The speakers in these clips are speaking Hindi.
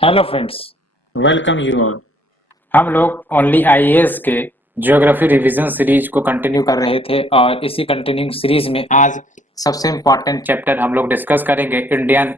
Hello friends, welcome you all. हम लोग ओनली आईएएस के ज्योग्राफी रिवीजन सीरीज को कंटिन्यू कर रहे थे और इसी कंटिन्यू सीरीज में आज सबसे इम्पोर्टेंट चैप्टर हम लोग डिस्कस करेंगे इंडियन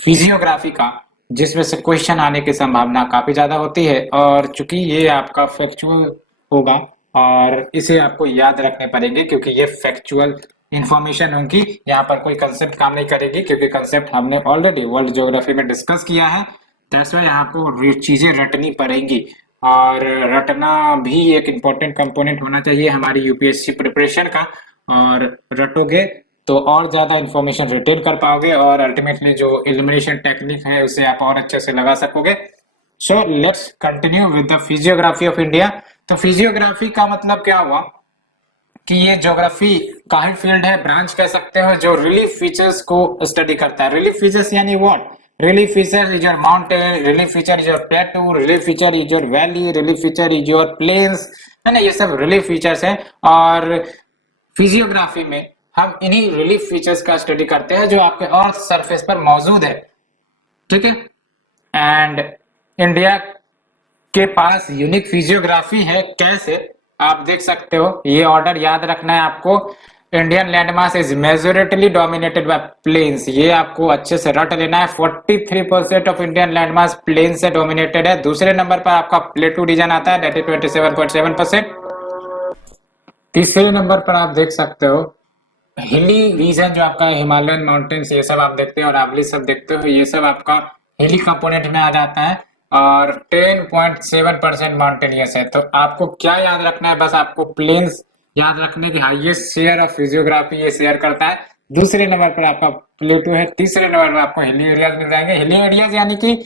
फिजियोग्राफी का, जिसमें से क्वेश्चन आने की संभावना काफी ज्यादा होती है। और चूंकि ये आपका फैक्चुअल होगा और इसे आपको याद रखने पड़ेंगे क्योंकि ये फैक्चुअल इंफॉर्मेशन होंगी। यहाँ पर कोई कंसेप्ट काम नहीं करेगी क्योंकि कंसेप्ट हमने ऑलरेडी वर्ल्ड ज्योग्राफी में डिस्कस किया है। दैट्स व्हाई आपको चीजें रटनी पड़ेंगी और रटना भी एक इम्पोर्टेंट कंपोनेंट होना चाहिए हमारी यूपीएससी प्रिपरेशन का। और रटोगे तो और ज्यादा इंफॉर्मेशन रिटेन कर पाओगे और अल्टीमेटली जो एलिमिनेशन टेक्निक है उसे आप और अच्छे से लगा सकोगे। So let's continue with the physiography of India. तो फिजियोग्राफी का मतलब क्या हुआ कि ये ज्योग्राफी का ही फील्ड है, ब्रांच कह सकते हो, जो रिलीफ फीचर्स को स्टडी करता है। रिलीफ फीचर्स यानी what? Relief feature is your mountain, relief feature is your plateau, relief feature is your valley, relief feature is your plains, है ना। ये सब रिलीफ फीचर्स हैं और फिजियोग्राफी में हम इन्हीं रिलीफ फीचर्स का स्टडी करते हैं जो आपके अर्थ सरफेस पर मौजूद है, ठीक है। एंड इंडिया के पास यूनिक फिजियोग्राफी है। कैसे? आप देख सकते हो, ये ऑर्डर याद रखना है आपको। Indian landmass is majorly dominated by plains, ये आपको अच्छे से रट लेना है। 43% ऑफ इंडियन लैंडमास प्लेन से डोमिनेटेड है। दूसरे नंबर पर आपका प्लेटू रीजन आता है, दैट इज 27.7%। तीसरे नंबर पर आप देख सकते हो हिली रीजन, जो आपका हिमालयन माउंटेन्स, ये सब आप देखते हो, और आप सब देखते हो, ये सब आपका हिली कंपोनेंट में आ जाता है। और 10.7% माउंटेनियस है। तो आपको क्या याद रखना है? बस आपको प्लेन्स याद रखने की हाईएस्ट शेयर ऑफ फिजियोग्राफी ये शेयर करता है। दूसरे नंबर पर आपका प्लेटू है, तीसरे नंबर पर आपको हिली एरियाज मिल जाएंगे। हिली एरियाज यानी कि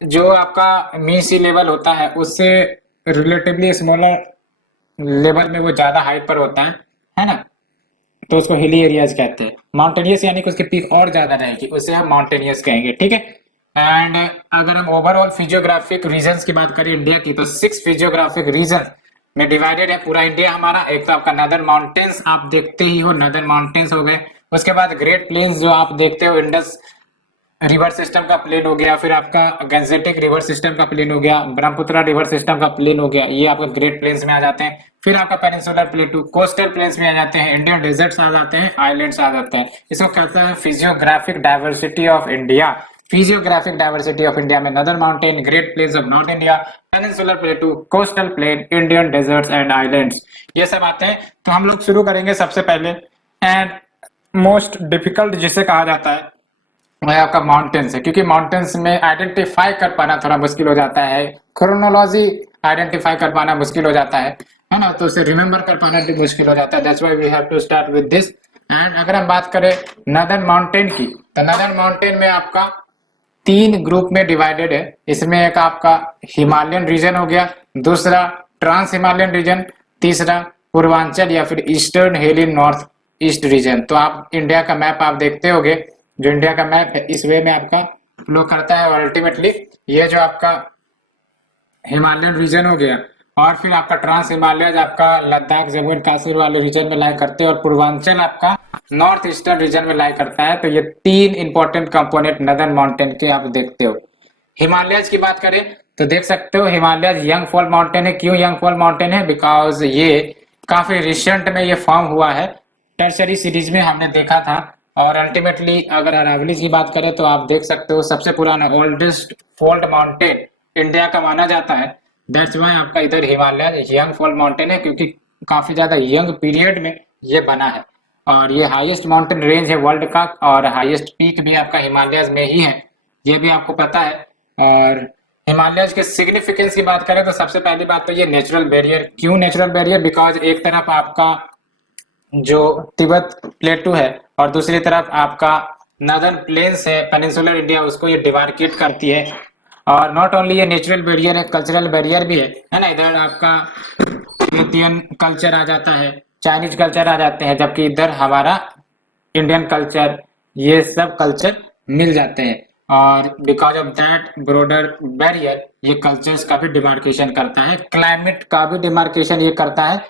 जो आपका मीन सी लेवल होता है उससे रिलेटिवली स्मॉलर लेवल में वो ज्यादा हाइट पर होता है ना। तो उसको हिली एरियाज कहते हैं। माउंटेनियस यानी कि उसकी पीक और ज्यादा रहेगी, उसे हम माउंटेनियस कहेंगे, ठीक है। एंड अगर हम ओवरऑल फिजियोग्राफिक रीजन्स की बात करें इंडिया की, तो 6 फिजियोग्राफिक रीजन में डिवाइडेड है पूरा इंडिया हमारा। एक तो आपका नदर्न माउंटेन्स आप देखते ही हो, नदर्न माउंटेन्स हो गए। उसके बाद ग्रेट प्लेन्स जो आप देखते हो, इंडस रिवर सिस्टम का प्लेन हो गया, फिर आपका गंजेटिक रिवर सिस्टम का प्लेन हो गया, ब्रह्मपुत्र रिवर सिस्टम का प्लेन हो गया, ये आपका ग्रेट प्लेन्स में आ जाते हैं। फिर आपका पेनिनसुलर प्लेटू, कोस्टल प्लेन्स में आ जाते हैं, इंडियन डेजर्ट्स आ जाते हैं, आइलैंड्स आ जाते हैं। इसको कहते हैं physiographic diversity of India. Physiographic diversity of India में northern mountain, great plains of north India, peninsular plateau, coastal plain, Indian deserts and islands, ये सब आते हैं। तो हम लोग शुरू करेंगे सबसे पहले, एंड मोस्ट डिफिकल्ट जिसे कहा जाता है वह आपका माउंटेन्स है, क्योंकि माउंटेन्स में आइडेंटिफाई कर पाना थोड़ा मुश्किल हो जाता है। क्रोनोलॉजी आइडेंटिफाई कर पाना मुश्किल हो जाता है ना। तो उसे रिमेंबर कर पाना भी मुश्किल हो जाता है। That's why we have to start with this. And अगर हम बात करें नदर्न माउंटेन की, तो नदर्न माउंटेन में आपका 3 ग्रुप में डिवाइडेड है। इसमें एक आपका हिमालयन रीजन हो गया, दूसरा ट्रांस हिमालयन रीजन, तीसरा पूर्वांचल या फिर ईस्टर्न हिली नॉर्थ ईस्ट रीजन। तो आप इंडिया का मैप आप देखते होगे, जो इंडिया का मैप है इस वे में आपका फ्लो करता है। और अल्टीमेटली ये जो आपका हिमालयन रीजन हो गया, और फिर आपका ट्रांस हिमालय आपका लद्दाख, जम्मू एंड कश्मीर वाले रीजन में लाई करते हैं, और पूर्वांचल आपका नॉर्थ ईस्टर्न रीजन में लाई करता है। तो ये 3 इंपॉर्टेंट कंपोनेंट नदर्न माउंटेन के आप देखते हो। हिमालयज की बात करें तो देख सकते हो हिमालय यंग फॉल माउंटेन है। क्यों यंग फॉल माउंटेन है? बिकॉज ये काफी रिसेंट में ये फॉर्म हुआ है, टर्सरी सीरीज में हमने देखा था। और अल्टीमेटली अगर अरावली की बात करें तो आप देख सकते हो सबसे पुराना ओल्डेस्ट फोल्ड माउंटेन इंडिया का माना जाता है। दैट्स वाई आपका इधर हिमालय यंग फॉल माउंटेन है, क्योंकि काफी ज्यादा यंग पीरियड में ये बना है। और ये हाईएस्ट माउंटेन रेंज है वर्ल्ड का, और हाईएस्ट पीक भी आपका हिमालय में ही है, ये भी आपको पता है। और हिमालय के सिग्निफिकेंस की बात करें तो सबसे पहली बात तो ये नेचुरल बैरियर। क्यों नेचुरल बैरियर? बिकॉज एक तरफ आपका जो तिब्बत प्लेटू है और दूसरी तरफ आपका नदर्न प्लेन्स है, पेनिनसुलर इंडिया, उसको ये डिमार्केट करती है। और नॉट ओनली ये नेचुरल बैरियर है, कल्चरल बैरियर भी है ना। इधर आपका यूरोपियन कल्चर आ जाता है, चाइनीज कल्चर आ जाते हैं, जबकि इधर हमारा इंडियन कल्चर, ये सब कल्चर मिल जाते हैं। और because of that broader barrier ये कल्चर्स का भी डिमार्केशन करता है, क्लाइमेट का भी डिमार्केशन ये करता है।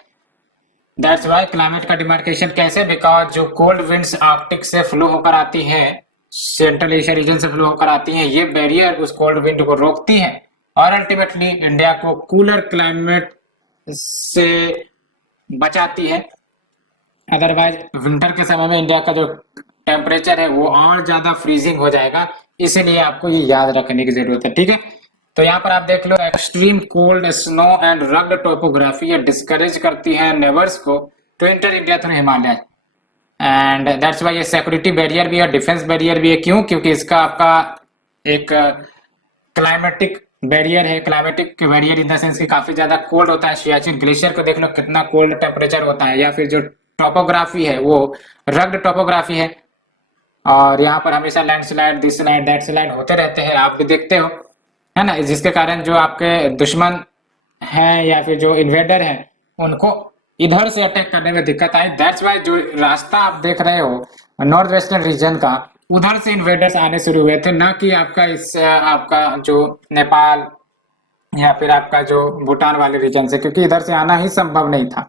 दैट्स वाई क्लाइमेट का डिमार्केशन कैसे? बिकॉज जो कोल्ड विंड्स आर्कटिक से फ्लो होकर आती है सेंट्रल एशिया रीजन से फ्लो होकर आती हैं। ये बैरियर उस कोल्ड विंड को रोकती है और अल्टीमेटली इंडिया को कूलर क्लाइमेट से बचाती है। अदरवाइज विंटर के समय में इंडिया का जो टेम्परेचर है वो और ज्यादा फ्रीजिंग हो जाएगा, इसीलिए आपको ये याद रखने की जरूरत है। ठीक है, तो यहाँ पर आप देख लो, extreme cold, snow and rugged topography ये डिस्करेज करती है नेबर्स को to enter India through Himalaya, and that's why ये सिक्योरिटी बैरियर भी है, डिफेंस बैरियर भी है। क्यों? क्योंकि इसका आपका एक क्लाइमेटिक बैरियर है। Climatic barrier in the sense कि काफी ज्यादा कोल्ड होता है। सियाचिन ग्लेशियर को देख लो कितना कोल्ड टेम्परेचर होता है, या फिर जो टोपोग्राफी है वो रग्ड टोपोग्राफी है, और यहाँ पर हमेशा landslide, this slide, that slide होते रहते हैं, आप भी देखते हो, है ना, जिसके कारण जो आपके दुश्मन हैं या फिर जो इन्वेडर हैं उनको इधर से अटैक करने में दिक्कत आई। दैट्स वाई जो रास्ता आप देख रहे हो नॉर्थ वेस्टर्न रीजन का, उधर से इन्वेडर्स आने शुरू हुए थे, ना कि आपका इस आपका जो नेपाल या फिर आपका जो भूटान वाले रीजन से, क्योंकि इधर से आना ही संभव नहीं था।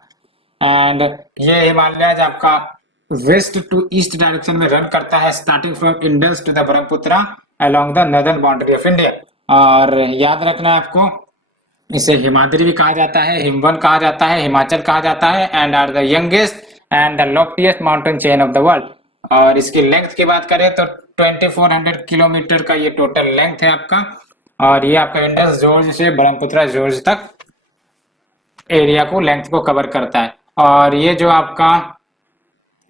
एंड ये हिमालय आपका वेस्ट टू ईस्ट डायरेक्शन में रन करता है, starting from Indus to the Brahmaputra along the northern boundary of India. और याद रखना है आपको, इसे हिमाद्री भी कहा जाता है, हिमवन कहा जाता है, हिमाचल कहा जाता है, and are the youngest and the loftiest mountain chain of the world. और इसकी लेंथ की बात करें तो 2400 किलोमीटर का ये टोटल लेंथ है आपका, और ये आपका इंडस जॉर्ज से ब्रह्मपुत्रा जॉर्ज तक एरिया को, लेंथ को कवर करता है। और ये जो आपका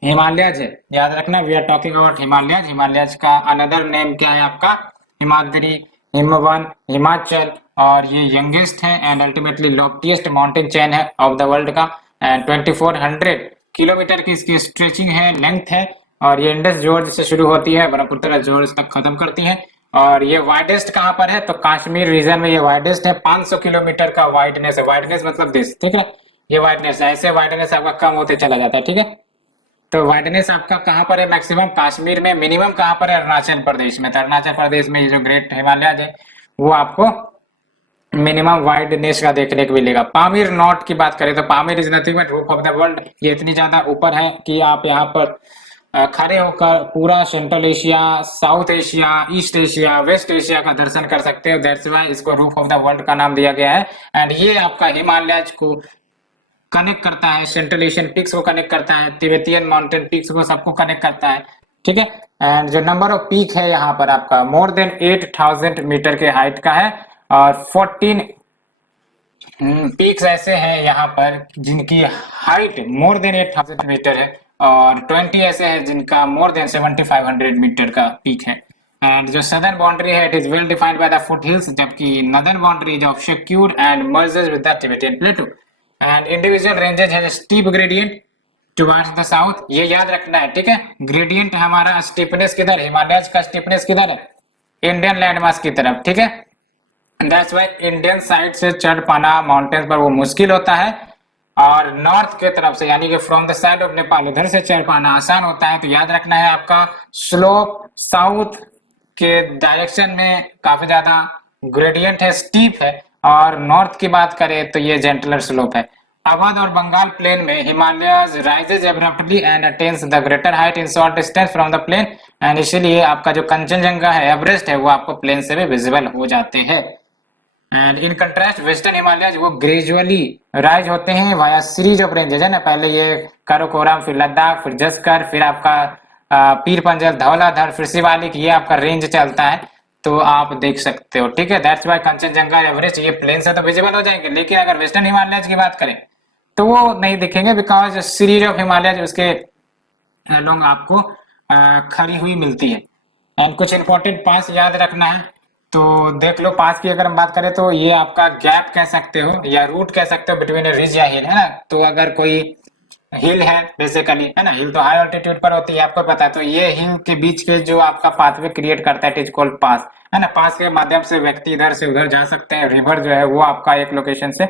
हिमालयज है, याद रखना, we are talking about Himalayas. Himalayas का अनदर नेम क्या है आपका? हिमाद्री, हिमवन, हिमाचल, और ये यंगेस्ट है and ultimately loftiest mountain chain है ऑफ द वर्ल्ड का, एंड 2400 किलोमीटर की इसकी स्ट्रेचिंग है, लेंथ है, और ये इंडस जॉर्ज से शुरू होती है, ब्रह्मपुत्र जॉर्ज तक खत्म करती है। और ये वाइडेस्ट कहाँ पर है? तो कश्मीर रीजन में ये वाइडेस्ट है, 500 किलोमीटर का वाइडनेस है। वाइडनेस मतलब दिस, ठीक है, ये वाइडनेस, ऐसे वाइडनेस आपका कम होते चला जाता है। ठीक है, तो वाइडनेस आपका कहाँ पर है? मैक्सिमम कश्मीर में, मिनिमम कहाँ पर है? अरुणाचल प्रदेश में। तो अरुणाचल प्रदेश में ये जो ग्रेट हिमालय है वो आपको मिनिमम वाइडनेस का देखने को मिलेगा। पामीर नॉट की बात करें तो Pamir is nothing but roof of the world. ये इतनी ज्यादा ऊपर है कि आप यहाँ पर खड़े होकर पूरा central Asia, south Asia, east Asia, west Asia का दर्शन कर सकते हो। दैट्स व्हाई इसको रूफ ऑफ द वर्ल्ड का नाम दिया गया है। एंड ये आपका हिमालय को कनेक्ट करता है, सेंट्रल एशियन पिक्स को कनेक्ट करता है, तिब्बतियन माउंटेन पिक्स को, सबको कनेक्ट करता है। ठीक है, एंड जो नंबर ऑफ पीक है यहाँ पर आपका मोर देन 8000 मीटर के हाइट का है, और 14 पीक्स ऐसे हैं यहाँ पर जिनकी हाइट मोर देन 8000 मीटर है, और 20 ऐसे हैं जिनका मोर देन 7500 मीटर का पीक है। एंड जो सदर्न बाउंड्री है it is well defined by the foothills, जबकि northern boundary is obscured and merges with the Tibetan plateau. And individual ranges have steep gradient towards the south, ये याद रखना है। ठीक है, ग्रेडियंट हमारा स्टीपनेस किधर, हिमालय का स्टीपनेस किधर है? इंडियन लैंडमास की तरफ। ठीक है, दैट्स व्हाई इंडियन साइड से चढ़ पाना माउंटेन्स पर वो मुश्किल होता है, और नॉर्थ के तरफ से यानी कि from the side of Nepal उधर से चढ़ पाना आसान होता है। तो याद रखना है आपका स्लोप साउथ के डायरेक्शन में काफी ज्यादा ग्रेडियंट है, स्टीप है, और नॉर्थ की बात करें तो ये जेंटलर स्लोप है। अवध और बंगाल प्लेन में Himalaya rises abruptly and attains the greater height in short distance from the plain, and इसीलिए आपका जो कंचनजंगा है, एवरेस्ट है, वो आपको प्लेन से भी विजिबल हो जाते हैं। And in contrast western Himalaya वो ग्रेजुअली राइज होते हैं वाया सीरीज ऑफ रेंजेज, है ना, पहले ये काराकोरम, फिर लद्दाख, फिर जस्कर, फिर आपका पीर पंजल, धौलाधर, फिर शिवालिक, ये आपका रेंज चलता है, तो आप देख सकते हो। ठीक है, दैट्स व्हाई कंचनजंगा, एवरेस्ट ये प्लेन से तो विजिबल हो जाएंगे, लेकिन अगर वेस्टर्न हिमालय की बात करें तो वो नहीं दिखेंगे, बिकॉज सीरीज ऑफ हिमालय उसके अलोंग आपको खड़ी हुई मिलती है। एंड कुछ इंपॉर्टेंट पास याद रखना है, तो देख लो। पास की अगर हम बात करें तो ये आपका गैप कह सकते हो या रूट कह सकते हो बिटवीन ए रिज या हिल, है ना। तो अगर कोई हिल है बेसिकली, है ना, हिल तो हाई ऑल्टीट्यूड पर होती है, आपको पता है, तो ये हिल के बीच के जो आपका पाथवे क्रिएट करता है इट इज कॉल्ड पास, है ना। पास के माध्यम से व्यक्ति इधर से उधर जा सकते हैं, रिवर जो है वो आपका एक लोकेशन से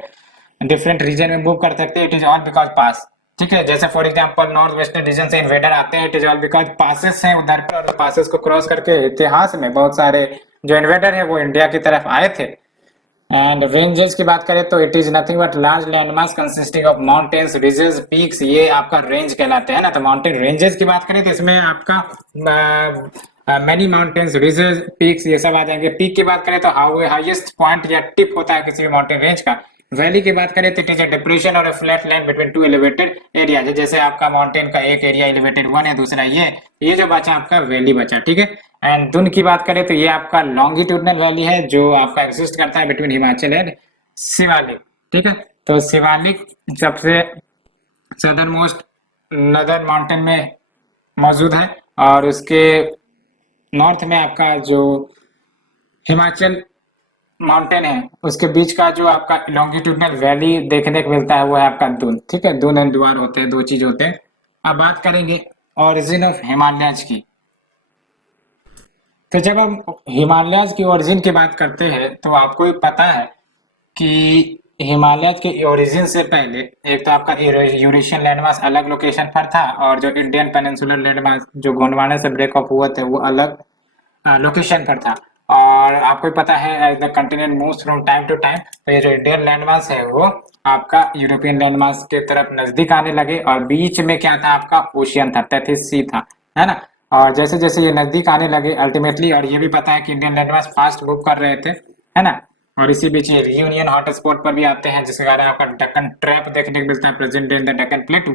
डिफरेंट रीजन में मूव कर सकते हैं, इट इज ऑल बिकॉज पास। ठीक है, जैसे for example north western reason से इन्वेडर आते हैं, it is all because passes हैं उधर पर, और पासेस को क्रॉस करके इतिहास में बहुत सारे जो इन्वेडर है वो इंडिया की तरफ आए थे। एंड रेंजेस की बात करें तो it is nothing but large landmass consisting of mountains, ridges, peaks, ये आपका रेंज कहलाते हैं ना। तो माउंटेन रेंजेस की बात करें तो इसमें आपका मैनी माउंटेन्स, रिजेस, पीक्स, ये सब आ जाएंगे। पीक की बात करें तो हाईएस्ट पॉइंट या टिप होता है किसी भी माउंटेन रेंज का। वैली की बात करें तो इट इज अ डिप्रेशन और flat land between two elevated area, जैसे आपका माउंटेन का एक एरिया एलिवेटेड वन है, दूसरा ये जो बचा आपका वैली बचा, ठीक है। एंड दुन की बात करें तो ये आपका लॉन्गिट्यूडनल वैली है जो आपका एग्जिस्ट करता है बिटवीन हिमाचल एंड शिवालिक, ठीक है। तो शिवालिक सबसे सदर्न मोस्ट नदर्न माउंटेन में मौजूद है, और उसके नॉर्थ में आपका जो हिमाचल माउंटेन है उसके बीच का जो आपका लॉन्गिट्यूडनल वैली देखने को मिलता है वो है आपका दून, ठीक है। दून एंड द्वार होते हैं, दो चीज होते हैं। अब बात करेंगे ओरिजिन ऑफ हिमालयाज की। तो जब हम हिमालयाज की ओरिजिन की बात करते हैं तो आपको भी पता है कि हिमालय के ओरिजिन से पहले एक तो आपका यूरेशियन लैंडमास अलग लोकेशन पर था, और जो इंडियन पेनिनसुलर लैंडमास जो गोंडवाना से ब्रेक ऑफ हुआ थे वो अलग लोकेशन पर था। और आपको पता है as the continent moves from time to time, तो ये जो इंडियन लैंडमास है वो आपका यूरोपियन लैंडमास के तरफ नजदीक आने लगे, और बीच में क्या था आपका ओशियन था, तैथिस सी था, है ना। और जैसे जैसे ये नजदीक आने लगे अल्टीमेटली, और ये भी पता है कि इंडियन लैंडमास फास्ट मूव कर रहे थे, है ना। और इसी बीच ये रियूनियन हॉटस्पॉट पर भी आते हैं, जिसके कारण आपका डेक्कन ट्रैप देखने को मिलता है present day in the Deccan प्लेटू।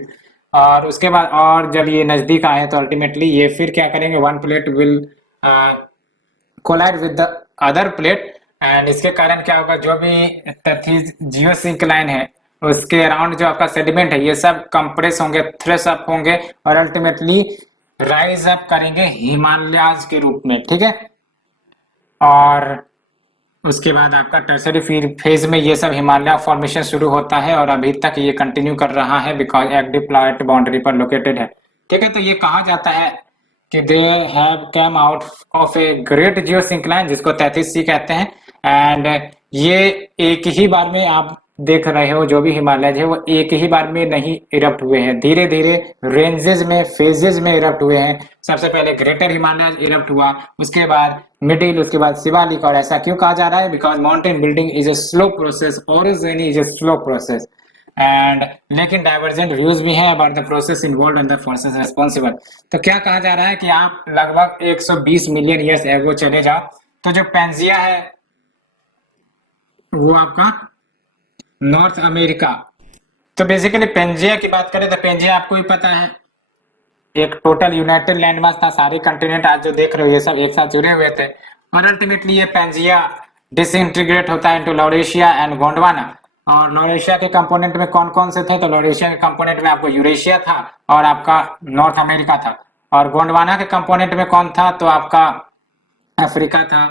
और उसके बाद और जब ये नजदीक आए तो अल्टीमेटली ये फिर क्या करेंगे, one plate will collide with the other plate, and इसके कारण क्या होगा, जो भी जियोसिंक्लाइन है उसके अराउंड जो आपका सेडिमेंट है ये सब कंप्रेस होंगे, थ्रेश अप होंगे, और अल्टीमेटली राइज अप करेंगे हिमालयाज के रूप में, ठीक है। और उसके बाद आपका टर्सरी फेज में ये सब हिमालय फॉर्मेशन शुरू होता है, और अभी तक ये कंटिन्यू कर रहा है बिकॉज एक्टिव प्लेट बाउंड्री पर लोकेटेड है, ठीक है। तो ये कहा जाता है कि they have come out of a great geosyncline, जिसको 33C कहते हैं। एंड ये एक ही बार में आप देख रहे हो जो भी हिमालय है वो एक ही बार में नहीं इरप्ट हुए हैं, धीरे धीरे रेंजेस में फेजेस में इरप्ट हुए हैं। सबसे पहले ग्रेटर हिमालय इरप्ट हुआ, उसके बाद मिडिल, उसके बाद शिवालिक। और ऐसा क्यों कहा जा रहा है, because mountain building is a slow process, origin is a slow process, and लेकिन डाइवर्जेंट व्यूज भी हैं about the process involve and the forces responsible. तो क्या कहा जा रहा है कि आप लगभग 120 मिलियन ईयर्स एगो चले जाओ, तो जो पेंजिया है वो आपका नॉर्थ अमेरिका। तो बेसिकली पेंजिया की बात करें तो पेंजिया आपको भी पता है एक टोटल यूनाइटेड लैंडमास था, सारे कंटिनेंट आज जो देख रहे हो ये सब एक साथ जुड़े हुए थे, और अल्टीमेटली ये पेंजिया डिसइंटीग्रेट होता है इनटू लॉरेशिया एंड गोंडवाना। और लॉरेशिया के कंपोनेंट में कौन कौन से थे, तो लॉरेशिया के कंपोनेंट में आपको यूरेशिया था और आपका नॉर्थ अमेरिका था, और गोंडवाना के कंपोनेंट में कौन था, तो आपका अफ्रीका था,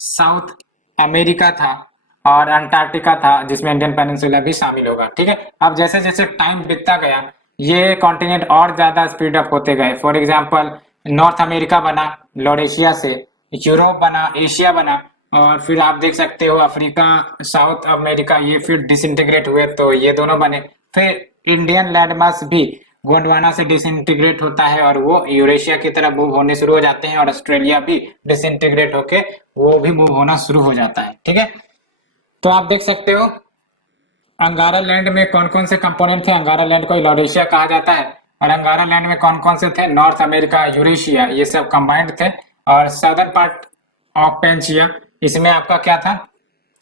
साउथ अमेरिका था, और अंटार्कटिका था, जिसमें इंडियन पेनिनसुला भी शामिल होगा, ठीक है। अब जैसे जैसे टाइम बीतता गया ये कॉन्टिनेंट और ज्यादा स्पीड अप होते गए। फॉर एग्जांपल नॉर्थ अमेरिका बना लॉरेशिया से, यूरोप बना, एशिया बना, और फिर आप देख सकते हो अफ्रीका, साउथ अमेरिका ये फिर डिसइंटीग्रेट हुए तो ये दोनों बने। फिर इंडियन लैंडमास भी गोंडवाना से डिसइंटीग्रेट होता है और वो यूरेशिया की तरफ मूव होने शुरू हो जाते हैं, और ऑस्ट्रेलिया भी डिसइंटीग्रेट होके वो भी मूव होना शुरू हो जाता है, ठीक है। तो आप देख सकते हो अंगारा लैंड में कौन कौन से कंपोनेंट थे, अंगारा लैंड को लॉरेशिया कहा जाता है, और अंगारा लैंड में कौन कौन से थे, नॉर्थ अमेरिका, यूरेशिया, ये सब कंबाइंड थे। और सदर्न पार्ट ऑफ पेंजिया इसमें आपका क्या था,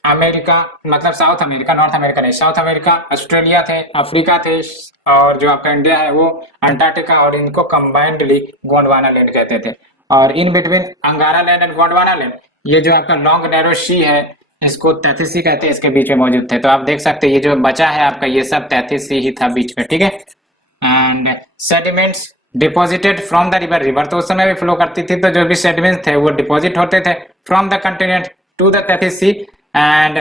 अमेरिका, मतलब साउथ अमेरिका, नॉर्थ अमेरिका नहीं, साउथ अमेरिका, ऑस्ट्रेलिया थे, अफ्रीका थे, और जो आपका इंडिया है वो अंटार्कटिका, और इनको कंबाइंडली गोंडवाना लैंड कहते थे। और इन बिटवीन अंगारा लैंड एंड गोंडवाना लैंड ये जो आपका लॉन्ग नैरो सी है इसको 33C कहते हैं, इसके बीच में मौजूद थे। तो आप देख सकते हैं ये जो बचा है आपका ये सब 33C ही था बीच में, ठीक है। And sediments deposited from the river, river तो उस समय भी फ्लो करती थी, तो जो भी सेडिमेंट्स थे वो डिपॉजिट होते थे from the continent to the 33C। And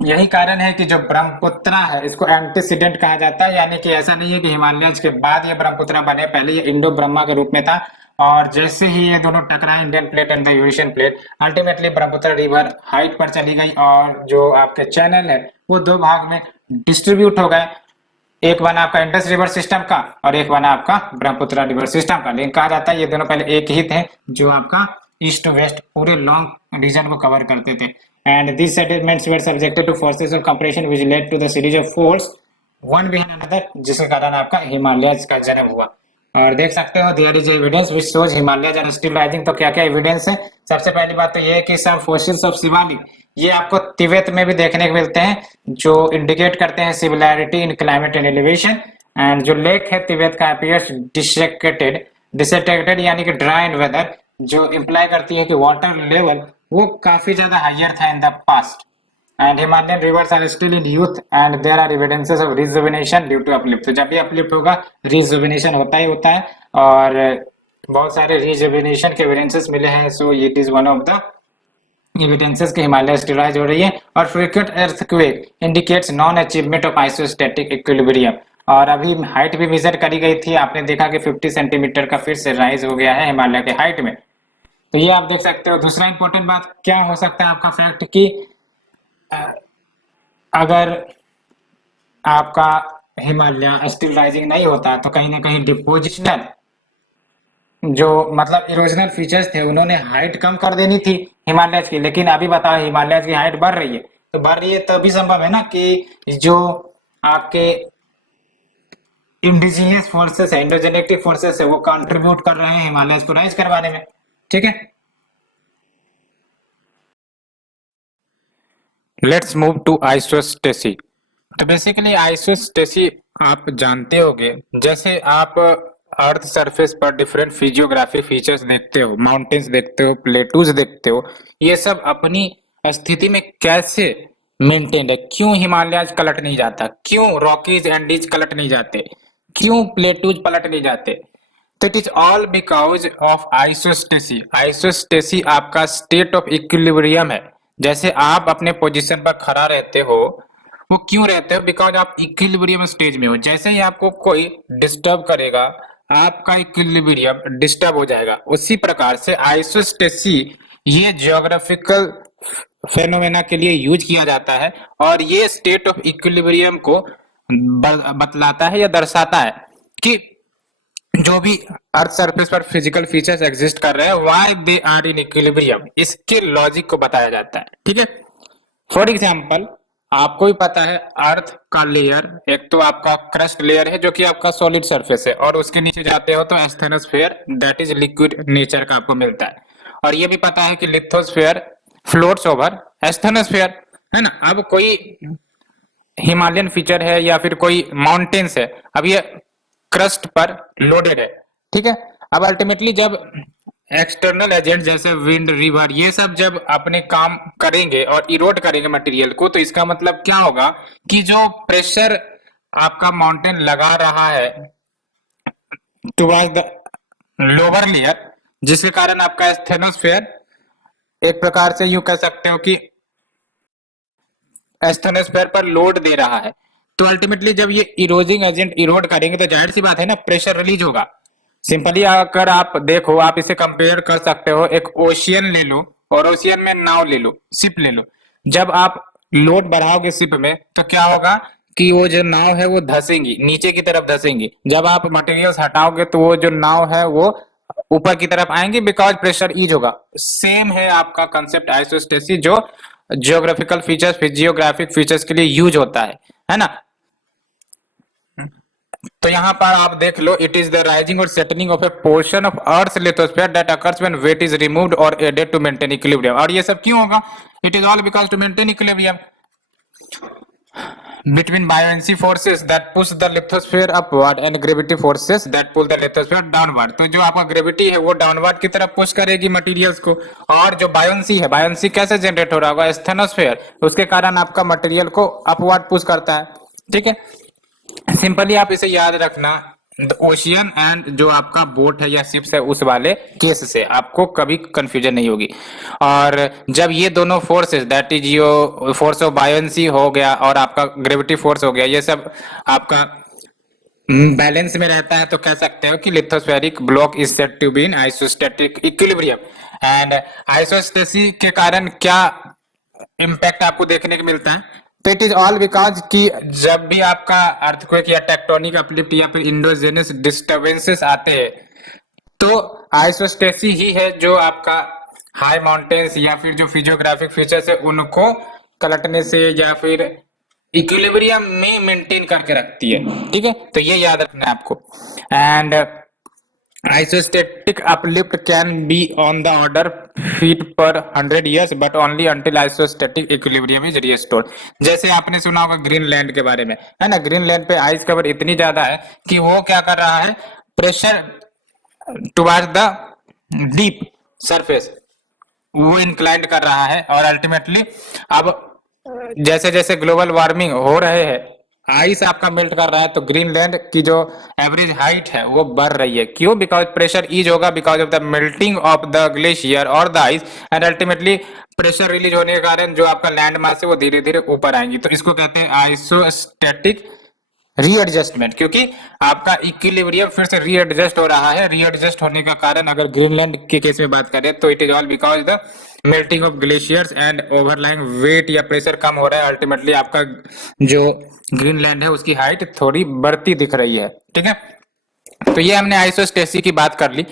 यही कारण है कि जो ब्रह्मपुत्रा है इसको एंटीसीडेंट कहा जाता है, यानी कि ऐसा नहीं है कि हिमालयज के बाद ये ब्रह्मपुत्रा बने, पहले ये इंडो ब्रह्मा के रूप में था, और जैसे ही ये दोनों टकराए Indian plate and the Eurasian plate, ultimately Brahmaputra river height पर चली गई, और जो आपके चैनल है वो दो भाग में डिस्ट्रीब्यूट हो गए, एक बना आपका इंडस रिवर सिस्टम का और एक बना आपका ब्रह्मपुत्र रिवर सिस्टम का। लेकिन कहा जाता है ये दोनों पहले एक ही थे जो आपका ईस्ट टू वेस्ट पूरे लॉन्ग रीजन को कवर करते थे। And these settlements were subjected to forces of compression which led to the series of faults one behind another, जिसके कारण आपका हिमालयज का जन्म हुआ। और देख सकते हो there is evidence which shows Himalayas are still rising. तो क्या क्या एविडेंस है? सबसे पहली बात तो ये है कि सम फॉसिल्स ऑफ शिवालिक, ये आपको तिब्बत में भी देखने को मिलते हैं, जो इंडिकेट करते हैं similarity in climate and elevation. And जो लेक है तिब्बत का अपीयर्स डिसेक्टेड, डिसेक्टेड यानी कि ड्राई एंड वेदर, जो इंप्लाई करती है कि वाटर लेवल वो काफी ज्यादा हायर था in the past. And Himalayan rivers are still in youth and there are evidences of rejuvenation due to uplift। तो जब भी uplift होगा rejuvenation होता ही होता है और बहुत सारे rejuvenation के evidences मिले हैं। So it is one of the evidences कि हिमालय still rise हो रही है। और frequent earthquake indicates non achievement of isostatic equilibrium। और अभी हाइट भी मेजर करी गई थी, आपने देखा कि 50 सेंटीमीटर का फिर से राइज हो गया है हिमालय के हाइट में। तो ये आप देख सकते हो। दूसरा इंपॉर्टेंट बात क्या हो सकता है आपका फैक्ट कि अगर आपका हिमालय स्टिल राइजिंग नहीं होता तो कहीं ना कहीं डिपोजिशनल जो मतलब इरोजनल फीचर्स थे उन्होंने हाइट कम कर देनी थी हिमालय की। लेकिन अभी बताओ हिमालय की हाइट बढ़ रही है, तो बढ़ रही है तभी संभव है ना कि जो आपके इंडिजिनियस फोर्सेस है, इंडोजेनेटिव फोर्सेस है, वो कंट्रीब्यूट कर रहे हैं हिमालय को राइज करवाने में। ठीक है, लेट्स मूव टू आइसोस्टेसी। तो बेसिकली आइसोस्टेसी आप जानते होंगे, जैसे आप अर्थ सरफेस पर डिफरेंट फिजियोग्राफी फीचर्स देखते हो, माउंटेन्स देखते हो, प्लेटूज देखते हो, ये सब अपनी स्थिति में कैसे मेंटेन है, क्यों हिमालय कलट नहीं जाता, क्यों रॉकीज एंडीज कलट नहीं जाते, क्यों प्लेटूज पलट नहीं जाते। तो it is all because of isostasy. Isostasy आपका स्टेट ऑफ इक्विलिब्रियम है। जैसे आप अपने पोजीशन पर खड़ा रहते हो, वो क्यों रहते हो? बिकॉज आप इक्विलिब्रियम स्टेज में हो। जैसे ही आपको कोई डिस्टर्ब करेगा, आपका इक्विलिब्रियम डिस्टर्ब हो जाएगा। उसी प्रकार से आइसोस्टेसी ये जियोग्राफिकल फेनोमेना के लिए यूज किया जाता है और ये स्टेट ऑफ इक्विलिब्रियम को बतलाता है या दर्शाता है कि जो भी अर्थ सरफेस पर फिजिकल फीचर्स एग्जिस्ट कर रहे हैं, why they are in equilibrium, इसके लॉजिक को बताया जाता है। ठीक है, फॉर एग्जांपल आपको भी पता है अर्थ का लेयर, एक तो आपका क्रस्ट लेयर है जो कि आपका सॉलिड सरफेस है, और उसके नीचे जाते हो तो asthenosphere that is liquid nature का आपको मिलता है। और ये भी पता है कि लिथोस्फेयर फ्लोट्स ओवर एस्थेनोस्फेयर, है ना। अब कोई हिमालयन फीचर है या फिर कोई माउंटेन्स है, अब ये क्रस्ट पर लोडेड है। ठीक है, अब अल्टीमेटली जब एक्सटर्नल एजेंट जैसे विंड, रिवर, ये सब जब अपने काम करेंगे और इरोड करेंगे मटेरियल को, तो इसका मतलब क्या होगा कि जो प्रेशर आपका माउंटेन लगा रहा है टुवर्ड्स द लोअर लेयर, जिसके कारण आपका एस्थेनोस्फेयर एक प्रकार से यूं कह सकते हो कि एस्थेनोस्फेयर पर लोड दे रहा है। तो अल्टीमेटली जब ये इरोजिंग एजेंट इरोड करेंगे तो जाहिर सी बात है ना, प्रेशर रिलीज होगा। सिंपली अगर आप देखो, आप इसे कंपेयर कर सकते हो, एक ओशियन ले लो और ओशियन में नाव ले लो, शिप ले लो। जब आप लोड बढ़ाओगे शिप में तो क्या होगा कि वो जो नाव है वो धसेंगी, नीचे की तरफ धसेंगी। जब आप मटेरियल्स हटाओगे तो वो जो नाव है वो ऊपर की तरफ आएंगे, बिकॉज प्रेशर ईज होगा। सेम है आपका कंसेप्ट आइसोस्टेसी, जो जियोग्राफिकल फीचर्स, फिजियोग्राफिक फीचर्स के लिए यूज होता है ना। तो यहाँ पर आप देख लो, इट इज द राइजिंग और settling of a portion of earth lithosphere that occurs when weight is removed और एडेड टू मेंटेन इक्विलिब्रियम। और ये सब क्यों होगा? It is all because to maintain equilibrium between buoyancy forces that push the lithosphere upward and gravity forces that pull the lithosphere downward। तो जो आपका ग्रेविटी है वो डाउनवर्ड की तरफ पुश करेगी मटेरियल्स को, और जो बायोंसी है, बायोंसी कैसे जनरेट हो रहा होगा? एस्थेनोस्फेयर, उसके कारण आपका मटेरियल को अपवर्ड पुश करता है। ठीक है, सिंपली आप इसे याद रखना, ओशियन एंड जो आपका बोट है या शिप्स है, उस वाले केस से आपको कभी कंफ्यूजन नहीं होगी। और जब ये दोनों forces, that is your force of buoyancy हो गया और आपका ग्रेविटी फोर्स हो गया, ये सब आपका बैलेंस में रहता है, तो कह सकते हो कि lithospheric block is said to be in isostatic equilibrium. And isostasy के कारण क्या इम्पैक्ट आपको देखने को मिलता है? तो इट इज ऑल बिकॉज कि जब भी आपका अर्थक्वेक या टेक्टोनिक अपलिफ्ट या फिर इंडोजेनस डिस्टर्बेंसेस आते हैं, तो आइसोस्टेसी ही है जो आपका हाई माउंटेन्स या फिर जो फिजियोग्राफिक फीचर्स है उनको कलटने से या फिर इक्विलिब्रियम में मेंटेन करके रखती है। ठीक है, तो ये याद रखना है आपको। And Isostatic uplift can be on the order feet per 100 years, but only until isostatic equilibrium is restored. जैसे आपने सुना होगा ग्रीनलैंड के बारे में, है ना, ग्रीनलैंड पे आइस कवर इतनी ज्यादा है कि वो क्या कर रहा है, pressure towards the deep surface वो इंक्लाइंड कर रहा है, और अल्टीमेटली अब जैसे जैसे ग्लोबल वार्मिंग हो रहे हैं, आइस आपका मेल्ट कर रहा है, तो ग्रीनलैंड की जो एवरेज हाइट है वो बढ़ रही है। क्यों? बिकॉज प्रेशर ईज होगा because of the melting of the glacier और the ice, and ultimately pressure release होने के कारण जो आपका लैंड मास है वो धीरे धीरे ऊपर आएंगी। तो इसको कहते हैं आइसोस्टैटिक रीएडजस्टमेंट, क्योंकि आपका इक्विलिब्रियम फिर से रीएडजस्ट हो रहा है। रीएडजस्ट होने का कारण अगर ग्रीनलैंड के केस में बात करें तो it is all because the melting of glaciers and overlying weight या प्रेशर कम हो रहा है। अल्टीमेटली आपका जो ग्रीनलैंड है उसकी हाइट थोड़ी बढ़ती दिख रही है। ठीक है, तो ये हमने आइसोस्टेसी की बात कर ली।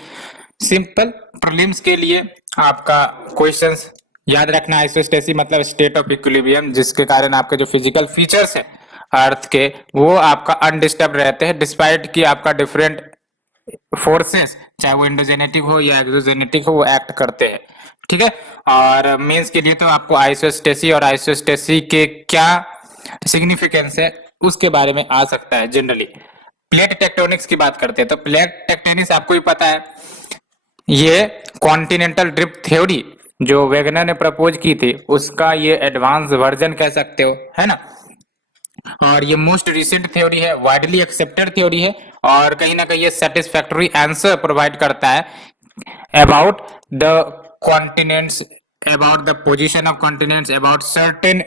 सिंपल प्रीलिम्स के लिए आपका क्वेश्चंस याद रखना, आइसोस्टेसी मतलब स्टेट ऑफ इक्विलिब्रियम, जिसके कारण आपके जो फिजिकल फीचर्स है अर्थ के वो आपका अनडिस्टर्ब रहते हैं, डिस्पाइट कि आपका डिफरेंट फोर्सेस चाहे वो इंडोजेनेटिक हो या एक्सोजेनेटिक हो वो एक्ट करते हैं। ठीक है, और मेंस के लिए तो आपको आइसोस्टेसी और आइसोस्टेसी के क्या सिग्निफिकेंस है उसके बारे में आ सकता है। जनरली प्लेट टेक्टोनिक्स की बात करते हैं तो प्लेट टेक्टोनिक्स आपको ही पता है, ये कॉन्टिनेंटल ड्रिफ्ट थ्योरी जो वेगनर ने प्रपोज की थी उसका ये एडवांस वर्जन कह सकते हो, है ना। और ये मोस्ट रिसेंट थ्योरी है, वाइडली एक्सेप्टेड थ्योरी है, और कहीं ना कहीं ये सेटिस्फैक्टरी आंसर प्रोवाइड करता है about the continents, about the position of continents, about certain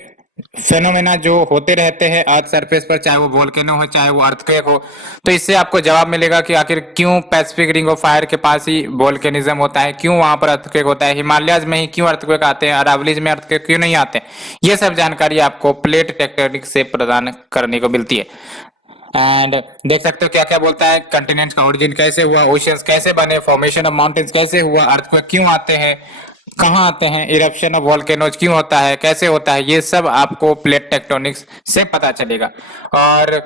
phenomena जो होते रहते हैं अर्थ सरफेस पर, चाहे वो वोल्केनो हो चाहे वो अर्थक्वेक हो। तो इससे आपको जवाब मिलेगा कि आखिर क्यों पैसिफिक रिंग ऑफ फायर के पास ही वोल्केनिज्म होता है, क्यों वहां पर अर्थक्वेक होता है, हिमालयाज में ही क्यों अर्थक्वेक आते हैं, अरावलीज में अर्थक्वेक क्यों नहीं आते। ये सब जानकारी आपको प्लेट टेक्टोनिक से प्रदान करने को मिलती है। एंड देख सकते हो क्या क्या बोलता है, कंटिनेंट्स का ओरिजिन कैसे हुआ, ओशियंस कैसे बने, फॉर्मेशन ऑफ माउंटेन्स कैसे हुआ, अर्थक्वेक क्यों आते हैं, कहाँ आते हैं, इरप्शन ऑफ वोल्केनोज क्यों होता है, कैसे होता है, ये सब आपको प्लेट टेक्टोनिक्स से पता चलेगा। और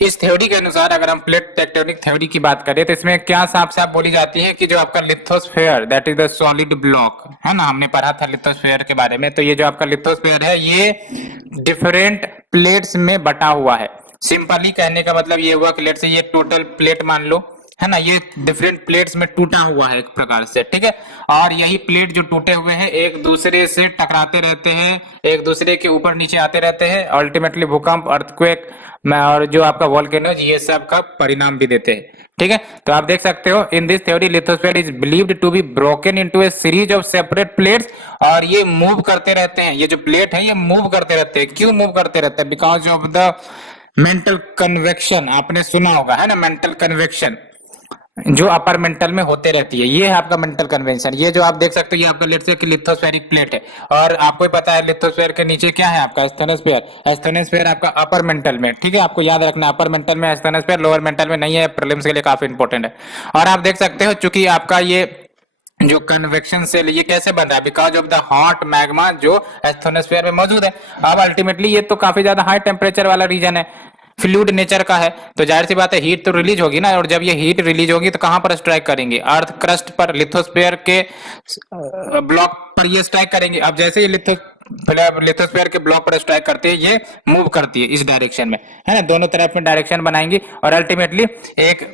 इस थ्योरी के अनुसार अगर हम प्लेट टेक्टोनिक थ्योरी की बात करें तो इसमें क्या साफ साफ बोली जाती है कि जो आपका lithosphere that is the solid block, है ना, हमने पढ़ा था लिथोस्फेयर के बारे में। तो ये जो आपका लिथोस्फेयर है ये डिफरेंट प्लेट्स में बटा हुआ है। सिंपली कहने का मतलब ये हुआ कि लेट से ये टोटल प्लेट मान लो, है ना, ये डिफरेंट प्लेट्स में टूटा हुआ है एक प्रकार से। ठीक है, और यही प्लेट जो टूटे हुए हैं एक दूसरे से टकराते रहते हैं, एक दूसरे के ऊपर नीचे आते रहते हैं, अल्टीमेटली भूकंप, अर्थक्वेक में और जो आपका वोल्केनोज ये सब का परिणाम भी देते हैं। ठीक है, तो आप देख सकते हो in this theory lithosphere is believed to be broken into a series of separate plates, और ये मूव करते रहते हैं, ये जो प्लेट है ये मूव करते रहते हैं। क्यों मूव करते रहते हैं? Because of the mental convection, आपने सुना होगा, है ना, मेंटल कन्वेक्शन जो अपर मेंटल में होते रहती है, ये है आपका मेंटल कन्वेंशन। ये जो आप देख सकते हो ये आपका लेट से लिथोस्फेरिक प्लेट है, और आपको ही पता है लिथोस्फेयर के नीचे क्या है आपका एस्थेनोस्फेयर। एस्थेनोस्फेयर आपका अपर मेंटल में, ठीक है, आपको याद रखना है अपर मेंटल में एस्थेनोस्फेयर, लोअर मेंटल में नहीं है, प्रीलिम्स के लिए काफी इंपॉर्टेंट है। और आप देख सकते हो चूंकि आपका ये जो कन्वेक्शन सेल ये कैसे बन रहा है, because of the hot magma जो एस्थेनोस्फेयर में मौजूद है। अब अल्टीमेटली ये तो काफी ज्यादा हाई टेम्परेचर वाला रीजन है, फ्लूइड नेचर का है, तो जाहिर सी बात है हीट तो रिलीज होगी ना, और जब ये हीट रिलीज होगी तो कहां पर स्ट्राइक करेंगे? अर्थ क्रस्ट पर, लिथोस्फेयर के ब्लॉक पर ये स्ट्राइक करेंगे। अब जैसे ये लिथोस्फेयर के ब्लॉक पर स्ट्राइक करती है ये मूव करती है इस डायरेक्शन में, है ना, दोनों तरफ में डायरेक्शन बनाएंगी, और अल्टीमेटली एक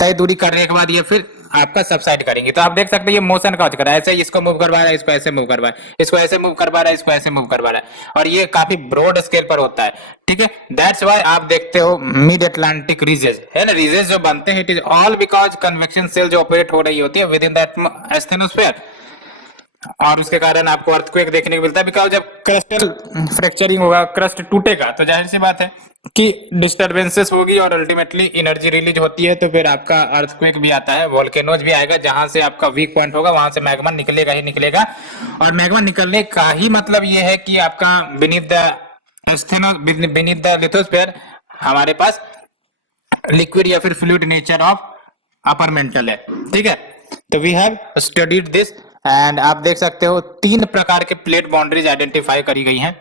तय दूरी करने के बाद ये फिर आपका सबसाइड करेंगे। तो आप देख सकते हैं ये मोशन का कर रहा है, ऐसे इसको मूव करवा रहा है, इसको ऐसे मूव करवा रहा है, इसको ऐसे मूव करवा रहा है, इसको ऐसे मूव करवा रहा है, और ये काफी ब्रॉड स्केल पर होता है। ठीक है, दैट्स व्हाई आप देखते हो मिड अटलांटिक रीजेस, है ना, रीजेस जो बनते हैं it is all because convection cell जो ऑपरेट हो रही होती है विद इन दैट एस्थेनोस्फेयर, और उसके कारण आपको अर्थक्वेक देखने को मिलता है। बिकॉज जब क्रस्टल फ्रैक्चरिंग होगा, क्रस्ट टूटेगा, तो जाहिर सी बात है कि डिस्टरबेंसेस होगी और अल्टीमेटली एनर्जी रिलीज होती है, तो फिर आपका अर्थक्वेक भी आता है, वोल्केनोज भी आएगा, जहां से आपका वीक पॉइंट होगा वहां से मैग्मा निकलेगा ही निकलेगा। और मैग्मा निकलने का ही मतलब ये है कि आपका बीनीथ द लिथोस्फेयर हमारे पास लिक्विड या फिर fluid nature of upper mantle है। ठीक है, तो we have studied this, and आप देख सकते हो 3 प्रकार के प्लेट बाउंड्रीज आइडेंटिफाई करी गई हैं।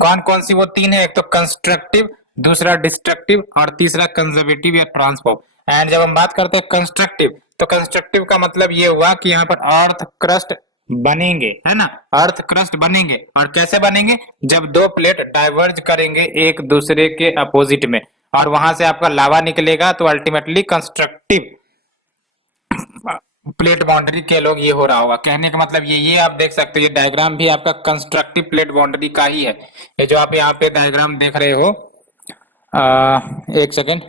कौन कौन सी वो 3 है? एक तो कंस्ट्रक्टिव, दूसरा डिस्ट्रक्टिव, और तीसरा कंजर्वेटिव या ट्रांसफॉर्म। एंड जब हम बात करते हैं कंस्ट्रक्टिव, तो कंस्ट्रक्टिव का मतलब ये हुआ कि यहाँ पर अर्थ क्रस्ट बनेंगे, है ना, अर्थ क्रस्ट बनेंगे। और कैसे बनेंगे? जब दो प्लेट डाइवर्ज करेंगे एक दूसरे के अपोजिट में और वहां से आपका लावा निकलेगा, तो अल्टीमेटली कंस्ट्रक्टिव प्लेट बाउंड्री के लोग ये हो रहा होगा। कहने का मतलब ये आप देख सकते हो, ये डायग्राम भी आपका कंस्ट्रक्टिव प्लेट बाउंड्री का ही है। ये जो आप यहाँ पे डायग्राम देख रहे हो, एक सेकेंड,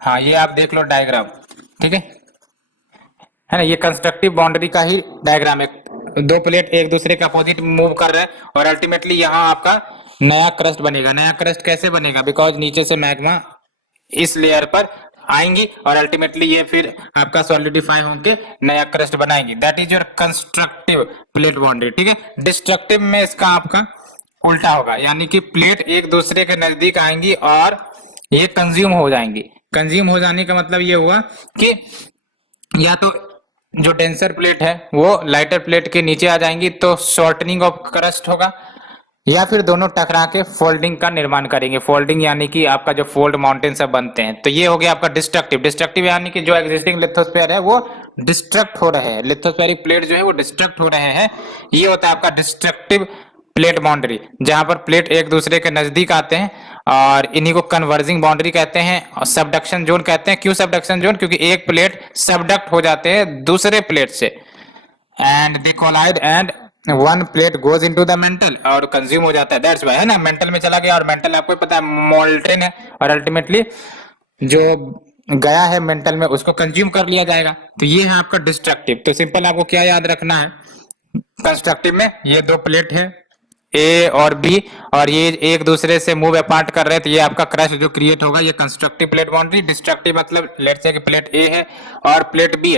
हाँ ये आप देख लो डायग्राम, ठीक है ना, ये कंस्ट्रक्टिव बाउंड्री का ही डायग्राम है। दो प्लेट एक दूसरे के अपोजिट मूव कर रहे हैं और अल्टीमेटली यहाँ आपका नया क्रस्ट बनेगा। नया क्रस्ट कैसे बनेगा? बिकॉज नीचे से मैग्मा इस लेयर पर आएंगी और अल्टीमेटली ये फिर आपका सॉलिडिफाई होकर नया क्रस्ट बनाएंगी। That is your constructive plate boundary, ठीक है। डिस्ट्रक्टिव में इसका आपका उल्टा होगा, यानी कि प्लेट एक दूसरे के नजदीक आएंगी और ये कंज्यूम हो जाएंगी। कंज्यूम हो जाने का मतलब ये हुआ कि या तो जो डेंसर प्लेट है वो लाइटर प्लेट के नीचे आ जाएंगी तो शॉर्टनिंग ऑफ क्रस्ट होगा, या फिर दोनों टकरा के फोल्डिंग का निर्माण करेंगे। फोल्डिंग यानी कि आपका जो फोल्ड माउंटेन सब बनते हैं, तो ये हो गया आपका डिस्ट्रक्टिव। डिस्ट्रक्टिव यानी कि जो एग्जिस्टिंग लिथोस्फीयर है वो डिस्ट्रक्ट हो रहे हैं, लिथोस्फेरिक प्लेट जो है वो डिस्ट्रक्ट हो रहे हैं। ये होता है आपका डिस्ट्रक्टिव प्लेट बाउंड्री, जहां पर प्लेट एक दूसरे के नजदीक आते हैं और इन्हीं को कन्वर्जिंग बाउंड्री कहते हैं और सबडक्शन जोन कहते हैं। क्यों सबडक्शन जोन? क्योंकि एक प्लेट सबडक्ट हो जाते हैं दूसरे प्लेट से and they collide and one plate goes into the mantle और कंज्यूम हो जाता है। दैट्स व्हाई, है ना, मेंटल में चला गया और मेंटल आपको पता है मोल्टेन है और अल्टीमेटली जो गया है मेंटल में उसको कंज्यूम कर लिया जाएगा। तो ये है आपका डिस्ट्रक्टिव। तो सिंपल आपको क्या याद रखना है, कंस्ट्रक्टिव में ये दो प्लेट है ए और बी और ये एक दूसरे से मूव अपार्ट कर रहे हैं, तो ये आपका क्रश जो क्रिएट होगा ये कंस्ट्रक्टिव प्लेट बाउंड्री। डिस्ट्रक्टिव मतलब लेट्स से कि प्लेट ए है और प्लेट बी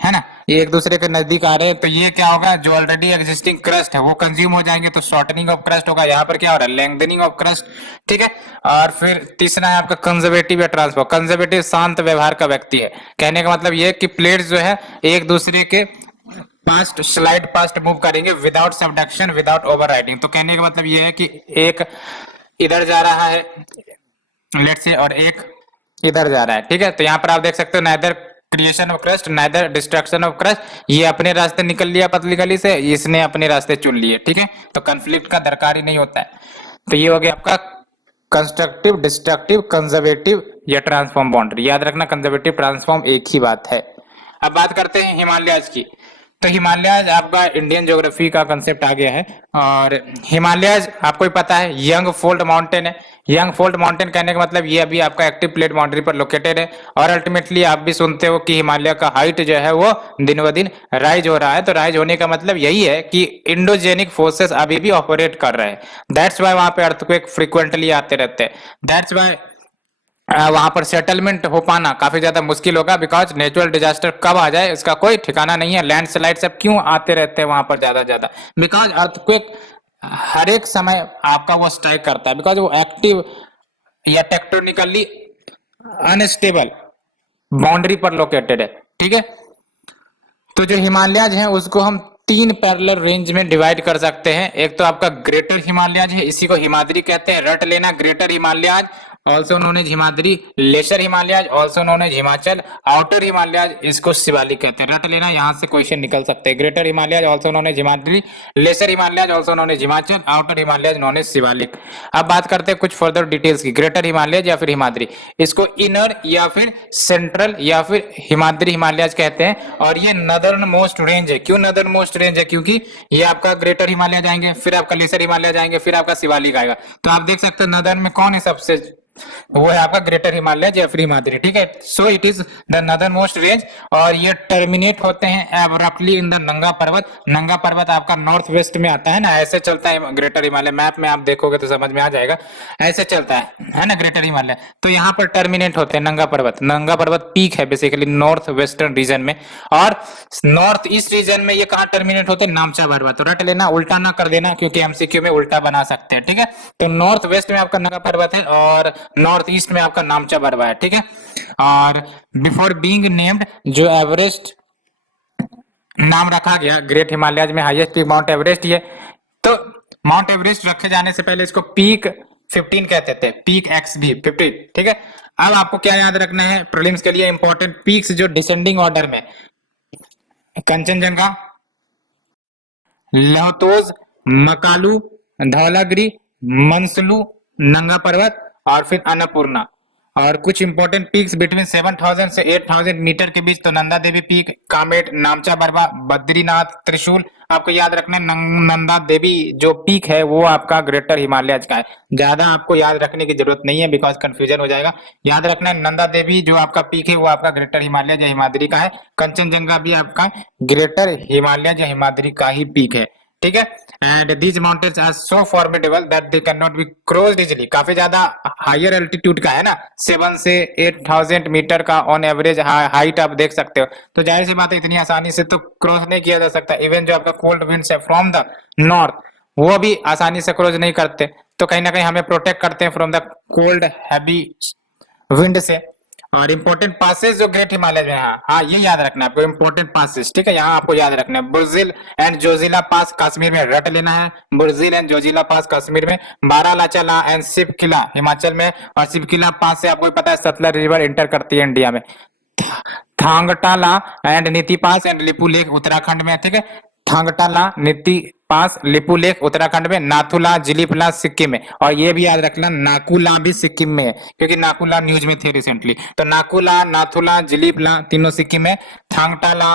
है ना, ये एक दूसरे के नजदीक आ रहे हैं, तो ये क्या होगा, जो ऑलरेडी एग्जिस्टिंग क्रस्ट है वो कंज्यूम हो जाएंगे, तो शॉर्टनिंग ऑफ क्रस्ट होगा। यहाँ पर क्या हो रहा है, लेंथनिंग ऑफ क्रस्ट, ठीक है। और फिर तीसरा है आपका कंजर्वेटिव या ट्रांसफॉर्म। कंजर्वेटिव शांत व्यवहार का व्यक्ति है। कहने का मतलब ये कि प्लेट्स जो है एक दूसरे के पास्ट स्लाइड पास्ट मूव करेंगे विदाउट सबडक्शन विदाउट ओवरराइडिंग। तो कहने का मतलब ये है कि एक इधर जा रहा है लेट्स से और एक इधर जा रहा है, ठीक है। तो यहाँ पर आप देख सकते हो neither creation of crust neither destruction of crust, ये अपने रास्ते निकल लिया पतली गली से, इसने अपने रास्ते चुन लिए, ठीक है। तो कंफ्लिक्ट का दरकार ही नहीं होता है। तो ये हो गया आपका कंस्ट्रक्टिव, डिस्ट्रक्टिव, कंजर्वेटिव या ट्रांसफॉर्म बाउंड्री। याद रखना कंजर्वेटिव ट्रांसफॉर्म एक ही बात है। अब बात करते हैं हिमालयाज की। तो हिमालयाज आपका इंडियन ज्योग्राफी का कंसेप्ट आ गया है और हिमालयाज आपको ही पता है यंग फोल्ड माउंटेन है। यंग फोल्ड माउंटेन कहने का मतलब ये अभी आपका एक्टिव प्लेट बाउंड्री पर लोकेटेड है और अल्टीमेटली आप भी सुनते हो कि हिमालय का हाइट जो है वो दिन ब दिन राइज हो रहा है। तो राइज होने का मतलब यही है कि इंडोजेनिक फोर्सेस अभी भी ऑपरेट कर रहे हैं। दैट्स वाई वहां पे अर्थक्वेक फ्रीक्वेंटली आते रहते हैं। दैट्स वाई वहां पर सेटलमेंट हो पाना काफी ज्यादा मुश्किल होगा, बिकॉज नेचुरल डिजास्टर कब आ जाए इसका कोई ठिकाना नहीं है। लैंडस्लाइड सब क्यों आते रहते हैं वहां पर ज्यादा, बिकॉज अर्थक्वेक हर एक समय आपका वो स्ट्राइक करता है, बिकॉज वो एक्टिव या टेक्टोनिकली अनस्टेबल बाउंड्री पर लोकेटेड है, ठीक है। तो जो हिमालयाज हैं उसको हम तीन पैरेलल रेंज में डिवाइड कर सकते हैं। एक तो आपका ग्रेटर हिमालयाज है, इसी को हिमाद्री कहते हैं, रट लेना। Greater Himalayas also known as Himadri, lesser Himalayas also known as Himachal, outer Himalayas इसको शिवालिक कहते हैं। रट लेना, यहाँ से क्वेश्चन निकल सकते हैं। Greater Himalayas also known as Himadri, lesser Himalayas also known as Himachal, outer Himalayas known as Shivalik. अब बात करते हैं कुछ फर्दर डिटेल्स की। ग्रेटर हिमालयाज या फिर हिमाद्री, इसको इनर या फिर सेंट्रल या फिर हिमाद्री हिमालयाज कहते हैं और ये नदर्न मोस्ट रेंज है। क्यों नदर्न मोस्ट रेंज है? क्योंकि ये आपका ग्रेटर हिमालय जाएंगे, फिर आपका लेसर हिमालय जाएंगे, फिर आपका शिवालिक आएगा। तो आप देख सकते हो नदर्न में कौन है सबसे, वो है आपका ग्रेटर हिमालय या फिर हिमाद्री, ठीक है। So it is the northern most range और ये टर्मिनेट होते हैं एब्रप्टली इन द नंगा पर्वत। नंगा पर्वत आपका नॉर्थ वेस्ट में आता है ना, ऐसे चलता है ग्रेटर हिमालय। मैप में आप देखोगे तो समझ में आ जाएगा, ऐसे चलता है ना ग्रेटर हिमालय। तो यहाँ पर टर्मिनेट होते हैं नंगा पर्वत। नंगा पर्वत पीक है बेसिकली नॉर्थ वेस्टर्न रीजन में, और नॉर्थ ईस्ट रीजन में ये कहाँ टर्मिनेट होते हैं, नामचा पर्वत। तो रट लेना, उल्टा ना कर देना, क्योंकि एमसीक्यू में उल्टा बना सकते हैं, ठीक है। तो नॉर्थ वेस्ट में आपका नंगा पर्वत है और नॉर्थ ईस्ट में आपका नामचा पर्वत है, ठीक है। और बिफोर बीइंग नेम्ड, जो एवरेस्ट नाम रखा गया, ग्रेट हिमालयाज में हाईएस्ट पीक माउंट एवरेस्ट ही है। तो माउंट एवरेस्ट रखे जाने से पहले इसको पीक 15 कहते थे, पीक एक्स भी 15, ठीक है। अब आपको क्या याद रखना है प्रीलिम्स के लिए इंपॉर्टेंट पीक्स जो डिसेंडिंग ऑर्डर में, कंचनजंगा, लोहतोज, मकालू, धौलागिरी, मंसलू, नंगा पर्वत और फिर अन्नपूर्णा। और कुछ इंपॉर्टेंट पीक्स बिटवीन 7000 से 8000 मीटर के बीच तो नंदा देवी पीक, कामेट, नामचा बरवा, बद्रीनाथ, त्रिशूल। आपको याद रखना है नंदा देवी जो पीक है वो आपका ग्रेटर हिमालय का है। ज्यादा आपको याद रखने की जरूरत नहीं है बिकॉज कंफ्यूजन हो जाएगा। याद रखना है नंदा देवी जो आपका पीक है वो आपका ग्रेटर हिमालय या हिमाद्री का है। कंचनजंगा भी आपका ग्रेटर हिमालय या हिमाद्री का ही पीक है, ठीक है। And these mountains are so formidable that they can not be crossed easily. काफी ज्यादा हायर एल्टीट्यूड का है ना, 7 से 8000 मीटर का ऑन एवरेज हाइट आप देख सकते हो। तो जाहिर सी बात है इतनी आसानी से तो क्रॉस नहीं किया जा सकता। इवन जो आपका कोल्ड विंड्स है फ्रॉम द नॉर्थ वो भी आसानी से क्रॉस नहीं करते, तो कहीं ना कहीं हमें प्रोटेक्ट करते हैं from the cold heavy wind से। और इंपॉर्टेंट पासेस जो ग्रेट हिमालय में, हाँ ये याद रखना है आपको इंपॉर्टेंट पासेस, ठीक है। यहाँ आपको याद रखना है बुर्जिल एंड जोजिला पास कश्मीर में, रट लेना है। बुर्जिल एंड जोजिला पास कश्मीर में, बारालाचाला एंड सिपकिला हिमाचल में। और सिपकिला पास से आपको पता है सतलज रिवर इंटर करती है इंडिया में। थांगटाला एंड नीति पास एंड लिपू लेक उत्तराखंड में, ठीक है। थांगटाला, नीति पास, लिपू लेक उत्तराखंड में, नाथुला, जिलीपला सिक्किम में। और ये भी याद रखना नाकुला भी सिक्किम में है क्योंकि नाकुला न्यूज में थे रिसेंटली। तो नाकुला, नाथुला, जिलीपला तीनों सिक्किम में, थांगटाला,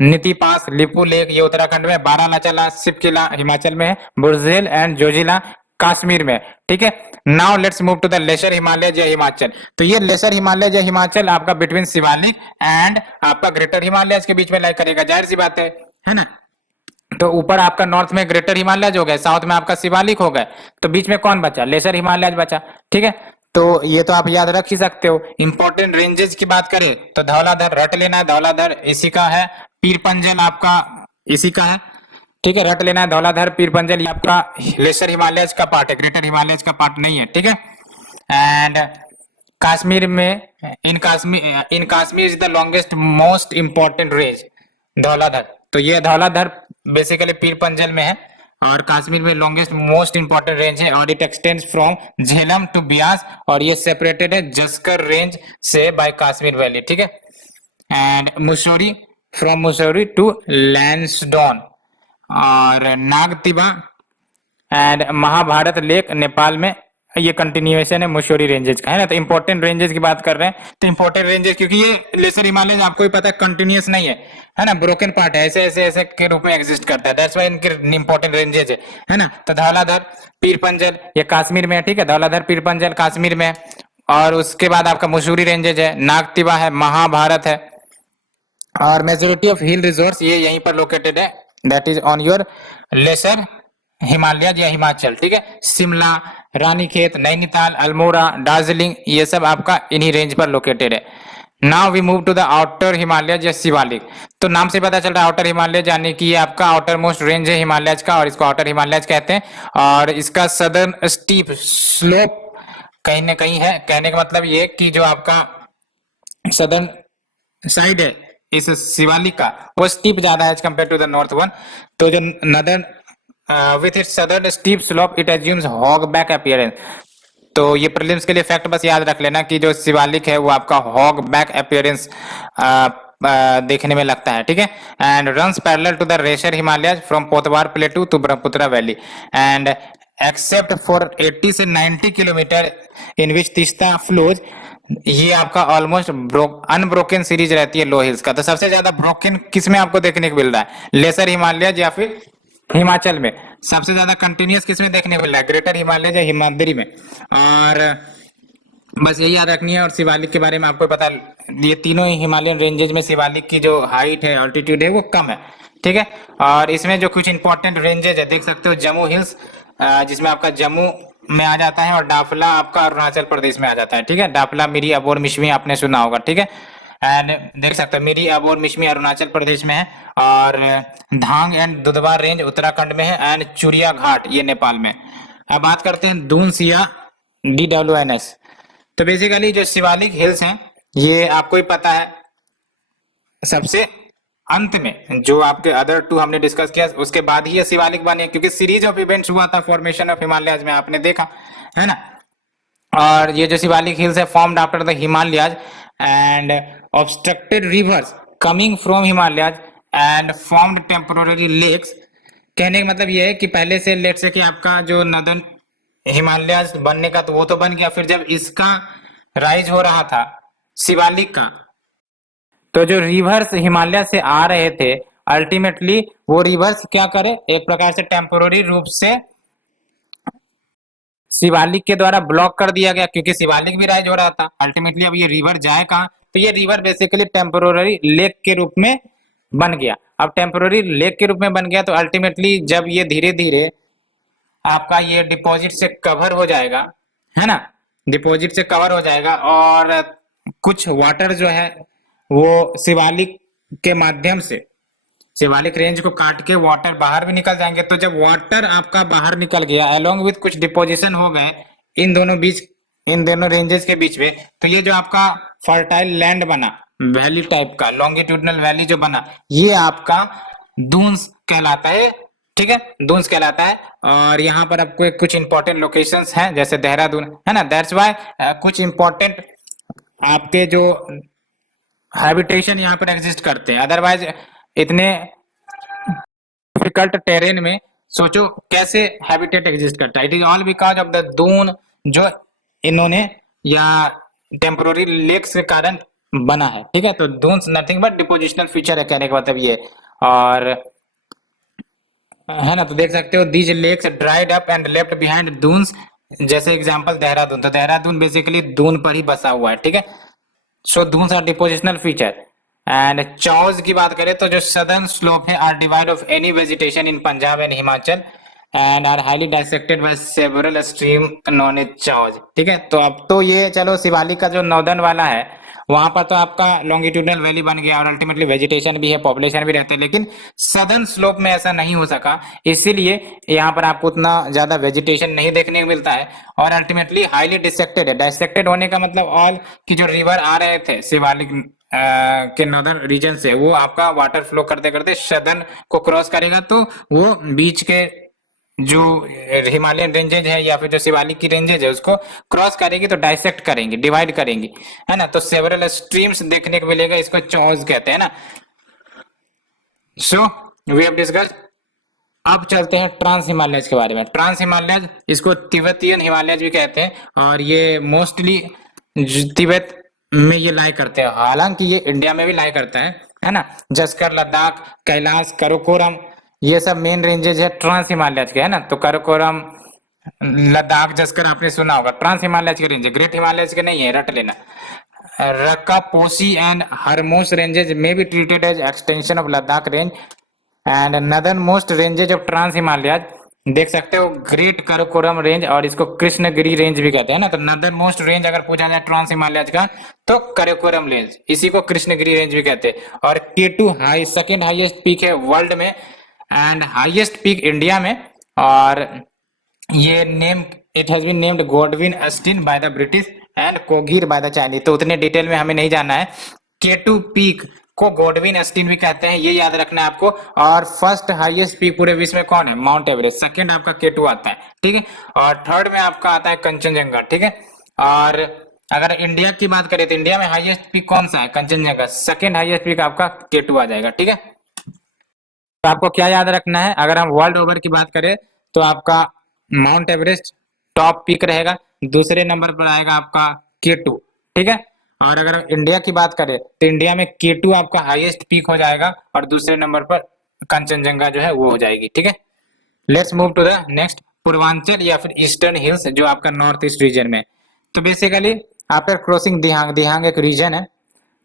नीति पास, लिपू लेक ये उत्तराखंड में, बारालाचाला, सिपकिला हिमाचल में है, बुर्जिल एंड जोजिला कश्मीर में, ठीक है। Now let's move to the lesser Himalaya या हिमाचल। तो ये लेसर हिमालय या हिमाचल आपका बिटवीन शिवालिक एंड आपका ग्रेटर हिमालय के बीच में लाई करेगा, जाहिर सी बात है ना। तो ऊपर आपका नॉर्थ में ग्रेटर हिमालय हो गए, साउथ में आपका शिवालिक हो गए, तो बीच में कौन बचा, लेसर हिमालय बचा, ठीक है। तो ये तो आप याद रख ही सकते हो। इंपॉर्टेंट रेंजेस की बात करें तो धौलाधर रट लेना है, धौलाधर इसी का है। पीर पंजल आपका इसी का है, ठीक है, रट लेना है। धौलाधर पीर पंजल ये आपका लेसर हिमालय का पार्ट है, ग्रेटर हिमालय का पार्ट नहीं है, ठीक है। एंड कश्मीर में in Kashmir is the longest most important range Dhauladhar. तो ये धौलाधर बेसिकली पीर पंजल में है और कश्मीर में लॉन्गेस्ट मोस्ट इंपॉर्टेंट रेंज है। और it extends from Jhelum to Beas और ये सेपरेटेड है जस्कर रेंज से बाय कश्मीर वैली, ठीक है। And Mussoorie from Mussoorie to Lansdowne और नागतिबा एंड महाभारत लेक नेपाल में, ये कंटिन्यूएशन है मुशोरी रेंजेस का, है ना। तो इंपॉर्टेंट रेंजेस की बात कर रहे हैं तो इंपॉर्टेंट रेंजेस क्योंकि ये लेसर हिमालय आपको ही पता है कंटिन्यूअस नहीं है ना, ब्रोकन पार्ट है, ऐसे ऐसे ऐसे के रूप में एग्जिस्ट करता है, दैट्स व्हाई इनके इंपॉर्टेंट रेंजेस है ना। तो धौलाधर पीर पंजल ये कश्मीर में है, ठीक है। धौलाधर पीर पंजल कश्मीर में। और उसके बाद आपका मुशोरी रेंजेज है, नागतिबा है, महाभारत है। और मेजोरिटी ऑफ हिल रिजोर्ट्स ये यहीं पर लोकेटेड है, that is on your lesser Himalaya या हिमाचल, ठीक है। शिमला, रानीखेत, नैनीताल, अल्मोड़ा, दार्जिलिंग ये सब आपका इन्हीं रेंज पर लोकेटेड है। Now we move to the outer Himalaya या शिवालिक। तो नाम से पता चल रहा है आउटर हिमालय यानी कि ये आपका आउटर मोस्ट रेंज है हिमालय का और इसको आउटर हिमालय कहते हैं। और इसका सदर्न स्टीप स्लोप कहीं ना कहीं है, कहने का मतलब ये कि जो आपका सदर्न साइड है इस शिवालिक का वो स्टीप ज्यादा है as compare to the north one. तो जो northern with its southern steep slope it assumes hogback appearance। तो ये प्रीलिम्स के लिए फैक्ट बस याद रख लेना कि जो शिवालिक है वो आपका हॉगबैक अपीयरेंस देखने में लगता है, ठीक है। And runs parallel to the lesser Himalaya from Potwar plateau to Brahmaputra valley and except for 80 से 90 kilometre in which Teesta flows, ये आपका ऑलमोस्ट अनब्रोकन सीरीज रहती है लो हिल्स का। तो सबसे ज्यादा ब्रोकन किसमें आपको देखने को मिल रहा है, लेसर हिमालय या फिर हिमाचल में। सबसे ज्यादा कंटिन्यूअस किसमें देखने को मिल रहा है, ग्रेटर हिमालय या हिमाद्री में। और बस यही याद रखनी है। और शिवालिक के बारे में आपको पता, ये तीनों ही हिमालयन रेंजेस में शिवालिक की जो हाइट है ऑल्टीट्यूड है वो कम है, ठीक है। और इसमें जो कुछ इंपॉर्टेंट रेंजेस है देख सकते हो, जम्मू हिल्स जिसमें आपका जम्मू में आ जाता है और डाफला आपका अरुणाचल प्रदेश में आ जाता है, ठीक है। डाफला, मिरी, अबोर, मिश्मी आपने सुना होगा, ठीक है। एंड देख सकते हो मिरी, अबोर, मिश्मी अरुणाचल प्रदेश में है और धांग एंड दुधवा रेंज उत्तराखंड में है एंड चुरिया घाट ये नेपाल में। अब बात करते हैं दून्स या DWNS। तो बेसिकली जो शिवालिक हिल्स हैं ये आपको ही पता है सबसे अंत में, जो आपके अदर टू हमने डिस्कस किया उसके बाद ही ये शिवालिक बने, क्योंकि सीरीज ऑफ इवेंट्स हुआ था फॉर्मेशन ऑफ हिमालय में, आपने देखा है ना। और ये जो शिवालिक हिल्स है formed after the Himalayas and obstructed rivers coming from Himalayas and formed temporary lakes. कहने का मतलब ये है कि पहले से लेट से कि आपका जो नदन हिमालयाज बनने का तो वो तो बन गया, फिर जब इसका राइज हो रहा था शिवालिक का, तो जो रिवर्स हिमालय से आ रहे थे अल्टीमेटली वो रिवर्स क्या करे, एक प्रकार से टेम्पोररी रूप से शिवालिक के द्वारा ब्लॉक कर दिया गया, क्योंकि शिवालिक भी राइज हो रहा था। अल्टीमेटली अब ये रिवर जाए कहाँ, तो ये रिवर बेसिकली टेम्पोररी लेक के रूप में बन गया। अब टेम्पोररी लेक के रूप में बन गया तो अल्टीमेटली जब ये धीरे धीरे आपका ये डिपॉजिट से कवर हो जाएगा, है ना, डिपॉजिट से कवर हो जाएगा और कुछ वाटर जो है वो शिवालिक के माध्यम से शिवालिक रेंज को काट के वाटर बाहर भी निकल जाएंगे। तो जब वाटर आपका बाहर निकल गया अलोंग विथ कुछ डिपोजिशन हो गए इन दोनों बीच, इन दोनों रेंजेस के बीच में, तो ये जो आपका फर्टाइल लैंड बना वैली टाइप का लॉन्गिट्यूडनल वैली जो बना ये आपका दून्स कहलाता है। ठीक है, दून्स कहलाता है। और यहाँ पर आपको एक कुछ इंपॉर्टेंट लोकेशंस हैं जैसे देहरादून, है ना, दैट्स व्हाई कुछ इंपॉर्टेंट आपके जो हैबिटेशन यहाँ पर एग्जिस्ट करते हैं। अदरवाइज इतने डिफिकल्ट टेरेन में सोचो कैसे हैबिटेट एग्जिस्ट करता है। It is all because of the Doon जो इन्होंने या टेम्पोररी लेक्स के कारण बना है। ठीक है, तो Duns nothing but depositional feature है, कहने का मतलब ये। और है ना, तो देख सकते हो these lakes dried up and left behind duns, जैसे एग्जांपल देहरादून, तो देहरादून बेसिकली दून पर ही बसा हुआ है। ठीक है, so duns are depositional feature. And chos की बात करें तो जो सदर्न स्लोप है are devoid of any vegetation in Punjab and Himachal and are highly dissected by several stream known as chos. ठीक है, तो अब तो ये चलो शिवालिक का जो नॉर्दर्न वाला है वहां पर तो आपका लॉन्गिट्यूडनल वैली बन गया और अल्टीमेटली वेजिटेशन भी है, पॉपुलेशन भी रहते हैं, लेकिन सदर्न स्लोप में ऐसा नहीं हो सका, इसीलिए यहाँ पर आपको उतना ज्यादा वेजिटेशन नहीं देखने को मिलता है और अल्टीमेटली हाईली डिसेक्टेड है। डाइसेक्टेड होने का मतलब ऑल की जो रिवर आ रहे थे शिवालिक के नॉर्दर्न रीजन से वो आपका वाटर फ्लो करते करते सदर्न को क्रॉस करेगा, तो वो बीच के जो हिमालयन रेंजेज है या फिर जो शिवालिक की रेंजेज है उसको क्रॉस करेगी, तो डाइसेक्ट करेंगे, डिवाइड करेंगे, है ना, तो सेवरल स्ट्रीम्स देखने को मिलेगा, इसको चौज कहते हैं ना। So we have discussed. अब चलते हैं ट्रांस हिमालयज के बारे में। ट्रांस हिमालयज, इसको तिब्बतियन हिमालयज भी कहते हैं और ये मोस्टली तिब्बत में ये लाई करते हैं, हालांकि ये इंडिया में भी लाई करता है ना। जस्कर, लद्दाख, कैलाश, काराकोरम, ये सब मेन रेंजेज है ट्रांस हिमालयज के, है ना। तो काराकोरम, लद्दाख, जस्कर आपने सुना होगा, ट्रांस हिमालयज के रेंज, ग्रेट हिमालयज के नहीं है, रट लेना। Rakaposhi and Haramosh ranges में be treated as extension of Ladakh range and northernmost ranges of trans Himalayas, देख सकते हो ग्रेट काराकोरम रेंज और इसको कृष्णगिरी रेंज भी कहते हैं ना। तो नदर्न मोस्ट रेंज अगर पूछा जाए ट्रांस हिमालयज का तो काराकोरम रेंज, इसी को कृष्णगिरी रेंज भी कहते हैं। और K2 high second highest peak है वर्ल्ड में एंड हाईएस्ट पीक इंडिया में, और ये name it has been named Godwin Austen by the British and Chogori by the Chinese. तो उतने डिटेल में हमें नहीं जानना है। K2 पीक को गॉडविन अस्टिन भी कहते हैं, ये याद रखना है आपको। और फर्स्ट हाईएस्ट पीक पूरे विश्व में कौन है? Mount Everest. सेकंड आपका K2 आता है, ठीक है, और थर्ड में आपका आता है कंचनजंगा, ठीक है। और अगर इंडिया की बात करें तो इंडिया में हाईएस्ट पीक कौन सा है? कंचनजंगा। सेकंड हाईएस्ट पीक आपका K2 आ जाएगा, ठीक है। तो आपको क्या याद रखना है, अगर हम वर्ल्ड ओवर की बात करें तो आपका माउंट एवरेस्ट टॉप पीक रहेगा, दूसरे नंबर पर आएगा आपका K2, ठीक है। और अगर इंडिया की बात करें तो इंडिया में K2 आपका हाईएस्ट पीक हो जाएगा और दूसरे नंबर पर कंचनजंगा जो है वो हो जाएगी, ठीक है। Let's move to the next, Purvanchal या फिर ईस्टर्न हिल्स जो आपका नॉर्थ ईस्ट रीजन में। तो बेसिकली आफ्टर क्रॉसिंग दिहांग, दिहांग एक रीजन है,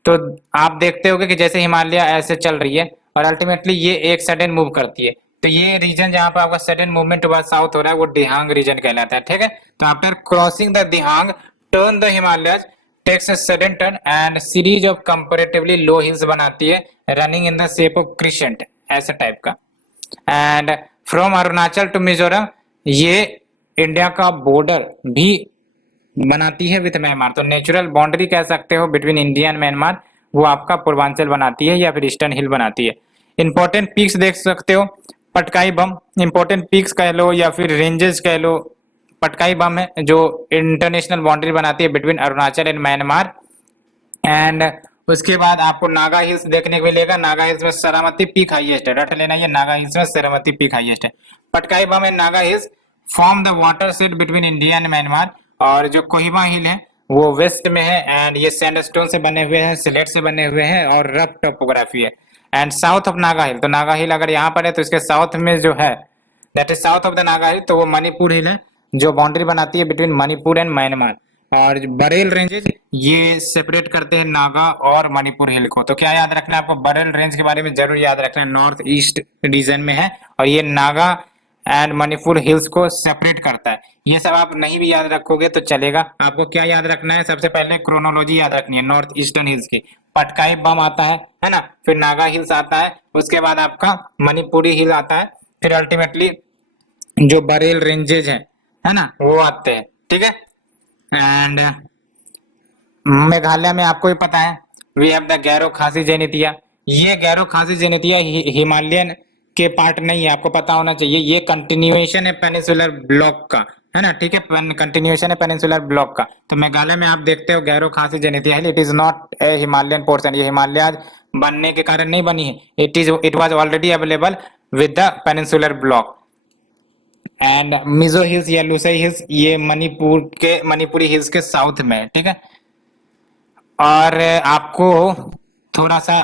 तो आप देखते होगे कि जैसे हिमालय ऐसे चल रही है और अल्टीमेटली ये एक सडन मूव करती है, तो ये रीजन जहां पर आपका सडन मूवमेंट टुवर्ड साउथ हो रहा है वो दिहांग रीजन कहलाता है, ठीक है। तो after crossing the Dihang turn the Himalayas takes a sudden turn and series of comparatively low hills बनाती है running in the shape of crescent, ऐसा टाइप का। And from Arunachal to Mizoram ये इंडिया का बॉर्डर भी बनाती है विथ म्यांमार, तो नेचुरल बाउंड्री कह सकते हो बिटवीन इंडिया एंड म्यांमार, वो आपका पूर्वांचल बनाती है या फिर ईस्टर्न हिल बनाती है। इंपॉर्टेंट पीक्स देख सकते हो, पटकाई बम, इंपॉर्टेंट पीक्स कह लो या फिर रेंजेस कह लो, पटकाई बम है जो इंटरनेशनल बाउंड्री बनाती है between Arunachal and Myanmar. And उसके बाद आपको नागा हिल्स देखने को मिलेगा। नागा हिल्स में सरामती पीक हाईएस्ट है, रट लेना, ये नागा हिल्स में सरामती पीक हाईएस्ट है। Patkai Bum and Naga hills form the watershed between India and Myanmar. और जो कोहिमा हिल है वो वेस्ट में है एंड ये सैंडस्टोन से बने हुए हैं, सिलेट से बने हुए हैं और रफ टोपोग्राफी है। And south of Naga hill, तो नागा हिल अगर यहाँ पर है तो इसके साउथ में जो है that is south of the Naga hill, तो वो मणिपुर हिल है जो बाउंड्री बनाती है बिटवीन मणिपुर एंड म्यांमार। और बरेल रेंजेस ये सेपरेट करते हैं नागा और मणिपुर हिल को। तो क्या याद रखना है आपको, बरेल रेंज के बारे में जरूर याद रखना है, नॉर्थ ईस्ट रीजन में है और ये नागा एंड मणिपुर हिल्स को सेपरेट करता है। ये सब आप नहीं भी याद रखोगे तो चलेगा। आपको क्या याद रखना है, सबसे पहले क्रोनोलॉजी याद रखनी है नॉर्थ ईस्टर्न हिल्स की। पटकाई बम आता है ना, फिर नागा हिल्स आता है, उसके बाद आपका मणिपुरी हिल आता है, फिर अल्टीमेटली जो बरेल रेंजेज है ना वो आते हैं, ठीक है। एंड मेघालय में आपको भी पता है we have the Gairo Khasi जेनिथिया। ये गैरो खासी जेनिथिया हिमालयन के पार्ट नहीं है, आपको पता होना चाहिए। ये कंटिन्यूएशन है पेनिनसुलर ब्लॉक का, है ना, ठीक है, कंटिन्यूएशन है पेनिनसुलर ब्लॉक का। तो मेघालय में आप देखते हो Garo Khasi Jaintia hill, it is not a Himalayan portion. ये हिमालय बनने के कारण नहीं बनी है, it was already available with the peninsular block. And Mizo hills या लुसाई हिल्स ये मणिपुरी हिल्स के साउथ में है, ठीक है। और आपको थोड़ा सा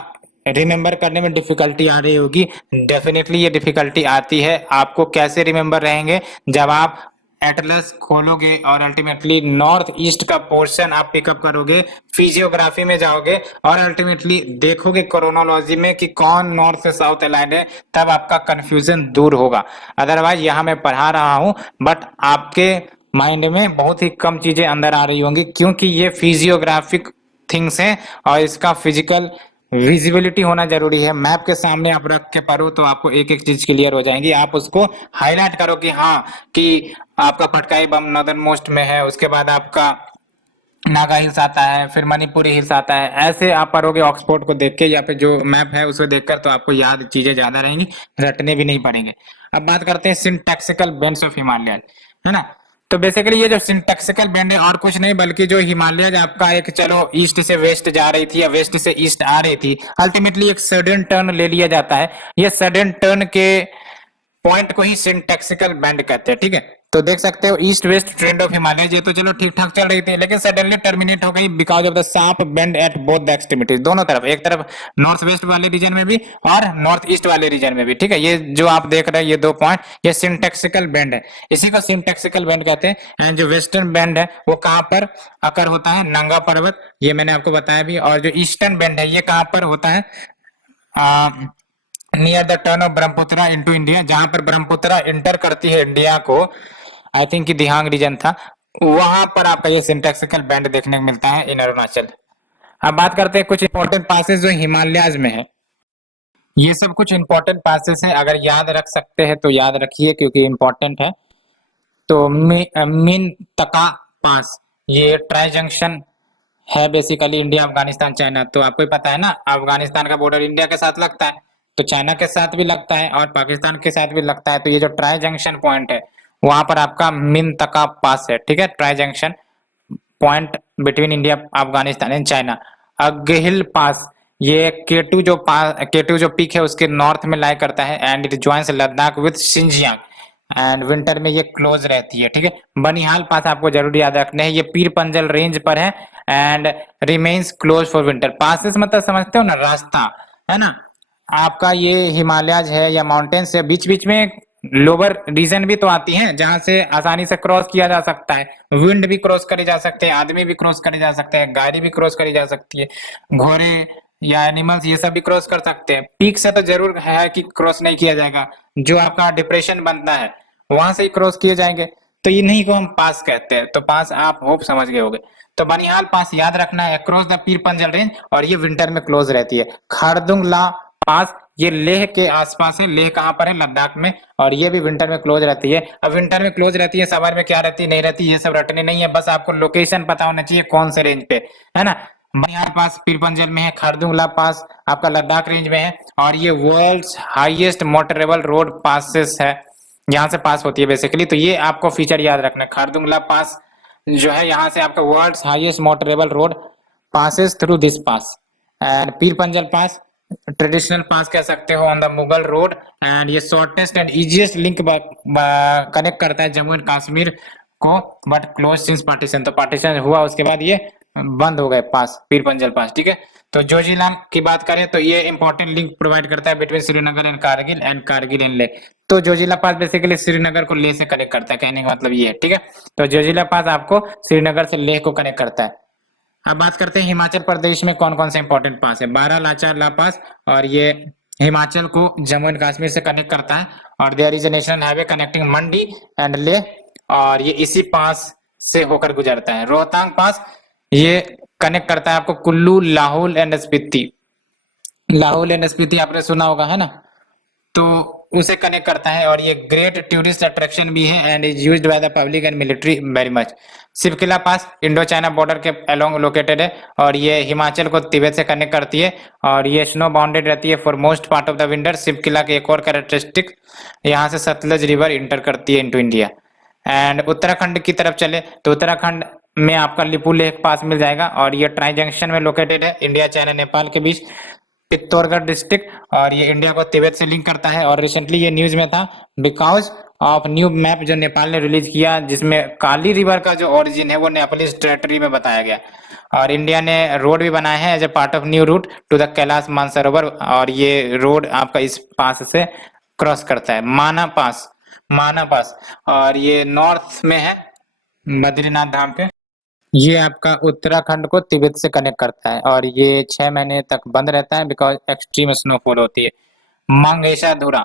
रिमेम्बर करने में डिफिकल्टी आ रही होगी, डेफिनेटली ये डिफिकल्टी आती है। आपको कैसे रिमेम्बर रहेंगे, जब आप एटलस खोलोगे और अल्टीमेटली नॉर्थ ईस्ट का पोर्शन आप पिकअप करोगे, फिजियोग्राफी में जाओगे और अल्टीमेटली देखोगे क्रोनोलॉजी में कि कौन नॉर्थ से साउथ अलाइड है, तब आपका कंफ्यूजन दूर होगा। अदरवाइज यहाँ मैं पढ़ा रहा हूँ बट आपके माइंड में बहुत ही कम चीजें अंदर आ रही होंगी, क्योंकि ये फिजियोग्राफिक थिंग्स हैं और इसका फिजिकल विजिबिलिटी होना जरूरी है। मैप के सामने आप रख के पढ़ो तो आपको एक एक चीज क्लियर हो जाएंगी। आप उसको हाईलाइट करो कि हाँ कि आपका पटकाई बम नॉर्दर्न मोस्ट में है, उसके बाद आपका नागा हिल्स आता है, फिर मणिपुरी हिल्स आता है। ऐसे आप पढ़ोगे ऑक्सफोर्ड को देख के या फिर जो मैप है उसको देखकर, तो आपको याद चीजें ज्यादा रहेंगी, रटने भी नहीं पड़ेंगे। अब बात करते हैं सिंटैक्सिकल बेंड्स ऑफ हिमालय, है ना। तो बेसिकली ये जो सिंटैक्सिकल बेंड है और कुछ नहीं बल्कि जो हिमालय आपका एक, चलो ईस्ट से वेस्ट जा रही थी या वेस्ट से ईस्ट आ रही थी, अल्टीमेटली एक सडन टर्न ले लिया जाता है। ये सडन टर्न के पॉइंट को ही सिंटैक्सिकल बेंड कहते हैं, ठीक है। तो देख सकते हो east west trend of Himalaya, ये तो चलो ठीक ठाक चल रही थी लेकिन सडनली टर्मिनेट हो गई because of the sharp bend at both the extremities. दोनों तरफ, एक तरफ नॉर्थ वेस्ट वाले रीजन में भी और नॉर्थ ईस्ट वाले रीजन में भी, ठीक है। ये जो आप देख रहे हैं ये दो पॉइंट, ये सिंटैक्सिकल बेंड है, इसी को सिंटैक्सिकल बेंड कहते हैं। एंड जो वेस्टर्न बेंड है वो कहां पर अकर होता है, नंगा पर्वत, ये मैंने आपको बताया भी। और जो ईस्टर्न बेंड है ये कहां पर होता है, near the turn off Brahmaputra into India, जहां पर ब्रह्मपुत्र इंटर करती है इंडिया को, आई थिंक दिहांग रीजन था, वहां पर आपका ये सिंटैक्सिकल बैंड देखने को मिलता है इन अरुणाचल। अब बात करते हैं कुछ इंपॉर्टेंट पासेस जो हिमालयाज में है। ये सब कुछ इंपॉर्टेंट पासेस है, अगर याद रख सकते हैं तो याद रखिए क्योंकि इंपॉर्टेंट है। तो मीन तका पास ये ट्राई जंक्शन है, बेसिकली इंडिया अफगानिस्तान चाइना। तो आपको ही पता है ना, अफगानिस्तान का बॉर्डर इंडिया के साथ लगता है, तो चाइना के साथ भी लगता है और पाकिस्तान के साथ भी लगता है। तो ये जो ट्राई जंक्शन पॉइंट है वहां पर आपका मिनतका पास है, ठीक है, tri junction point between India Afghanistan and China. Aghil pass ये केटू जो पीक है उसके नॉर्थ में लाई करता है and it joins Ladakh with Xinjiang and winter में ये क्लोज रहती है, ठीक है। बनिहाल पास आपको जरूर याद रखने हैं, ये पीर पंजल रेंज पर है and remains close for winter. Passes मतलब समझते हो ना, रास्ता, है ना। आपका ये हिमालयज है या माउंटेन्स है, बीच बीच में लोअर रीजन भी तो आती हैं जहां से आसानी से क्रॉस किया जा सकता है। विंड भी क्रॉस करे जा सकते हैं, आदमी भी क्रॉस करे जा सकते हैं, गाड़ी भी क्रॉस करी जा सकती है, घोड़े या एनिमल्स ये सब भी क्रॉस कर सकते हैं। पीक से तो जरूर है कि क्रॉस नहीं किया जाएगा, जो आपका डिप्रेशन बनता है वहां से ही क्रॉस किए जाएंगे। तो इन्हीं को हम पास कहते हैं। तो पास आप होप समझ गए होंगे। तो बनिहाल पास याद रखना है, across the Pir Panjal range, और ये विंटर में क्लोज रहती है। खारदुंगला पास ये लेह के आसपास है, लेह कहां पर है, लद्दाख में, और ये भी विंटर में क्लोज रहती है। अब विंटर में क्लोज रहती है, समर में क्या रहती है नहीं रहती, ये सब रटने नहीं है, बस आपको लोकेशन पता होना चाहिए कौन से रेंज पे, है ना। बनिहाल पास पीर पंजल में है, खारदुंगला पास आपका लद्दाख रेंज में है, और ये world's highest motorable road passes है। यहाँ से पास होती है बेसिकली। तो ये आपको फीचर याद रखना है। खारदुंगला पास जो है यहाँ से आपका world's highest motorable road passes through this pass. And Pir Panjal pass traditional pass कह सकते हो on the Mughal road. And ये shortest and easiest link connect करता है जम्मू एंड कश्मीर को, बट क्लोज सिंस पार्टीशन। तो पार्टीशन हुआ उसके बाद ये बंद हो गए पास, पीर पंजल पास, ठीक है। तो जोजिला की बात करें तो ये इंपॉर्टेंट लिंक प्रोवाइड करता है between Srinagar and Kargil and Leh. तो जोजिला पास बेसिकली श्रीनगर को लेह से कनेक्ट करता है, कहने का मतलब ये है, ठीक है। तो जोजिला पास आपको श्रीनगर से लेह को कनेक्ट करता है। अब बात करते हैं हिमाचल प्रदेश में कौन कौन से इंपॉर्टेंट पास है। बारह लाचार ला पास, और ये हिमाचल को जम्मू एंड कश्मीर से कनेक्ट करता है। और there is a national highway connecting Mandi and Leh, और ये इसी पास से होकर गुजरता है। रोहतांग पास ये कनेक्ट करता है आपको कुल्लू, लाहौल एंड स्पीति। लाहौल एंड स्पीति आपने सुना होगा, है ना, तो उसे कनेक्ट करता है। और ये ग्रेट टूरिस्ट अट्रैक्शन भी है and is used by the public and military very much. Shipki La pass Indo China border के अलोंग लोकेटेड है, और ये हिमाचल को तिब्बत से कनेक्ट करती है, और ये स्नो बाउंडेड रहती है for most part of the winter. Shipki La की एक और कैरेक्टरिस्टिक, यहाँ से सतलज रिवर इंटर करती है इनटू इंडिया। एंड उत्तराखंड की तरफ चले तो उत्तराखंड में आपका लिपू लेक पास मिल जाएगा, और ये ट्राई जंक्शन में लोकेटेड है इंडिया चाइना नेपाल के बीच। पित्तौरगढ़ डिस्ट्रिक्ट, और ये इंडिया को तिब्बत से लिंक करता है। और रिसेंटली ये न्यूज में था बिकॉज ऑफ न्यू मैप जो नेपाल ने रिलीज किया, जिसमें काली रिवर का जो ओरिजिन है वो नेपालीज टेरिटरी में बताया गया। और इंडिया ने रोड भी बनाए हैं as a part of new route to the Kailash Mansarovar, और ये रोड आपका इस पास से क्रॉस करता है, माना पास, माना पास। और ये नॉर्थ में है बद्रीनाथ धाम के। ये आपका उत्तराखंड को तिब्बत से कनेक्ट करता है, और ये 6 महीने तक बंद रहता है बिकॉज एक्सट्रीम स्नोफॉल होती है। मंगेशा धुरा,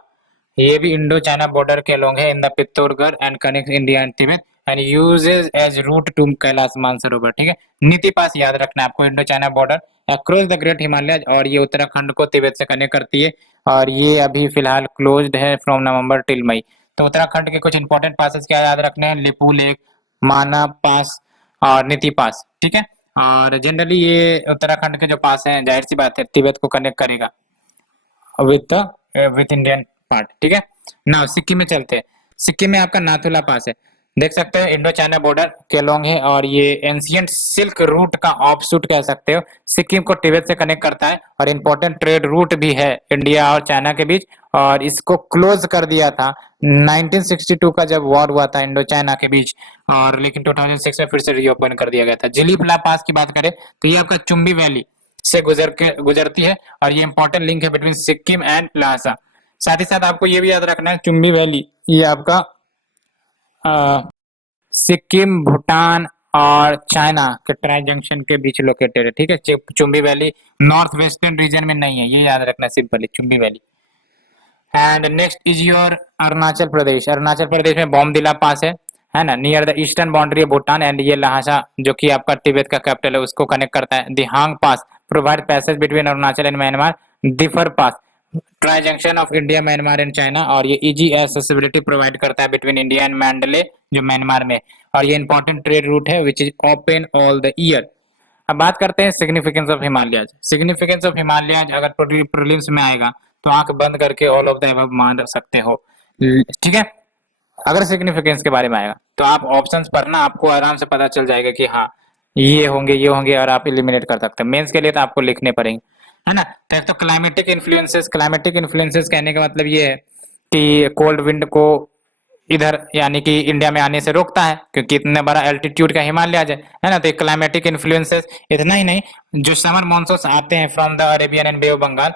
ये भी इंडो चाइना बॉर्डर के अलोंग है in the Pithoragarh and connect India and Tibet and uses as route to Kailash Mansarovar, ठीक है। नीति पास याद रखना है आपको, Indo China border across the great Himalaya, और ये उत्तराखंड को तिब्बत से कनेक्ट करती है। और ये अभी फिलहाल क्लोज्ड है फ्रॉम नवंबर टिल मई। तो उत्तराखंड के कुछ इंपॉर्टेंट पासेस क्या याद रखने हैं, लिपू लेक, माना पास और नीति पास, ठीक है। और जनरली ये उत्तराखंड के जो पास हैं, जाहिर सी बात है तिब्बत को कनेक्ट करेगा विथ इंडियन पार्ट, ठीक है। नाउ सिक्किम में चलते हैं। सिक्किम में आपका नाथुला पास है, देख सकते हो इंडो चाइना बॉर्डर के लॉन्ग है, और ये एंशियंट सिल्क रूट का ऑफशूट कह सकते हो। सिक्किम को तिब्बत से कनेक्ट करता है, और इंपॉर्टेंट ट्रेड रूट भी है इंडिया और चाइना के बीच। और इसको क्लोज कर दिया था 1962 का जब वॉर हुआ था इंडो चाइना के बीच, और लेकिन 2006 में फिर से रीओपन कर दिया गया था। जिलीपला पास की बात करें तो ये आपका चुम्बी वैली से गुजरती है, और ये इंपॉर्टेंट लिंक है बिटवीन सिक्किम एंड ल्हासा। साथ ही साथ आपको ये भी याद रखना है, चुम्बी वैली ये आपका सिक्किम, भूटान और चाइना के ट्राई जंक्शन के बीच लोकेटेड है, ठीक है। Chumbi valley north western region में नहीं है, ये याद रखना simply, Chumbi valley. And next is your Arunachal Pradesh. Arunachal Pradesh में बॉमदिला पास है ना, near the eastern boundary of Bhutan, and ये लहासा जो कि आपका तिब्बत का कैपिटल है उसको कनेक्ट करता है। Dihang pass provide passage between Arunachal and Myanmar. Diphu pass tri junction of India, Myanmar and China, और ये इजी एक्सेसिबिलिटी प्रोवाइड करता है बिटवीन इंडिया एंड मैंडले जो म्यांमार में। और ये इंपॉर्टेंट ट्रेड रूट है which is open all the year. अब बात करते हैं significance of Himalayas. Significance of Himalayas अगर प्रीलिम्स में आएगा तो आंख बंद करके ऑल ऑफ द अबव मान सकते हो, ठीक है। अगर सिग्निफिकेंस के बारे में आएगा तो आप ऑप्शंस पढ़ना, आपको आराम से पता चल जाएगा कि हाँ ये होंगे, और आप एलिमिनेट कर सकते हैं। मेंस के लिए तो आपको लिखने पड़ेंगे, है ना। तो क्लाइमेटिक इन्फ्लुएंसेस कहने का मतलब ये है कि कोल्ड विंड को इधर यानी कि इंडिया में आने से रोकता है, क्योंकि इतने बड़ा एल्टीट्यूड का हिमालय है ना। तो क्लाइमेटिक इन्फ्लुएंसेस, इतना ही नहीं, जो समर मॉनसून आते हैं from the Arabian and bay of Bengal,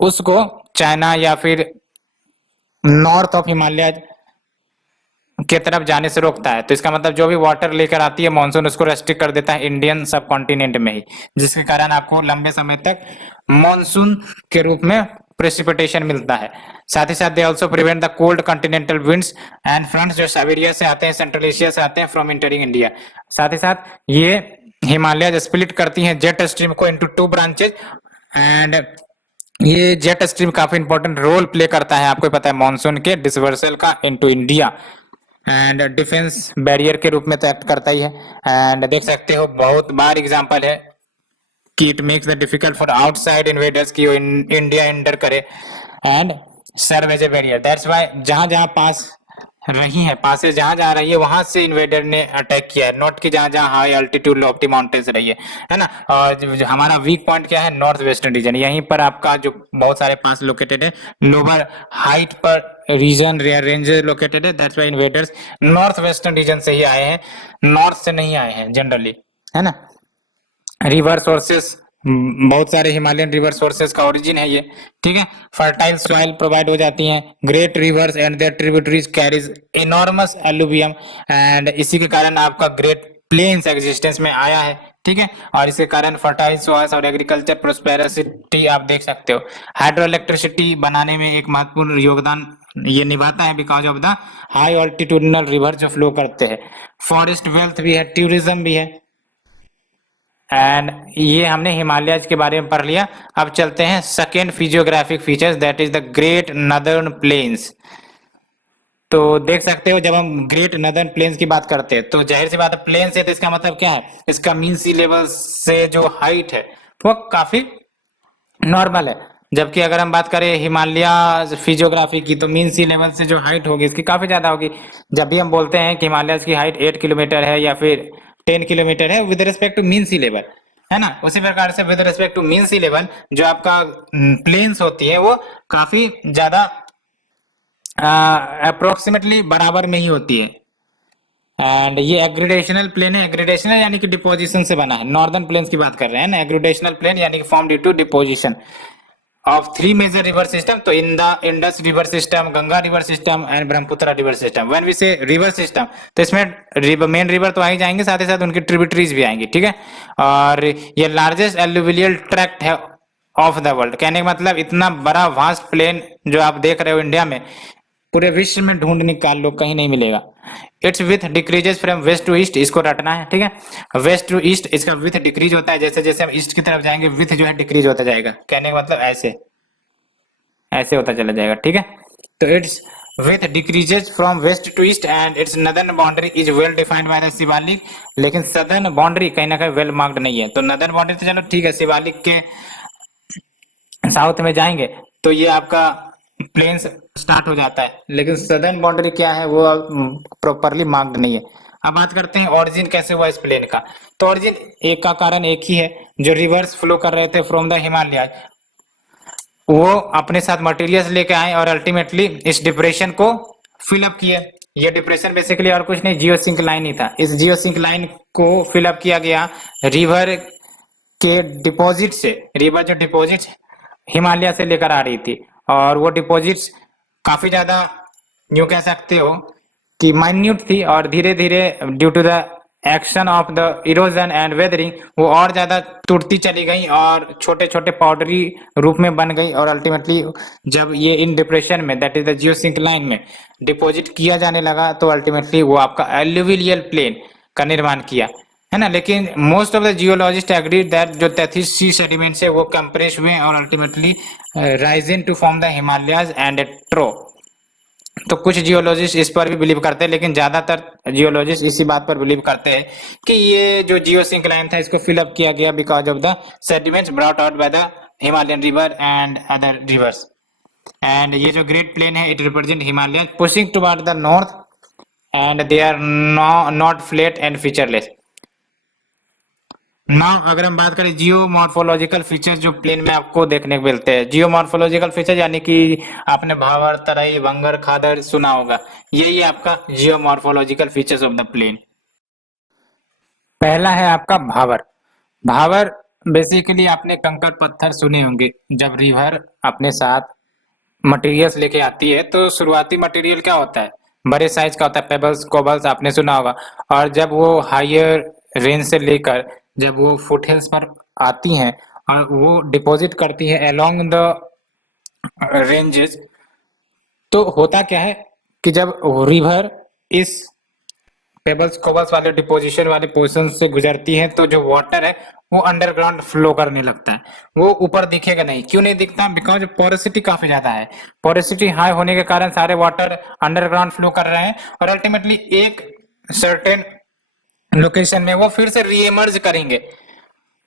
उसको चाइना या फिर नॉर्थ ऑफ हिमालय के तरफ जाने से रोकता है। तो इसका मतलब जो भी वाटर लेकर आती है मॉनसून, उसको रेस्ट्रिक्ट कर देता है इंडियन सब कॉन्टिनेंट में ही, जिसके कारण आपको लंबे समय तक मॉनसून के रूप में प्रेसिपिटेशन मिलता है। साथ ही साथ they also prevent the cold continental winds and fronts जो साइबेरिया से आते हैं, सेंट्रल एशिया से आते हैं, फ्रॉम इंटरिंग इंडिया। साथ ही साथ ये हिमालय स्प्लिट करती हैं जेट स्ट्रीम को इनटू 2 ब्रांचेज, एंड ये जेट स्ट्रीम काफी इंपॉर्टेंट रोल प्ले करता है, आपको पता है, मॉनसून के डिसवर्सल का into India, and defence barrier के रूप में तो एक्ट करता ही है। एंड देख सकते हो बहुत बार एग्जांपल है कि it makes the difficult for outside invaders की इंडिया एंटर करे। And serve as a barrier, that's why जहां जहां पास रही है, पासेज जहां जहां रही है वहां से इन्वेडर ने अटैक किया है, नॉट कि जहां जहां हाई अल्टीट्यूड लॉफ्टी माउंटेन्स रही है ना। और जो हमारा वीक पॉइंट क्या है, नॉर्थ वेस्टर्न रीजन, यहीं पर आपका जो बहुत सारे पास लोकेटेड है, लोअर हाइट पर रीजन रेंज लोकेटेड है, that's why invaders north western reason से ही आए हैं, नॉर्थ से नहीं आए हैं जनरली, है ना। रिवर सोर्सेस, बहुत सारे हिमालयन रिवर सोर्सेस का ओरिजिन है ये, ठीक है। फर्टाइल सॉइल प्रोवाइड हो जाती हैं, great rivers and their tributaries carries enormous alluvium, and इसी के कारण आपका ग्रेट प्लेन्स एग्जिस्टेंस में आया है, ठीक है। और इसके कारण फर्टाइल सॉइल्स और एग्रीकल्चर प्रोस्पेरिटी आप देख सकते हो। हाइड्रो इलेक्ट्रिसिटी बनाने में एक महत्वपूर्ण योगदान ये निभाता है because of the high altitudinal river जो फ्लो करते हैं। फॉरेस्ट वेल्थ भी है, टूरिज्म भी है, एंड ये हमने हिमालयज के बारे में पढ़ लिया। अब चलते हैं second physiographic features, that is the great northern plains. तो देख सकते हो जब हम ग्रेट नदर्न प्लेन्स की बात करते हैं तो जाहिर सी बात है प्लेन से, तो इसका मतलब क्या है, इसका मीन सी लेवल से जो हाइट है वो काफी नॉर्मल है। जबकि अगर हम बात करें हिमालय फिजियोग्राफी की तो मीन सी लेवल से जो हाइट होगी इसकी काफी ज्यादा होगी। जब भी हम बोलते हैं कि हिमालय की हाइट 8 किलोमीटर है या फिर 10 किलोमीटर है with respect to mean sea level, है ना, उसी प्रकार से with respect to mean sea level जो आपका प्लेन्स होती है वो काफी ज्यादा अप्रोक्सीमेटली बराबर में ही होती है। एंड ये एग्रीडेशनल प्लेन है, एग्रीडेशनल यानी कि डिपोजिशन से बना है, नॉर्दर्न प्लेन्स की बात कर रहे हैं ना, एग्रीडेशनल प्लेन यानी कि form due to deposition of 3 major river system, तो in the Indus river system, Ganga river system and Brahmaputra river system. When we say river system तो इसमें मेन रिवर तो आ ही जाएंगे, साथ ही साथ उनकी ट्रिब्यूटरीज भी आएंगी, ठीक है। और ये लार्जेस्ट एलुवियल ट्रैक्ट है ऑफ द वर्ल्ड, कहने का मतलब इतना बड़ा वास्ट प्लेन जो आप देख रहे हो इंडिया में, पूरे विश्व में ढूंढ निकाल लो कहीं नहीं मिलेगा। It's width decreases from west to east, इसको रटना है, ठीक है। वेस्ट टू ईस्ट इसका विथ डिक्रीज होता है, जैसे जैसे हम ईस्ट की तरफ जाएंगे विथ जो है डिक्रीज होता जाएगा, कहने का मतलब ऐसे ऐसे होता चला जाएगा, ठीक है। तो it's width decreases from west to east and its northern boundary is well defined by the Shivalik, लेकिन सदर्न बाउंड्री कहीं ना कहीं वेल मार्क्ड नहीं है। तो नदर्न बाउंड्री तो चलो ठीक है, शिवालिक के साउथ में जाएंगे तो ये आपका प्लेन्स स्टार्ट हो जाता है, लेकिन सदर्न बाउंड्री क्या है वो प्रॉपरली मार्क्ड नहीं है। अब बात करते हैं ओरिजिन कैसे हुआ इस प्लेन का। तो ओरिजिन एक का कारण एक ही है, जो रिवर्स फ्लो कर रहे थे फ्रॉम द हिमालय, वो अपने साथ मटेरियल्स लेके आए और अल्टीमेटली इस डिप्रेशन को फिल अप किए। ये डिप्रेशन बेसिकली और कुछ नहीं, जियो सिंक लाइन ही था। इस जियो सिंक लाइन को फिल अप किया गया रिवर के डिपॉजिट से। रिवर जो डिपॉजिट हिमालय से लेकर आ रही थी और वो डिपॉजिट्स काफी ज्यादा यूं कह सकते हो कि माइन्यूट थी, और धीरे धीरे due to the action of the erosion and weathering वो और ज्यादा टूटती चली गई और छोटे छोटे पाउडरी रूप में बन गई, और अल्टीमेटली जब ये इन डिप्रेशन में दैट इज द जियोसिंक लाइन में डिपॉजिट किया जाने लगा तो अल्टीमेटली वो आपका एल्यूवियल प्लेन का निर्माण किया, है ना। लेकिन most of the geologists agree that जो तैतीस सी सेडिमेंट्स है वो कंप्रेस हुए और ultimately rising to form the Himalayas and ट्रो। तो कुछ जियोलॉजिस्ट इस पर भी बिलीव करते हैं, लेकिन ज्यादातर जियोलॉजिस्ट इसी बात पर बिलीव करते हैं कि ये जो जियो सिंक लाइन था इसको फिल अप किया गया because of the sediments brought out by the Himalayan river and other rivers. And ये जो ग्रेट प्लेन है it represent Himalaya pushing toward the north and they are not flat and featureless. Now अगर हम बात करें जियो मॉर्फोलॉजिकल फीचर्स जो प्लेन में आपको देखने को मिलते हैं, जियो मॉर्फोलॉजिकल फीचर यानी कि आपने भावर, तराई, भंगर, खादर सुना होगा, यही आपका geomorphological features of the plain. पहला है आपका भावर। भावर बेसिकली आपने कंकड़ पत्थर सुने होंगे, जब रिवर अपने साथ मटेरियल्स लेके आती है तो शुरुआती मटेरियल क्या होता है, बड़े साइज का होता है, पेबल्स, कोबल्स आपने सुना होगा। और जब वो हायर रेंज से लेकर जब वो फुटहिल्स पर आती हैं और वो डिपॉजिट करती है अलोंग द रेंजेस, तो होता क्या है कि जब रिवर इस पेबल्स कोबल्स वाले डिपोजिशन वाले पोर्शन से गुजरती है तो जो वाटर है वो अंडरग्राउंड फ्लो करने लगता है। वो ऊपर दिखेगा नहीं, क्यों नहीं दिखता, बिकॉज पोरोसिटी काफी ज्यादा है। पोरोसिटी हाई होने के कारण सारे वाटर अंडरग्राउंड फ्लो कर रहे हैं और अल्टीमेटली एक सर्टेन लोकेशन में वो फिर से रीएमर्ज करेंगे।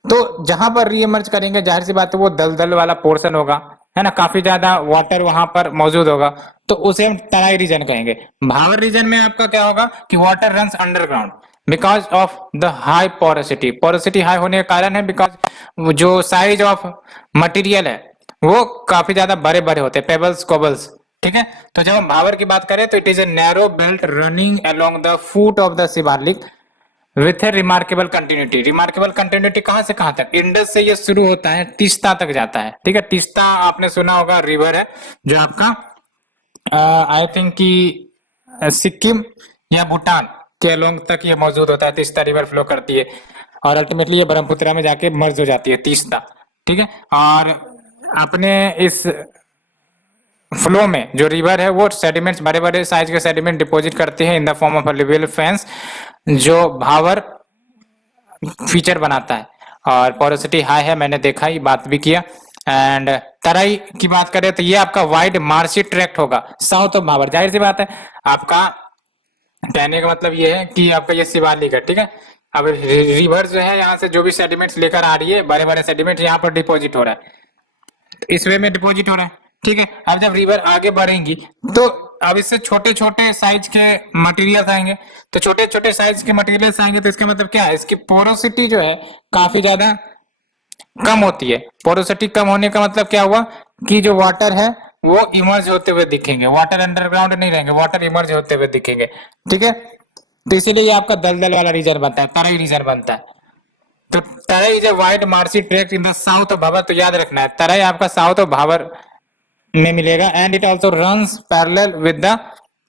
तो जहां पर रीएमर्ज करेंगे जाहिर सी बात है वो दलदल वाला पोर्शन होगा, है ना, काफी ज्यादा वाटर वहां पर मौजूद होगा, तो उसे हम तराई रीजन कहेंगे। भावर रीजन में आपका क्या होगा कि water runs underground because of the high porosity, porosity high होने का कारण है बिकॉज जो साइज ऑफ मटेरियल है वो काफी ज्यादा बड़े बड़े होते हैं, पेबल्स कोबल्स, ठीक है। तो जब हम भावर की बात करें तो it is a narrow belt running along the foot of the Shivalik with A remarkable continuity. Remarkable continuity कहां से कहां तक, इंडस से ये शुरू होता है, तीस्ता तक जाता है, ठीक है। तीस्ता आपने सुना होगा रिवर है जो आपका आई थिंक कि सिक्किम या भूटान के अलोंग तक ये मौजूद होता है, तीस्ता रिवर फ्लो करती है और अल्टीमेटली ये ब्रह्मपुत्र में जाके मर्ज हो जाती है तीस्ता, ठीक है। और अपने इस फ्लो में जो रिवर है वो सेडिमेंट्स, बड़े बड़े साइज के सेडिमेंट डिपॉजिट करते हैं in the form of a fence, जो भावर फीचर बनाता है। और पोरोसिटी हाई है, मैंने देखा ही, बात भी किया। एंड तराई की बात करें तो ये आपका वाइड मार्शी ट्रैक्ट होगा साउथ ऑफ भावर, जाहिर सी बात है, आपका कहने का मतलब ये है कि आपका ये शिवालिक है, ठीक है। अब रिवर जो है यहाँ से जो भी सेडिमेंट्स लेकर आ रही है, बड़े बड़े सेडिमेंट यहाँ पर डिपॉजिट हो रहा है, इस वे में डिपॉजिट हो रहा है, ठीक है। अब जब रिवर आगे बढ़ेंगी तो अब इससे छोटे छोटे साइज के मटेरियल आएंगे, तो छोटे छोटे साइज के मटेरियल्स आएंगे तो इसका मतलब क्या है, इसकी पोरोसिटी जो है काफी ज्यादा कम होती है। पोरोसिटी कम होने का मतलब क्या हुआ कि जो वाटर है वो इमर्ज होते हुए दिखेंगे, वाटर अंडरग्राउंड नहीं रहेंगे, वाटर इमर्ज होते हुए दिखेंगे, ठीक है। तो इसीलिए ये आपका दलदल वाला रीजन बनता है, तराई रीजन बनता है। तो Terai is a wide marshy tract in the south of Bhabar, तो याद रखना है तराई आपका साउथ ऑफ भावर में मिलेगा and it also runs parallel with the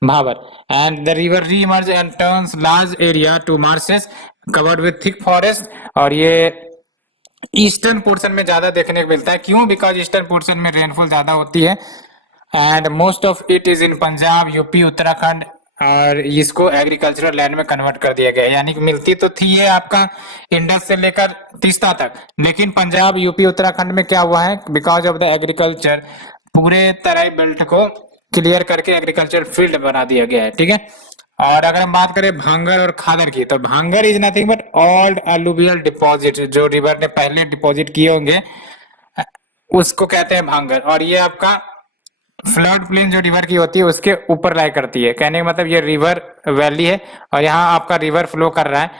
Bhabar and the river re emerge and turns large area to marshes covered with thick forest. और ये ईस्टर्न पोर्शन में ज्यादा देखने को मिलता है, क्यों, बिकॉज ईस्टर्न पोर्शन में रेनफॉल ज्यादा होती है and most of it is in Punjab, UP, Uttarakhand, और इसको एग्रीकल्चरल लैंड में कन्वर्ट कर दिया गया है। यानी कि मिलती तो थी ये आपका इंडस से लेकर तीस्ता तक, लेकिन पंजाब, यूपी, उत्तराखंड में क्या हुआ है, बिकॉज ऑफ द एग्रीकल्चर पूरे तराई बेल्ट को क्लियर करके एग्रीकल्चर फील्ड बना दिया गया है, ठीक है। और अगर हम बात करें भांगर और खादर की, तो Bhangar is nothing but old alluvial deposit, जो रिवर ने पहले डिपॉजिट किए होंगे उसको कहते हैं भांगर। और ये आपका फ्लड प्लेन जो रिवर की होती है उसके ऊपर लाई करती है, कहने का मतलब ये रिवर वैली है और यहाँ आपका रिवर फ्लो कर रहा है,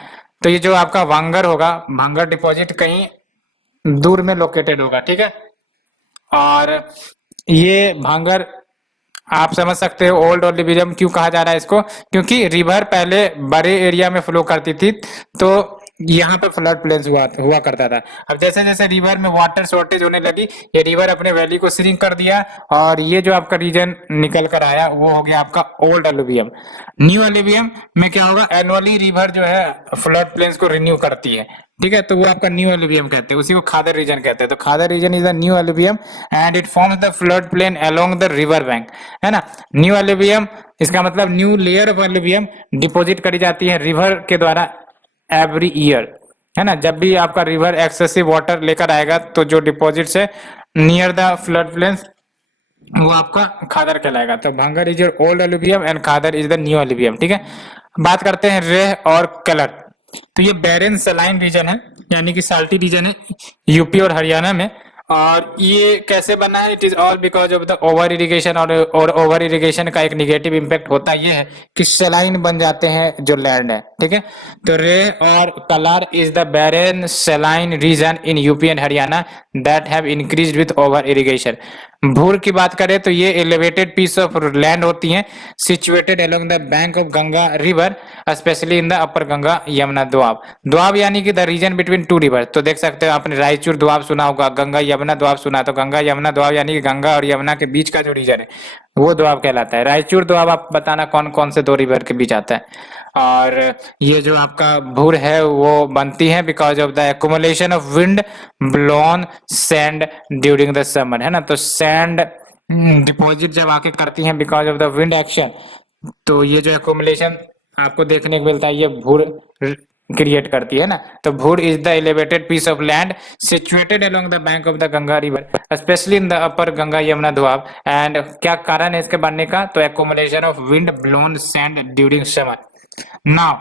तो ये जो आपका भांगर होगा, भांगर डिपॉजिट कहीं दूर में लोकेटेड होगा, ठीक है। और ये भांगर आप समझ सकते हो ओल्ड ओलिवियम क्यों कहा जा रहा है इसको, क्योंकि रिवर पहले बड़े एरिया में फ्लो करती थी, तो यहाँ पे फ्लड प्लेन्स हुआ करता था। अब जैसे जैसे रिवर में वाटर शॉर्टेज होने लगी, ये रिवर अपने वैली को श्रिंक कर दिया और ये जो आपका रीजन निकल कर आया वो हो गया आपका ओल्ड अलुवियम। न्यू अलुवियम में क्या होगा, एनुअली रिवर जो है फ्लड प्लेन्स को रिन्यू करती है, ठीक है, तो वो आपका न्यू अलुवियम कहते हैं, उसी को खादर रीजन कहते हैं। तो Khadar region is the new alluvium and it forms the flood plain along the river bank, है ना। न्यू अलुवियम इसका मतलब new layer of alluvium deposit करी जाती है रिवर के द्वारा एवरी ईयर, है ना। जब भी आपका रिवर एक्सेसिव वाटर लेकर आएगा तो जो डिपॉजिट है नियर द फ्लड प्लेन्स वो आपका खादर कहलाएगा। तो Bhangar is your old alluvium and Khadar is the new alluvium, ठीक है। बात करते हैं रेह और कलर, तो ये बैरन सलाइन रीजन है, यानी कि साल्टी रीजन है यूपी और हरियाणा में। और ये कैसे बना है, it is all because of the over irrigation, और ओवर इरिगेशन का एक निगेटिव इंपैक्ट होता ये है कि सलाइन बन जाते हैं जो लैंड है, ठीक है। तो रे और kallar is the barren saline region in UP and Haryana that have increased with over irrigation. Bhur की बात करें तो ये एलिवेटेड पीस ऑफ लैंड होती हैं situated along the bank of Ganga river, specially in the upper Ganga Yamuna Doab. Doab यानी कि the region between two river, तो देख सकते हो आपने रायचूर दोआब सुना होगा, गंगा यमुना दोआब सुना, तो गंगा यमुना दोआब यानी कि गंगा और यमुना के बीच का जो रीजन है वो दोआब कहलाता है। रायचूर दोआब आप बताना कौन कौन से दो रिवर के बीच आता है। और ये जो आपका भूर है वो बनती है because of the accumulation of wind blown sand during the summer, है ना। तो सैंड डिपॉजिट जब आके करती हैं because of the wind action, तो ये जो एक्युमुलेशन आपको देखने को मिलता है ये भूर क्रिएट करती है ना। तो Bhur is the elevated piece of land situated along the bank of the Ganga river specially in the upper Ganga Yamuna Doab. And क्या कारण है इसके बनने का, तो accumulation of wind blown sand during summer. Now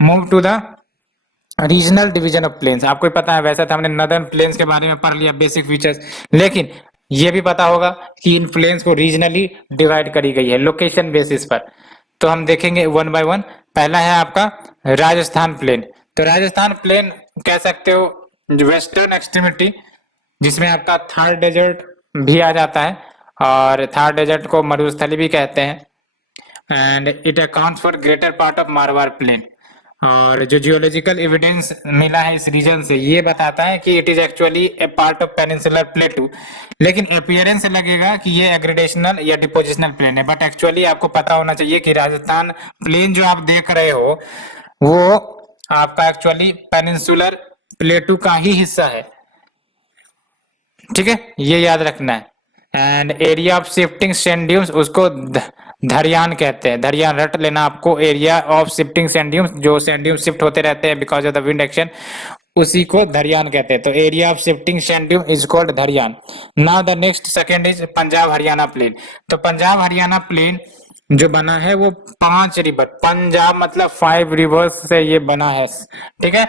move to the regional division of plains. आपको पता है वैसे तो हमने नदर्न प्लेन्स के बारे में पढ़ लिया बेसिक फीचर्स, लेकिन ये भी पता होगा कि इन प्लेन्स को रीजनली डिवाइड करी गई है लोकेशन बेसिस पर। तो हम देखेंगे वन बाय वन। पहला है आपका राजस्थान प्लेन। तो राजस्थान प्लेन कह सकते हो वेस्टर्न एक्सट्रीमिटी, जिसमें आपका थार डेजर्ट भी आ जाता है, और थार डेजर्ट को मरुस्थली भी कहते हैं। And it accounts for greater part of Marwar plain. और जो जियोलॉजिकल एविडेंस मिला है इस रीजन से ये बताता है कि it is actually A part of peninsular प्लेटू, लेकिन अपीयरेंस से लगेगा कि ये एग्रेडेशनल या डिपोजिशनल प्लेन है, बट एक्चुअली आपको पता होना चाहिए कि राजस्थान प्लेन जो आप देख रहे हो वो आपका एक्चुअली पेनिनसुलर प्लेटू का ही हिस्सा है। ठीक है, ये याद रखना है। And area of shifting sand dunes उसको धरियान कहते हैं। धरियान रट लेना आपको, area of shifting sand dunes, जो सैंड ड्यून्स शिफ्ट होते रहते हैं because of the wind action, उसी को धरियान कहते हैं। तो area of shifting sand dune is called Dhriyan. Now the next second is Punjab Haryana plain. तो पंजाब हरियाणा प्लेन जो बना है वो 5 रिवर, पंजाब मतलब 5 रिवर्स से ये बना है। ठीक है,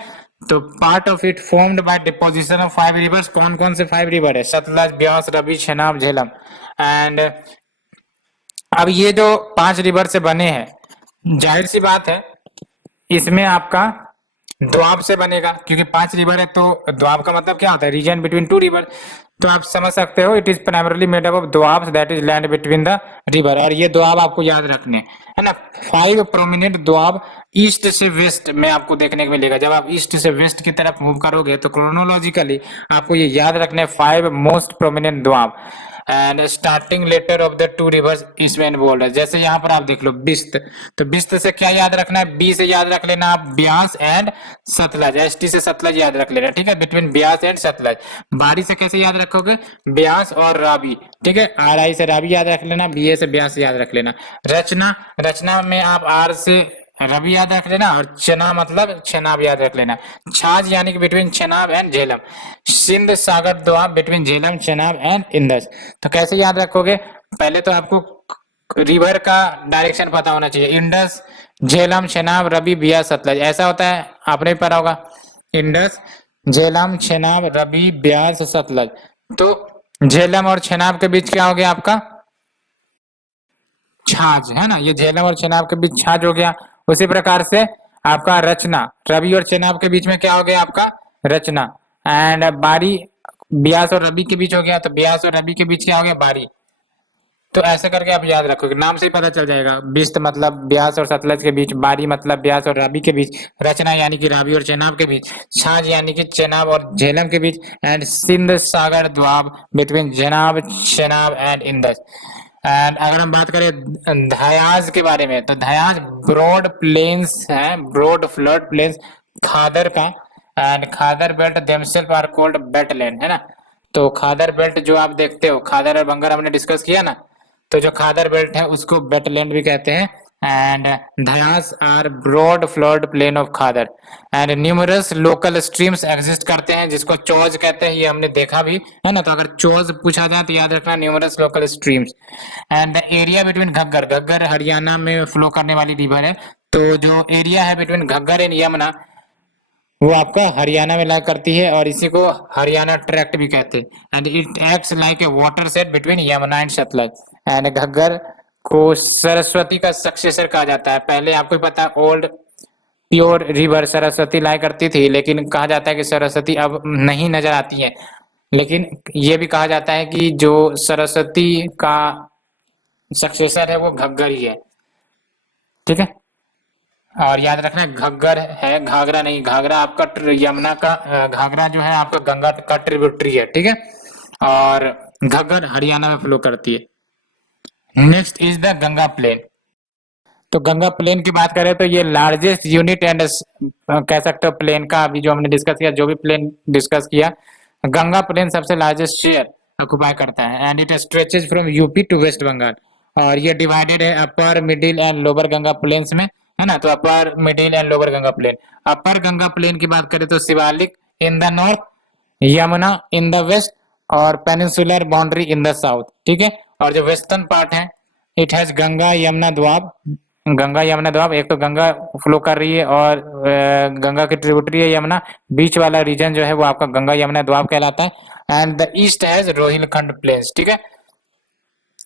तो part of it formed by deposition of 5 reverse. कौन कौन से 5 रिवर है? सतलज, ब्यास, रवि, चेनाब, झेलम। एंड अब ये जो 5 रिवर से बने हैं, जाहिर सी बात है इसमें आपका द्वाब से बनेगा, क्योंकि 5 रिवर है तो द्वाब का मतलब क्या होता है? Region between 2 river. तो आप समझ सकते हो it is primarily made up of doab, that is land between the river. और ये द्वाब आपको याद रखने है ना। 5 प्रोमिनेंट द्वाब ईस्ट से वेस्ट में आपको देखने को मिलेगा। जब आप ईस्ट से वेस्ट की तरफ मूव करोगे तो क्रोनोलॉजिकली आपको ये याद रखने 5 most prominent doab. And starting letter of the 2 rivers इसमें इन्वॉल्व है। जैसे यहाँ पर आप देख लो बिस्त, तो बिस्त से क्या याद रखना है? बी से याद रख लेना आप ब्यास एंड सतलज, एसटी से सतलज याद रख लेना। ठीक है, बिटवीन ब्यास एंड सतलज। बारी से कैसे याद रखोगे? ब्यास और रावी। ठीक है, आर आई से रावी याद रख लेना, बी ए से ब्यास याद रख लेना। रचना, रचना में आप आर से रवि याद रख लेना, और चना मतलब चेनाब याद रख लेना। छाछ यानी कि between Chenab and Jhelum. Sindh Sagar Doab between Jhelum, Chenab and Indus. तो कैसे याद रखोगे? पहले तो आपको रिवर का डायरेक्शन पता होना चाहिए। इंडस, झेलम, चेनाब, रवि, बिया, सतलज, ऐसा होता है, आपने भी पढ़ा होगा। इंडस, झेलम, चेनाब, रवि, ब्यास, सतलज। तो झेलम और चेनाब के बीच क्या हो गया आपका? छाछ, है ना। ये झेलम और चेनाब के बीच छाछ हो गया। उसी प्रकार से आपका रचना, रवि और चेनाब के बीच में क्या हो गया आपका? रचना। एंड बारी ब्यास और रवि के बीच हो गया, तो ब्यास और रवि के बीच क्या हो गया? बारी। तो ऐसे करके आप याद रखोगे, नाम से ही पता चल जाएगा। बिस्त मतलब ब्यास और सतलज के बीच, बारी मतलब ब्यास और रावी के बीच, रचना यानी कि रावी और चेनाब के बीच, छाछ यानी कि चेनाब और झेलम के बीच, and Sindh Sagar doab between Chenab, Chenab and Indus. And अगर हम बात करें धयाज के बारे में, तो धयाज ब्रॉड प्लेन्स है, ब्रॉड फ्लड प्लेन्स खादर का। And Khadar belt themselves are called wetland, है ना। तो खादर बेल्ट जो आप देखते हो, खादर और बंगर हमने डिस्कस किया ना, तो जो खादर बेल्ट है उसको वेटलैंड भी कहते हैं। And dhayas are broad flood plain of Khadar. And numerous local streams exist करते हैं, जिसको चौज कहते हैं, ये हमने देखा भी है ना। तो अगर चौज पूछा जाए तो याद रखना numerous local streams. And the area between Ghaggar, Ghaggar Haryana में फ्लो करने वाली रिवर है। तो जो एरिया है बिटवीन घग्गर एंड यमुना वो आपका हरियाणा में ला करती है, और इसी को हरियाणा ट्रैक्ट भी कहते हैं। And it acts like a water set between Yamuna and Sutlej. And Ghaggar को सरस्वती का सक्सेसर कहा जाता है। पहले आपको पता है ओल्ड प्योर रिवर सरस्वती लाई करती थी, लेकिन कहा जाता है कि सरस्वती अब नहीं नजर आती है। लेकिन ये भी कहा जाता है कि जो सरस्वती का सक्सेसर है वो घग्गर ही है। ठीक है, और याद रखना घग्गर है, घाघरा नहीं। घाघरा आपका यमुना का, घाघरा जो है आपका गंगा का ट्रिब्यूटरी है। ठीक है, और घग्गर हरियाणा में फ्लो करती है। Next is the Ganga plain. तो गंगा प्लेन की बात करें तो ये लार्जेस्ट यूनिट एंड कह सकते हो प्लेन का, अभी जो हमने डिस्कस किया, जो भी प्लेन डिस्कस किया, गंगा प्लेन सबसे लार्जेस्ट शेयर ऑक्युपाई करता है। And it stretches from UP to West Bengal. और ये डिवाइडेड है upper, middle and lower Ganga plains में, है ना। तो upper, middle and lower Ganga plain. Upper Ganga plain की बात करें तो Shivalik in the north, Yamuna in the west, और peninsular boundary in the south. ठीक है, और जो वेस्टर्न पार्ट है इट हैज गंगा यमुना द्वाब गंगा यमुना दोआब, एक तो गंगा फ्लो कर रही है और गंगा की ट्रिब्यूटरी है यमुना, बीच वाला रीजन जो है वो आपका गंगा यमुना दोआब कहलाता है। And the east has Rohilkhand plains, ठीक है।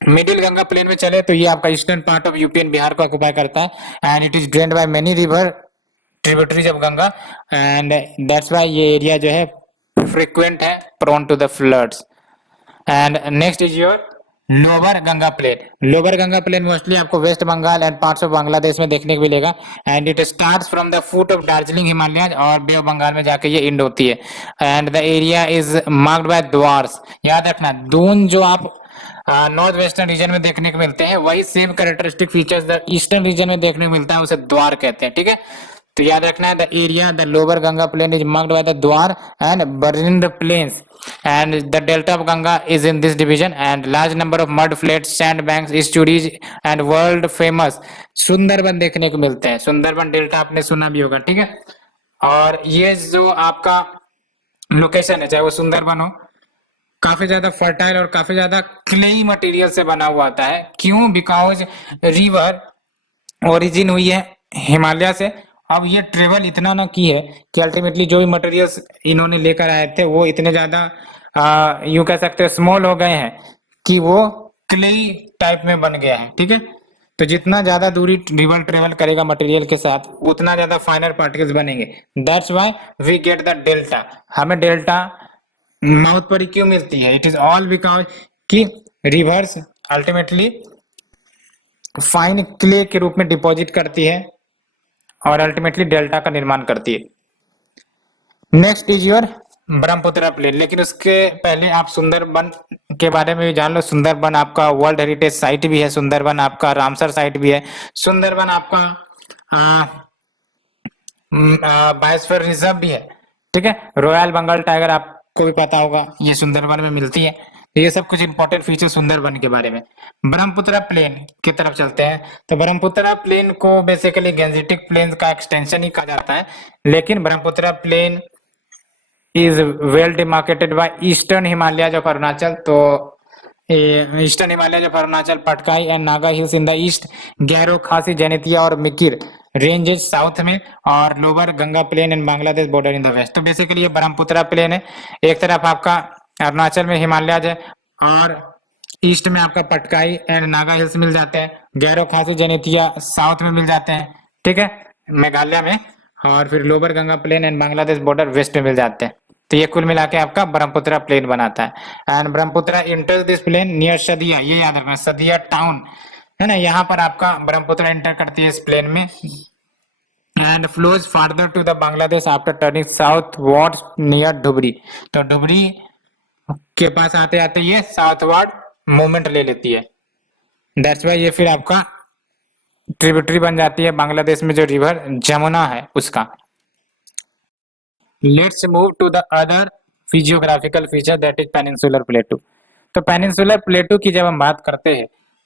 मिडिल गंगा प्लेन में चले तो ये आपका eastern part of UP and Bihar को ऑक्युपाई करता है and it is drained by many river tributaries of Ganga and that's why ये एरिया जो है फ्रीक्वेंट है, prone to the floods. And next is your lower Ganga plain. Lower Ganga plain mostly आपको West Bengal and parts of Bangladesh में देखने को मिलेगा and it starts from the foot of Darjeeling Himalaya और बे ऑफ बंगाल में जाके ये एंड होती है। And the area is marked by duars. याद रखना, दून जो आप नॉर्थ वेस्टर्न रीजन में देखने को मिलते हैं वही same characteristic features the eastern region में देखने को मिलता है, उसे द्वार कहते हैं, ठीक है। तो याद रखना है the area the lower Ganga plain is marked by the duar and Barind plains and the delta of Ganga is in this division and large number of mud flats, sand banks, estuaries and world famous Sundarban देखने को मिलते हैं। सुंदरबन डेल्टा आपने सुना भी होगा, ठीक है। और ये जो आपका लोकेशन है, चाहे वो सुंदरबन हो, काफी ज्यादा फर्टाइल और काफी ज्यादा क्लेई मटेरियल से बना हुआ आता है। क्यों? बिकॉज रिवर ओरिजिन हुई है हिमालय से। अब ये ट्रेवल इतना ना की है कि अल्टीमेटली जो भी मटेरियल्स इन्होंने लेकर आए थे वो इतने ज्यादा यूं कह सकते हो स्मॉल हो गए हैं कि वो क्लेई टाइप में बन गया है, ठीक है। तो जितना ज्यादा दूरी रिवर ट्रेवल करेगा मटेरियल के साथ उतना ज्यादा फाइनर पार्टिकल्स बनेंगे। That's why we get the delta. हमें डेल्टा माउथ पर ही क्यों मिलती है? इट इज ऑल बिकॉज कि रिवर्स अल्टीमेटली फाइन क्ले के रूप में डिपॉजिट करती है और अल्टीमेटली डेल्टा का निर्माण करती है। Next is your Brahmaputra plain. लेकिन उसके पहले आप सुंदरबन के बारे में भी जान लो। सुंदरबन आपका वर्ल्ड हेरिटेज साइट भी है, सुंदरबन आपका रामसर साइट भी है, सुंदरबन आपका बायोस्फीयर रिजर्व भी है, ठीक है। रॉयल बंगाल टाइगर आपको भी पता होगा, ये सुंदरबन में मिलती है। ये सब कुछ इंपॉर्टेंट फीचर सुंदरबन के बारे में। ब्रह्मपुत्र प्लेन की तरफ चलते हैं तो ब्रह्मपुत्र प्लेन को बेसिकली गैंजेटिक प्लेन का एक्सटेंशन ही कहा जाता है। लेकिन Brahmaputra plain is well demarcated by eastern Himalaya of Arunachal. तो eastern Himalaya of Arunachal, Patkai and Naga hills in the east, Garo, Khasi, Jaintia और मिकिर रेंजेस साउथ में और lower Ganga plain and Bangladesh border in the west. तो बेसिकली ये ब्रह्मपुत्र प्लेन है। एक तरफ आपका अरुणाचल में हिमालय है और ईस्ट में आपका पटकाई एंड नागा हिल्स मिल जाते हैं, गैरो, खासी, जैनेतिया साउथ में मिल जाते हैं, ठीक है, मेघालय में। और फिर lower Ganga plain and Bangladesh border west में मिल जाते हैं। तो ये कुल मिला के आपका ब्रह्मपुत्र प्लेन बनाता है। And Brahmaputra enter this plain near Sadiya, ये याद रखना, सदिया टाउन है ना, यहाँ पर आपका ब्रह्मपुत्र एंटर करती है इस प्लेन में and flows farther to the Bangladesh after turning southward near Dhubri. तो धुबरी के पास आते आते ये साउथवर्ड मूवमेंट ले लेती है। दैट्स वाई ये फिर आपका ट्रिब्यूटरी बन जाती है बांग्लादेश में जो रिवर जमुना है उसका। Let's move to the other physiographical feature that is peninsular plateau. तो पेनिनसुलर प्लेटू की जब हम बात करते हैं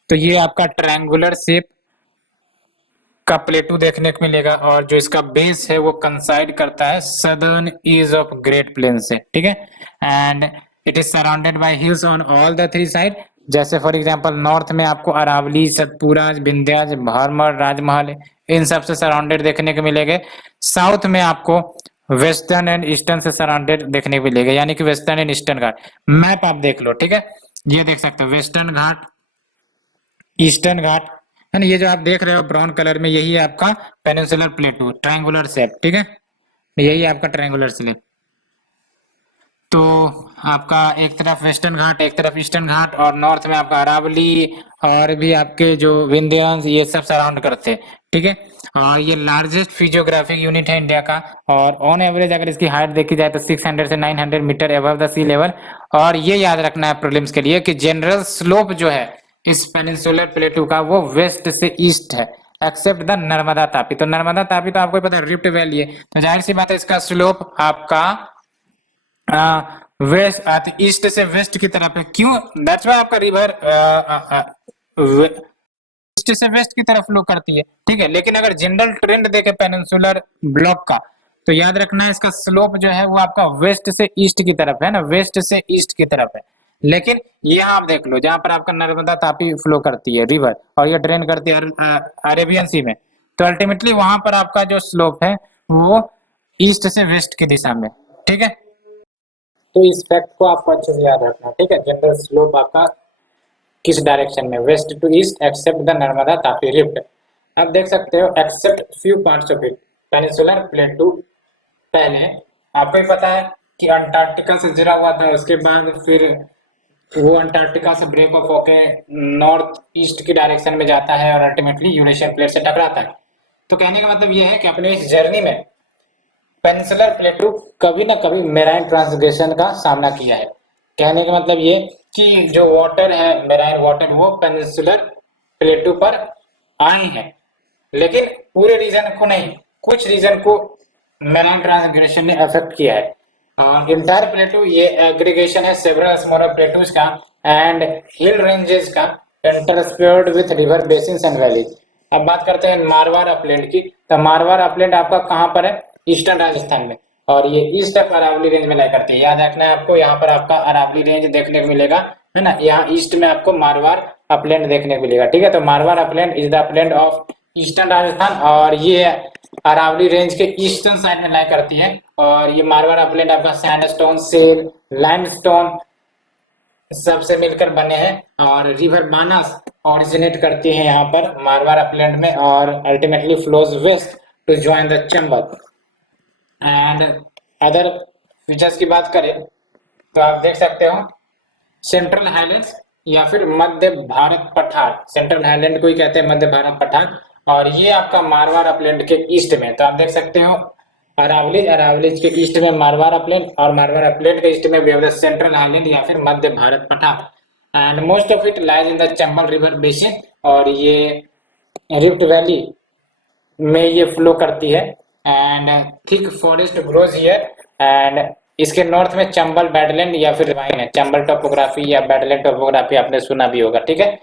तो ये आपका ट्रायंगुलर शेप का प्लेटू देखने को मिलेगा और जो इसका बेस है वो कंसाइड करता है southern edge of great plain से, ठीक है। And it is surrounded by hills on all the three side. जैसे फॉर एग्जांपल नॉर्थ में आपको अरावली, सतपुरा, विंध्याचल, भरमर, राजमहल इन सब से सराउंडेड देखने को मिलेंगे। साउथ में आपको वेस्टर्न एंड ईस्टर्न से सराउंडेड देखने को मिलेगा, यानी कि western and eastern Ghat. Map आप देख लो, ठीक है, ये देख सकते हो वेस्टर्न घाट, ईस्टर्न घाट है ना। ये जो आप देख रहे हो ब्राउन कलर में यही है आपका पेनिनसुलर प्लेटू, ट्रायंगुलर शेप, ठीक है, यही है आपका ट्रायंगुलर शेप। तो आपका एक तरफ वेस्टर्न घाट, एक तरफ ईस्टर्न घाट और नॉर्थ में आपका अरावली और भी आपके जो विंध्यांश ये सब सराउंड करते हैं, ठीक है। और ये लार्जेस्ट फिजियोग्राफिक यूनिट है इंडिया का और ऑन एवरेज अगर इसकी हाइट देखी जाए तो 600 से 900 metre above the sea level. और ये याद रखना है प्रीलिम्स के लिए कि जनरल स्लोप जो है इस पेनिनसुलर प्लेटू का वो वेस्ट से ईस्ट है एक्सेप्ट द नर्मदा तापी। तो नर्मदा तापी तो आपको पता है रिफ्ट वैली है, तो जाहिर सी बात है इसका स्लोप आपका वेस्ट ईस्ट से वेस्ट की तरफ है। क्यों? दैट्स व्हाई आपका रिवर ईस्ट से वेस्ट की तरफ फ्लो करती है, ठीक है। लेकिन अगर जनरल ट्रेंड देखे पेनिनसुलर ब्लॉक का तो याद रखना है इसका स्लोप जो है वो आपका वेस्ट से ईस्ट की तरफ है ना, वेस्ट से ईस्ट की तरफ है। लेकिन ये आप देख लो, जहां पर आपका नर्मदा तापी फ्लो करती है रिवर, और ये ड्रेन करती है अरेबियन सी में, तो अल्टीमेटली वहां पर आपका जो स्लोप है वो ईस्ट से वेस्ट की दिशा में, ठीक है। तो इस फैक्ट को आपको अच्छे से याद रखना, ठीक है। जनरल स्लोप आपका किस डायरेक्शन में, west to east except the Narmada Tapi rift. अब देख सकते हो except few parts of it, peninsular plateau. पहले आपको ही पता है कि अंटार्कटिका से जुड़ा हुआ था, उसके बाद फिर वो अंटार्कटिका से ब्रेक ऑफ होके नॉर्थ ईस्ट की डायरेक्शन में जाता है और अल्टीमेटली यूरेशियन प्लेट से टकराता है। तो कहने का मतलब ये है कि अपने इस जर्नी में पेनिनसुलर प्लेटू कभी ना कभी मेराइन ट्रांसग्रेशन का सामना किया है। कहने का मतलब ये कि जो वाटर है, मेराइन वाटर, वो पेनिनसुलर प्लेटू पर आए हैं, लेकिन पूरे रीजन को नहीं, कुछ रीजन को मेराइन ट्रांसग्रेशन ने अफेक्ट किया है। इंटायर प्लेटू ये एग्रीगेशन है सेवरल स्मॉलर प्लेटूज का एंड हिल रेंजेस का, interspersed with river basins and valleys. अब बात करते हैं मारवाड़ अपलैंड की। तो मारवाड़ अपलैंड आपका कहाँ पर है, ईस्टर्न राजस्थान में, और ये ईस्ट ऑफ अरावली रेंज में लाई करती है। याद रखना है आपको, यहाँ पर आपका अरावली रेंज देखने को मिलेगा, है ना। यहाँ ईस्ट में आपको मारवाड़ अपलैंड देखने को मिलेगा, ठीक है। तो Marwar upland is the upland of eastern Rajasthan, और ये अरावली रेंज के ईस्टर्न साइड में लाई करती है। और ये मारवाड़ अपलैंड आपका सैंडस्टोन, सेल, लाइमस्टोन सबसे मिलकर बने हैं, और रिवर बानस ऑरिजिनेट करती है यहाँ पर मारवाड़ अपलैंड में, और ultimately flows west to join the Chambal. And other features की बात करें तो आप देख सकते हो सेंट्रल हाईलैंड्स या फिर मध्य भारत पठार, सेंट्रल हाईलैंड को ही कहते हैं मध्य भारत पठार, और ये आपका मारवाड़ अपलैंड के ईस्ट में। तो आप देख सकते हो अरावली, अरावलीज के ईस्ट में मारवाड़ अपलैंड, और मारवाड़ अपलैंड के ईस्ट में we have the central highland या फिर Madhya Bharat Pathar. And most of it lies in the Chambal river basin, और ये रिफ्ट वैली में ये फ्लो करती है। And thick forest grows here, and इसके नॉर्थ में चंबल बैडलैंड या फिर रिवाइन है। चंबल टोपोग्राफी या बैडलैंड टोपोग्राफी आपने सुना भी होगा, ठीक है।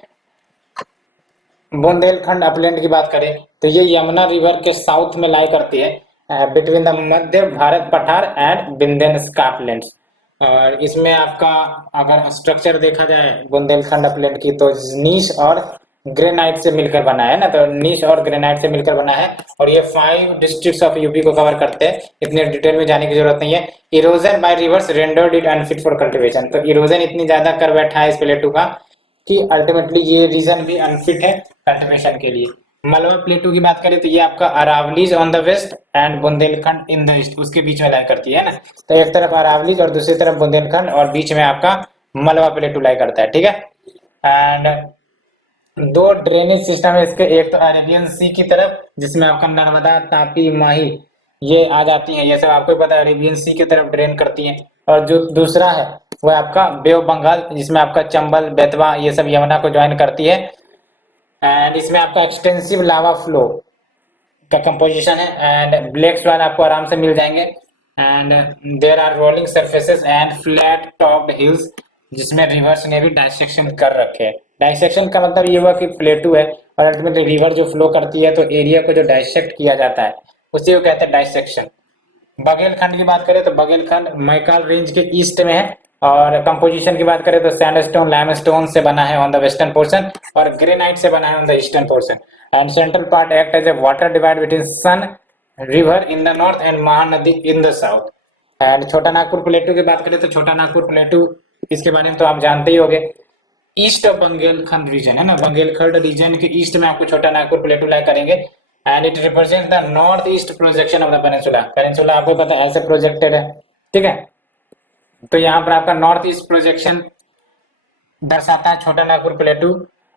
बुंदेलखंड अपलैंड की बात करें तो ये यमुना रिवर के साउथ में लाई करती है, between the Madhya Bharat Pathar and Vindhyan स्कार्पलैंड्स। और इसमें आपका अगर स्ट्रक्चर देखा जाए बुंदेलखंड अपलैंड की, तो नीश और ग्रेनाइट से मिलकर बना है ना, तो नीश और ग्रेनाइट से मिलकर बना है, और ये 5 डिस्ट्रिक्ट्स ऑफ यूपी को कवर करते हैं। इतने डिटेल में जाने की जरूरत नहीं है। Erosion bye reverse rendered it unfit for cultivation, तो इरोजन इतनी ज्यादा कर बैठा है इस प्लेटू का कि अल्टीमेटली ये रीजन भी अनफिट है कल्टीवेशन के लिए। मलवा प्लेटू की बात करें तो ये आपका Aravallis on the west and Bundelkhand in the east, उसके बीच में लाई करती है ना। तो एक तरफ अरावलीज और दूसरी तरफ बुंदेलखंड, और बीच में आपका मलवा प्लेटू लाई करता है, ठीक है। एंड 2 ड्रेनेज सिस्टम है इसके, एक तो अरेबियन सी की तरफ जिसमें आपका नर्मदा, तापी, माही ये आ जाती है, ये सब आपको पता है अरेबियन सी की तरफ ड्रेन करती है। और जो दूसरा है वो आपका बे ऑफ बंगाल, जिसमें आपका चंबल, बेतवा ये सब यमुना को ज्वाइन करती है। एंड इसमें आपका एक्सटेंसिव लावा फ्लो का कंपोजिशन है, एंड ब्लैक स्वाइल आपको आराम से मिल जाएंगे। And there are rolling surfaces and flat topped hills, जिसमें रिवर्स ने भी डाइसेक्शन कर रखे हैं। डाइसेक्शन का मतलब ये हुआ कि प्लेटू है और अल्टीमेटली रिवर जो फ्लो करती है, तो एरिया को जो डाइसेक्ट किया जाता है उसी को कहते हैं डाइसेक्शन। बघेलखंड की बात करें तो बघेलखंड मैकाल रेंज के ईस्ट में है, और कंपोजिशन की बात करें तो सैंडस्टोन, लाइमस्टोन से बना है ऑन द वेस्टर्न पोर्शन, और ग्रेनाइट से बना है on the eastern portion. And central part act as a water divide between Son river in the north and Mahanadi in the south. And Chota Nagpur प्लेटू की बात करें तो छोटा नागपुर प्लेटू, इसके बारे में तो आप जानते ही होंगे, ईस्ट ऑफ बंगेलखंड रीजन है ना, बंगेलखंड रीजन के ईस्ट में आपको छोटा नागपुर प्लेटू लाई करेंगे। And it represent the north east projection of the peninsula. Peninsula आपको पता है ऐसे प्रोजेक्टेड है, ठीक है। तो यहाँ पर आपका नॉर्थ ईस्ट प्रोजेक्शन दर्शाता है Chota Nagpur plateau,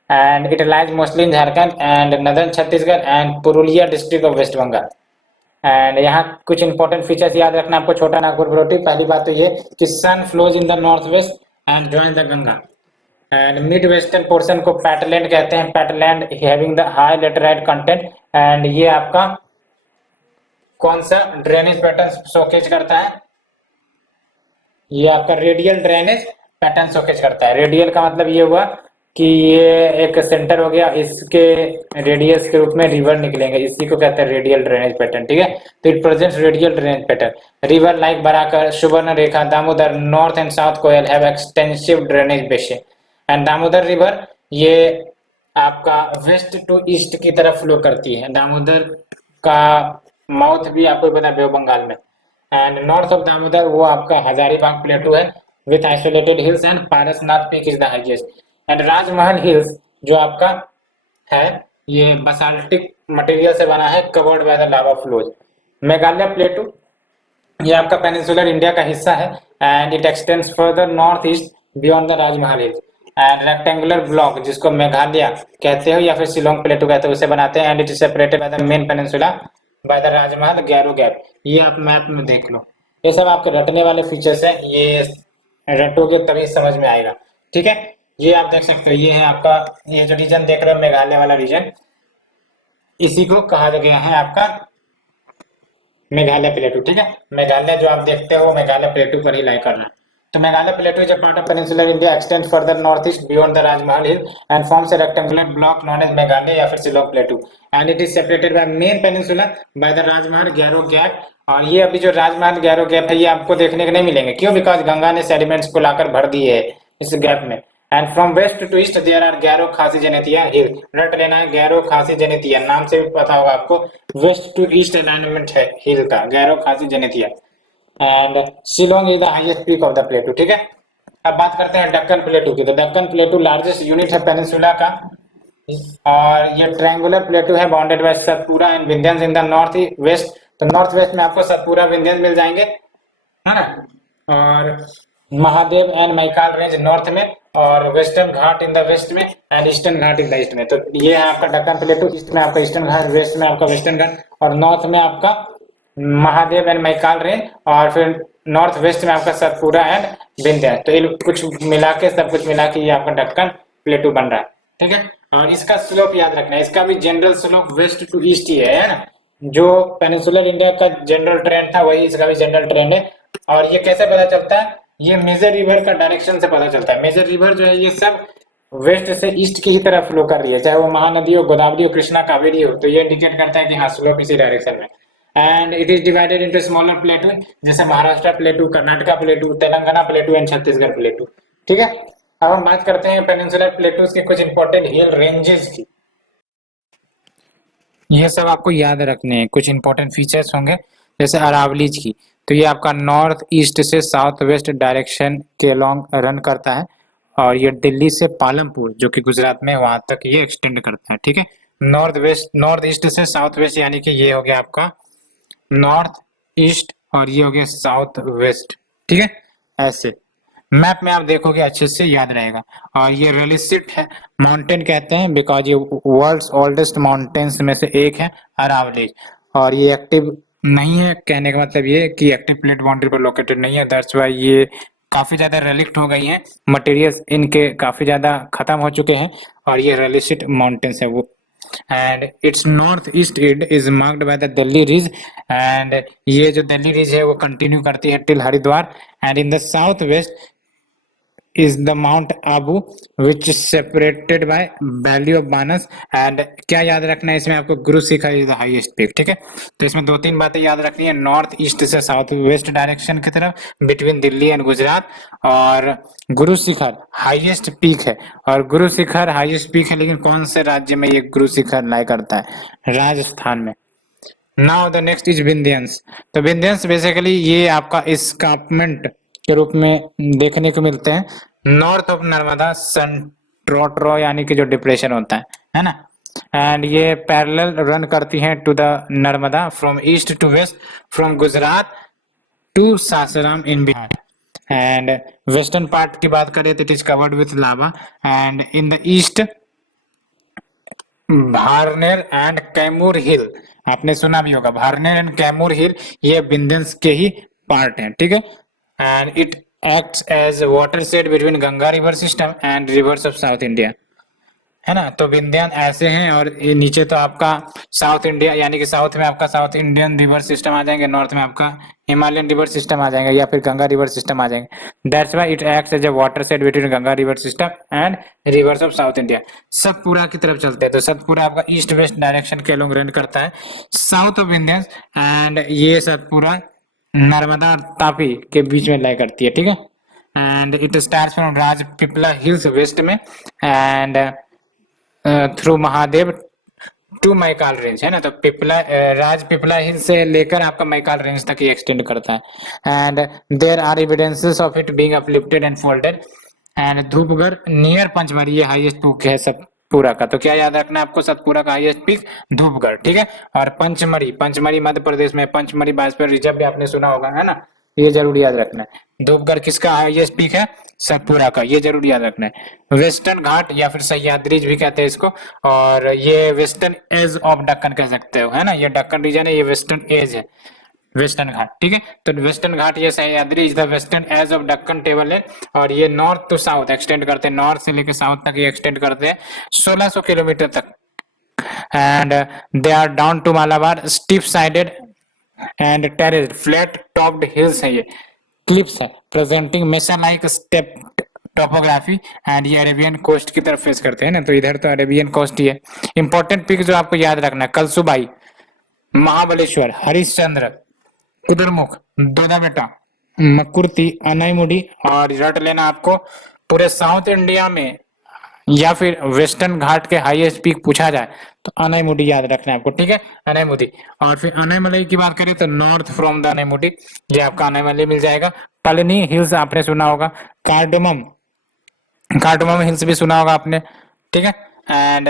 and it lies mostly in Jharkhand and northern Chhattisgarh and Purulia district of West Bengal. And यहाँ कुछ इंपॉर्टेंट फीचर्स याद रखना आपको छोटा नागपुर प्लेटू। पहली बात तो ये कि Son flows in the north west and join the Ganga. And mid western portion को पैटलैंड कहते हैं, Patland having the high laterite content. And ये आपका कौन सा ड्रेनेज पैटर्न शोकेज करता है, ये आपका रेडियल ड्रेनेज पैटर्न शोकेज करता है। रेडियल का मतलब ये हुआ कि ये एक सेंटर हो गया, इसके रेडियस के रूप में रिवर निकलेंगे, इसी को कहते हैं रेडियल ड्रेनेज पैटर्न, ठीक है। तो it presents radial drainage pattern. River like Barakar, Subarnarekha, Damodar, north and south Koel have extensive drainage basin. And Damodar river ये आपका वेस्ट टू ईस्ट की तरफ फ्लो करती है। दामोदर का माउथ भी आपको पता है बे ऑफ बंगाल में। एंड नॉर्थ ऑफ दामोदर वो आपका हजारीबाग प्लेटू है with isolated hills, and Parasnath peak is the highest. And Rajmahal hills जो आपका है ये बसाल्टिक मटेरियल से बना है, covered by the lava flows. Meghalaya प्लेटू ये आपका पेनिनसुलर इंडिया का हिस्सा है, and it extends further north east beyond the Rajmahal hills. And rectangular block जिसको मेघालय कहते हो या फिर शिलोंग प्लेटू कहते हो उसे बनाते हैं, and it is separated by the main peninsula by the Rajmahal Garo gap. ये आप मैप में देख लो, ये सब आपके रटने वाले फीचर्स है, ये रटोगे तभी समझ में आएगा, ठीक है। ये आप देख सकते हो, ये है आपका, ये जो रीजन देख रहे हो मेघालय वाला रीजन, इसी को कहा गया है आपका मेघालय प्लेटू, ठीक है। मेघालय जो आप देखते हो मेघालय प्लेटू पर ही लाई कर रहा है। तो Meghalaya plateau is a part of peninsular India, extend further north east beyond the Rajmahal hill and forms a rectangular block known as Meghalaya या फिर Shillong plateau, and it is separated by main peninsula by the Rajmahal Garo gap. और ये अभी जो राजमहल गैरो गैप है ये आपको देखने को नहीं मिलेंगे, क्यों? बिकॉज गंगा ने सेडिमेंट्स को लाकर भर दिए है इस गैप में। And from west to east there are Garo Khasi Jaintia हिल, रट लेना है गैरो खासी जनेतिया, नाम से भी पता होगा आपको, वेस्ट टू ईस्ट अलाइनमेंट है हिल का, Garo Khasi Jaintia. And Shillong is the highest peak of the plateau, ठीक है। अब बात करते हैं दक्कन प्लेटू की। तो दक्कन प्लेटू लार्जेस्ट यूनिट है पेनिनसुला का, और ये ट्रायंगुलर प्लेटू है bounded by Satpura and Vindhyans in the north west. तो नॉर्थ वेस्ट में आपको सतपुरा विंध्यंस मिल जाएंगे, है ना, और Mahadev and Maikal range north में, और western Ghat in the west में, and eastern Ghat in the east में। तो ये है आपका दक्कन प्लेटू, ईस्ट में आपका ईस्टर्न घाट, वेस्ट में आपका वेस्टर्न घाट, और नॉर्थ में आपका महादेव एंड मैकाल रेंज, और फिर नॉर्थ वेस्ट में आपका सतपुरा एंड विंध्य। तो ये कुछ मिला के, सब कुछ मिला के ये आपका दक्कन प्लेटू बन रहा है, ठीक है। और इसका स्लोप याद रखना है, इसका भी general slope west to east ही है ना, जो पेनिनसुलर इंडिया का जनरल ट्रेंड था वही इसका भी जनरल ट्रेंड है। और ये कैसे पता चलता है? ये मेजर रिवर का डायरेक्शन से पता चलता है। मेजर रिवर जो है ये सब वेस्ट से ईस्ट की ही तरफ फ्लो कर रही है, चाहे वो महानदी हो, गोदावरी हो, कृष्णा, कावेरी हो, तो ये इंडिकेट करता है कि हाँ स्लोप इसी डायरेक्शन में। And it is divided into smaller plateau, जैसे Maharashtra plateau, Karnataka plateau, Telangana plateau and Chhattisgarh plateau, ठीक है। अब हम बात करते हैं पेनिनसुलर प्लेटूज के कुछ इंपॉर्टेंट हिल रेंजेस की। ये सब आपको याद रखने हैं, कुछ इंपॉर्टेंट फीचर्स होंगे, जैसे अरावलीज की। तो ये आपका नॉर्थ ईस्ट से साउथ वेस्ट डायरेक्शन के लॉन्ग रन करता है, और ये दिल्ली से पालमपुर जो कि गुजरात में वहां तक ये एक्सटेंड करता है, ठीक है। नॉर्थ ईस्ट से साउथ वेस्ट, यानी कि ये हो गया आपका नॉर्थ ईस्ट, और ये हो गया साउथ वेस्ट, ठीक है। ऐसे मैप में आप देखोगे अच्छे से याद रहेगा। और ये रेलिसिट है माउंटेन कहते हैं बिकॉज ये वर्ल्ड्स ओल्डेस्ट माउंटेन्स में से एक है अरावलीज, और ये एक्टिव नहीं है, कहने का मतलब ये कि एक्टिव प्लेट बाउंड्री पर लोकेटेड नहीं है, दैट्स व्हाई ये काफी ज्यादा रेलिक्ट हो गई हैं, मटेरियल्स इनके काफी ज्यादा खत्म हो चुके हैं, और ये रेलिसिट माउंटेन्स है वो। and its northeast end is marked by the Delhi Ridge, and ये जो दिल्ली रिज है वो कंटिन्यू करती है till Haridwar, and in the southwest is the Mount Abu which is separated by Valley of Banas, and क्या याद रखना है इसमें आपको, Guru Shikhar is the highest peak, ठीक है। तो इसमें दो तीन बातें याद रखनी है, नॉर्थ ईस्ट से साउथ वेस्ट डायरेक्शन की तरफ बिटवीन दिल्ली एंड गुजरात, और गुरु शिखर हाईएस्ट पीक है, और गुरु शिखर हाईएस्ट पीक है, लेकिन कौन से राज्य में ये गुरु शिखर लाई करता है? राजस्थान में। Now the next is Vindhyans. तो विंध्यंस बेसिकली ये आपका एस्कार्पमेंट के रूप में देखने को मिलते हैं नॉर्थ ऑफ नर्मदा सेंट्रोट्रो, यानी कि जो डिप्रेशन होता है ना, एंड ये पैरेलल रन करती हैं to the Narmada from east to west, from Gujarat to Sasaram in Bihar. And western part की बात करें तो it is covered with lava, and in the east Bharner and Kaimur hill, आपने सुना भी होगा भारनेर एंड कैमूर हिल, ये विंध्यंस के ही पार्ट हैं, ठीक है। And it acts as watershed between Ganga river system and rivers of south India. है ना। तो विंध्यान ऐसे हैं, और ये नीचे तो आपका साउथ इंडिया, यानी कि साउथ में आपका साउथ इंडियन रिवर सिस्टम आ जाएंगे, नॉर्थ में आपका हिमालयन रिवर सिस्टम आ जाएंगे, या फिर गंगा रिवर सिस्टम आ जाएंगे। That's why it acts as a watershed between Ganga river system and rivers of south India. Satpura की तरफ चलते हैं, तो सतपुरा आपका ईस्ट वेस्ट डायरेक्शन के अलोंग रन करता है साउथ ऑफ विंध्यान, एंड ये सतपुरा नर्मदा और तापी के बीच में लाई करती है, ठीक है। And it starts from Rajpipla hills west में, and through Mahadev to Maikal range, है ना। तो राजपीपला हिल से लेकर आपका मैकाल रेंज तक ये एक्सटेंड करता है। And there are evidences of it being uplifted and folded, and Dhupgarh near Pachmarhi ये हाईएस्ट पीक है सतपुरा का। तो क्या याद रखना है आपको, सतपुरा का हाईएस्ट पीक धूपगढ़, ठीक है। और पंचमढ़ी, पंचमढ़ी मध्य प्रदेश में, पंचमढ़ी बायोस्फीयर रिजर्व भी आपने सुना होगा, है ना। ये जरूर याद रखना है। धूपगढ़ किसका हाईएस्ट पीक है, सतपुरा का, ये जरूर याद रखना है। वेस्टर्न घाट या फिर सह्याद्री भी कहते हैं इसको, और ये वेस्टर्न एज ऑफ दक्कन कह सकते हो, है ना। ये दक्कन रीजन है, ये वेस्टर्न एज है, वेस्टर्न घाट, ठीक है। तो वेस्टर्न घाट ये Sahyadri is the western edge of Deccan table है, और ये नॉर्थ टू साउथ एक्सटेंड करते हैं, नॉर्थ से लेकर साउथ तक ये एक्सटेंड करते हैं 1600 किलोमीटर तक। And they are down to Malabar, steep sided and terraced, flat topped hills है, ये क्लिप्स है, presenting mesa like step topography, and ये अरेबियन कोस्ट की तरफ फेस करते हैं ना। तो इधर तो अरेबियन कोस्ट ही है। इंपॉर्टेंट पिक जो आपको याद रखना है, कलसुबाई, महाबलेश्वर, हरिश्चंद्र, कुदरमुख, दोदा बेटा, मकुर्ती, अनाईमुडी, और रट लेना आपको पूरे साउथ इंडिया में या फिर वेस्टर्न घाट के हाईएस्ट पीक पूछा जाए तो अनाईमुडी याद रखना है आपको, ठीक है, अनाईमुडी। और फिर अनाईमलई की बात करें तो नॉर्थ फ्रॉम द अनाईमुडी ये आपका अनाईमलई मिल जाएगा। पलनी हिल्स आपने सुना होगा, कार्डोमम, कार्डोमम हिल्स भी सुना होगा आपने, ठीक है। And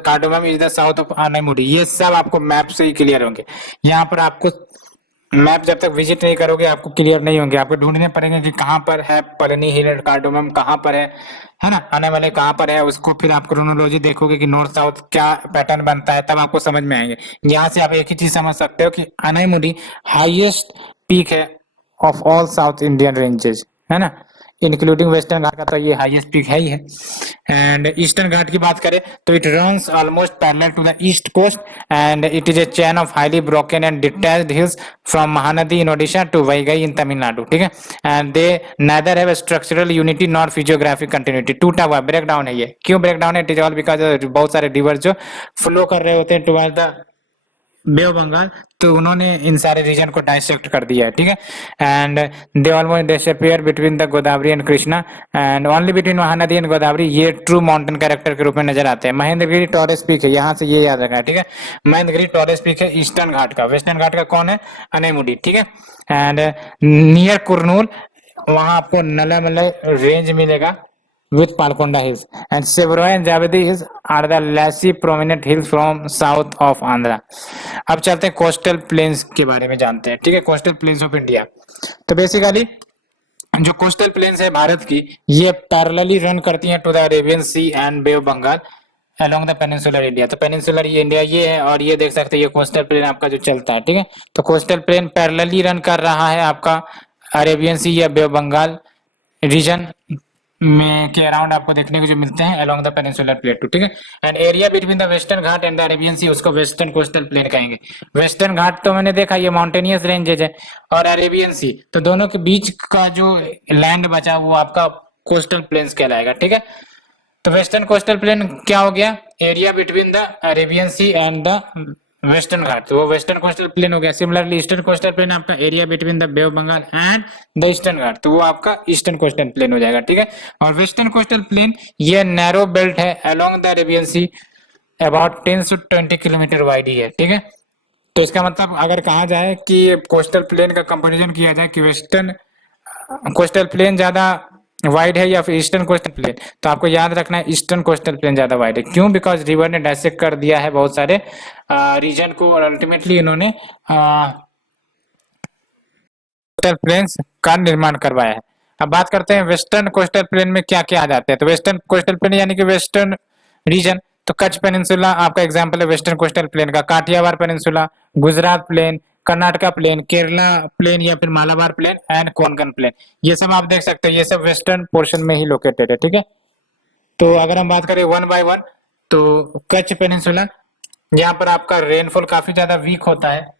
cardamom is the south of Anaimudi. ये सब आपको मैप से ही क्लियर होंगे। यहाँ पर आपको मैप जब तक विजिट नहीं करोगे आपको क्लियर नहीं होंगे, आपको ढूंढने पड़ेंगे कि कहाँ पर है पलनी हिल, कार्डोमम कहाँ पर है ना, आने वाले कहाँ पर है। उसको फिर आप क्रोनोलॉजी देखोगे कि नॉर्थ साउथ क्या पैटर्न बनता है, तब आपको समझ में आएंगे। यहाँ से आप एक ही चीज समझ सकते हो कि अनाईमुडी हाईएस्ट पीक है of all south Indian ranges, है ना, इंक्लूडिंग वेस्टर्न घाट का, तो ये हाईएस्ट पीक है ही है। एंड ईस्टर्न घाट की बात करें तो it runs almost parallel to the east coast, and it is a chain of highly broken and detached hills from Mahanadi in Odisha to Vaigai in Tamil Nadu, ठीक है। And they neither have structural unity nor physiographic continuity. टूटा हुआ ब्रेक डाउन है ये, क्यों ब्रेक डाउन है, इट इज ऑल बिकॉज बहुत सारे रिवर जो फ्लो कर रहे होते हैं toward the bay of Bengal, तो उन्होंने इन सारे रीजन को डाइसेक्ट कर दिया है, ठीक है। And they almost disappear between the Godavari and Krishna, and only between Mahanadi and Godavari ये ट्रू माउंटेन कैरेक्टर के रूप में नजर आते हैं। महेंद्रगिरी टॉरेस पीक है, यहाँ से ये याद रखना है, ठीक है। महेंद्रगिरी टॉरेस पीक है ईस्टर्न घाट का। वेस्टर्न घाट का कौन है, अनेमुडी, ठीक है। एंड नियर कुरनूल वहां आपको नलामलई रेंज मिलेगा with Palkonda Hills, and Severoy and Javedi Hills are the lessly prominent hills from south of Andhra। अब चलते हैं कोस्टल प्लेन्स के बारे में जानते हैं, ठीक है, कोस्टल प्लेन्स ऑफ इंडिया। तो बेसिकली जो कोस्टल प्लेन्स है भारत की, ये पैरेलली रन करती हैं to the Arabian sea and bay of Bengal along the peninsular India. तो पेनिनसुलर ये इंडिया ये है, और ये देख सकते हैं ये कोस्टल प्लेन आपका जो चलता है, ठीक है। तो कोस्टल प्लेन पैरेलली रन कर रहा है आपका अरेबियन सी या बे ऑफ बंगाल रीजन में के अराउंड आपको देखने को जो मिलते हैं अलोंग द पेनिनसुलर प्लेटू, ठीक है। And area between the western Ghat and the Arabian sea उसको वेस्टर्न कोस्टल प्लेन कहेंगे। वेस्टर्न घाट तो मैंने देखा ये माउंटेनियस रेंजेज है, और अरेबियन सी तो दोनों के बीच का जो लैंड बचा वो आपका कोस्टल प्लेन्स कहलाएगा, ठीक है। तो वेस्टर्न कोस्टल प्लेन क्या हो गया, area between the Arabian sea and the western Ghat, तो वो वेस्टर्न कोस्टल प्लेन हो गया। सिमिलरली ईस्टर्न कोस्टल प्लेन आपका area between the bay of Bengal and the eastern Ghat, तो वो आपका ईस्टर्न कोस्टल प्लेन हो जाएगा, ठीक है। और वेस्टर्न कोस्टल प्लेन ये नैरो बेल्ट है along the Arabian sea, about 10 to 20 kilometre wide ही है, ठीक है। तो इसका मतलब अगर कहा जाए कि कोस्टल प्लेन का कंपैरिजन किया जाए कि वेस्टर्न कोस्टल प्लेन ज्यादा वाइड है या फिर ईस्टर्न कोस्टल प्लेन, तो आपको याद रखना है ईस्टर्न कोस्टल प्लेन ज्यादा वाइड है। क्यों, बिकॉज रिवर ने डाइसेक्ट कर दिया है बहुत सारे रीजन को, और अल्टीमेटली इन्होंने कोस्टल प्लेन्स का निर्माण करवाया है। अब बात करते हैं वेस्टर्न कोस्टल प्लेन में क्या क्या आ जाते हैं। तो वेस्टर्न कोस्टल प्लेन यानी कि वेस्टर्न रीजन, तो कच्छ पेनिनसुला आपका एग्जांपल है वेस्टर्न कोस्टल प्लेन का, Kathiawar peninsula, Gujarat plain, Karnataka plain, Kerala plain या फिर Malabar plain and Konkan plain, ये सब आप देख सकते हैं, ये सब वेस्टर्न पोर्शन में ही लोकेटेड है, ठीक है। तो अगर हम बात करें वन बाय वन, तो कच्छ पेनिनसुला, यहाँ पर आपका रेनफॉल काफी ज्यादा वीक होता है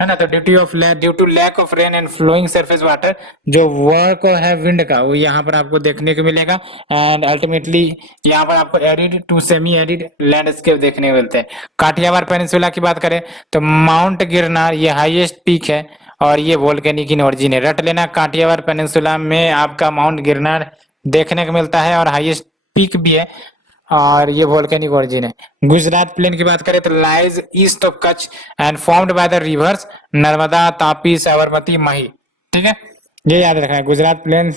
ना। तो due to lack of rain and flowing surface water, जो वर्क है विंड का वो यहाँ पर आपको देखने को मिलेगा। एंड अल्टीमेटली यहाँ पर आपको arid to semi arid landscape देखने को मिलते हैं। काठियावाड़ पेनिनसुला की बात करें तो माउंट गिरनार ये हाईएस्ट पीक है और ये वोल्केनिक इन ओरिजिन है। रट लेना, काठियावाड़ पेनिनसुला में आपका माउंट गिरनार देखने को मिलता है और हाईएस्ट पीक भी है और ये वोल्केनिक ओरिजिन है। गुजरात प्लेन की बात करें तो lies east of Kutch and formed by the rivers Narmada, Tapi, Sabarmati, Mahi. ठीक है, ये याद रखना है। Gujarat plain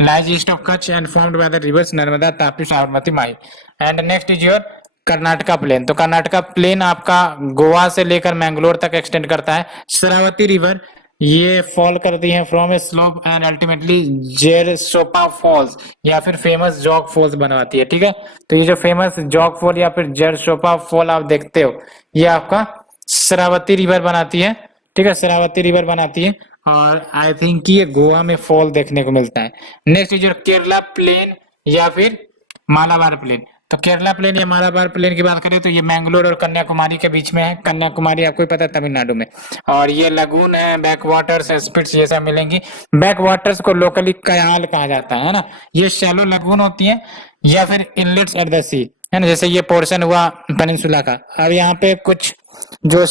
lies east of Kutch and formed by the rivers Narmada, Tapi, Sabarmati, Mahi. And next is your Karnataka plain. तो कर्नाटका प्लेन आपका गोवा से लेकर मैंगलोर तक एक्सटेंड करता है। शरावती रिवर ये फॉल करती है from a slope and ultimately Gersoppa falls या फिर फेमस जॉग फॉल्स बनवाती है। ठीक है, तो ये जो फेमस जॉग फॉल या फिर जेरसोपा फॉल आप देखते हो ये आपका शरावती रिवर बनाती है। ठीक है, शरावती रिवर बनाती है और आई थिंक कि ये गोवा में फॉल देखने को मिलता है। Next is your Kerala plain या फिर मालाबार प्लेन। तो केरला प्लेन या मालाबार प्लेन की बात करें तो ये मैंगलोर और कन्याकुमारी के बीच में है। कन्याकुमारी आपको ही पता है तमिलनाडु में। और ये लगून है, बैक वाटर्स, स्पिट्स ये सब मिलेंगी। बैक वाटर्स को लोकली कयाल कहा जाता है ना। ये शैलो लगून होती है या फिर इनलेट्स एट द सी, है ना। जैसे ये पोर्शन हुआ पेनिनसुला का। अब यहाँ पे कुछ जो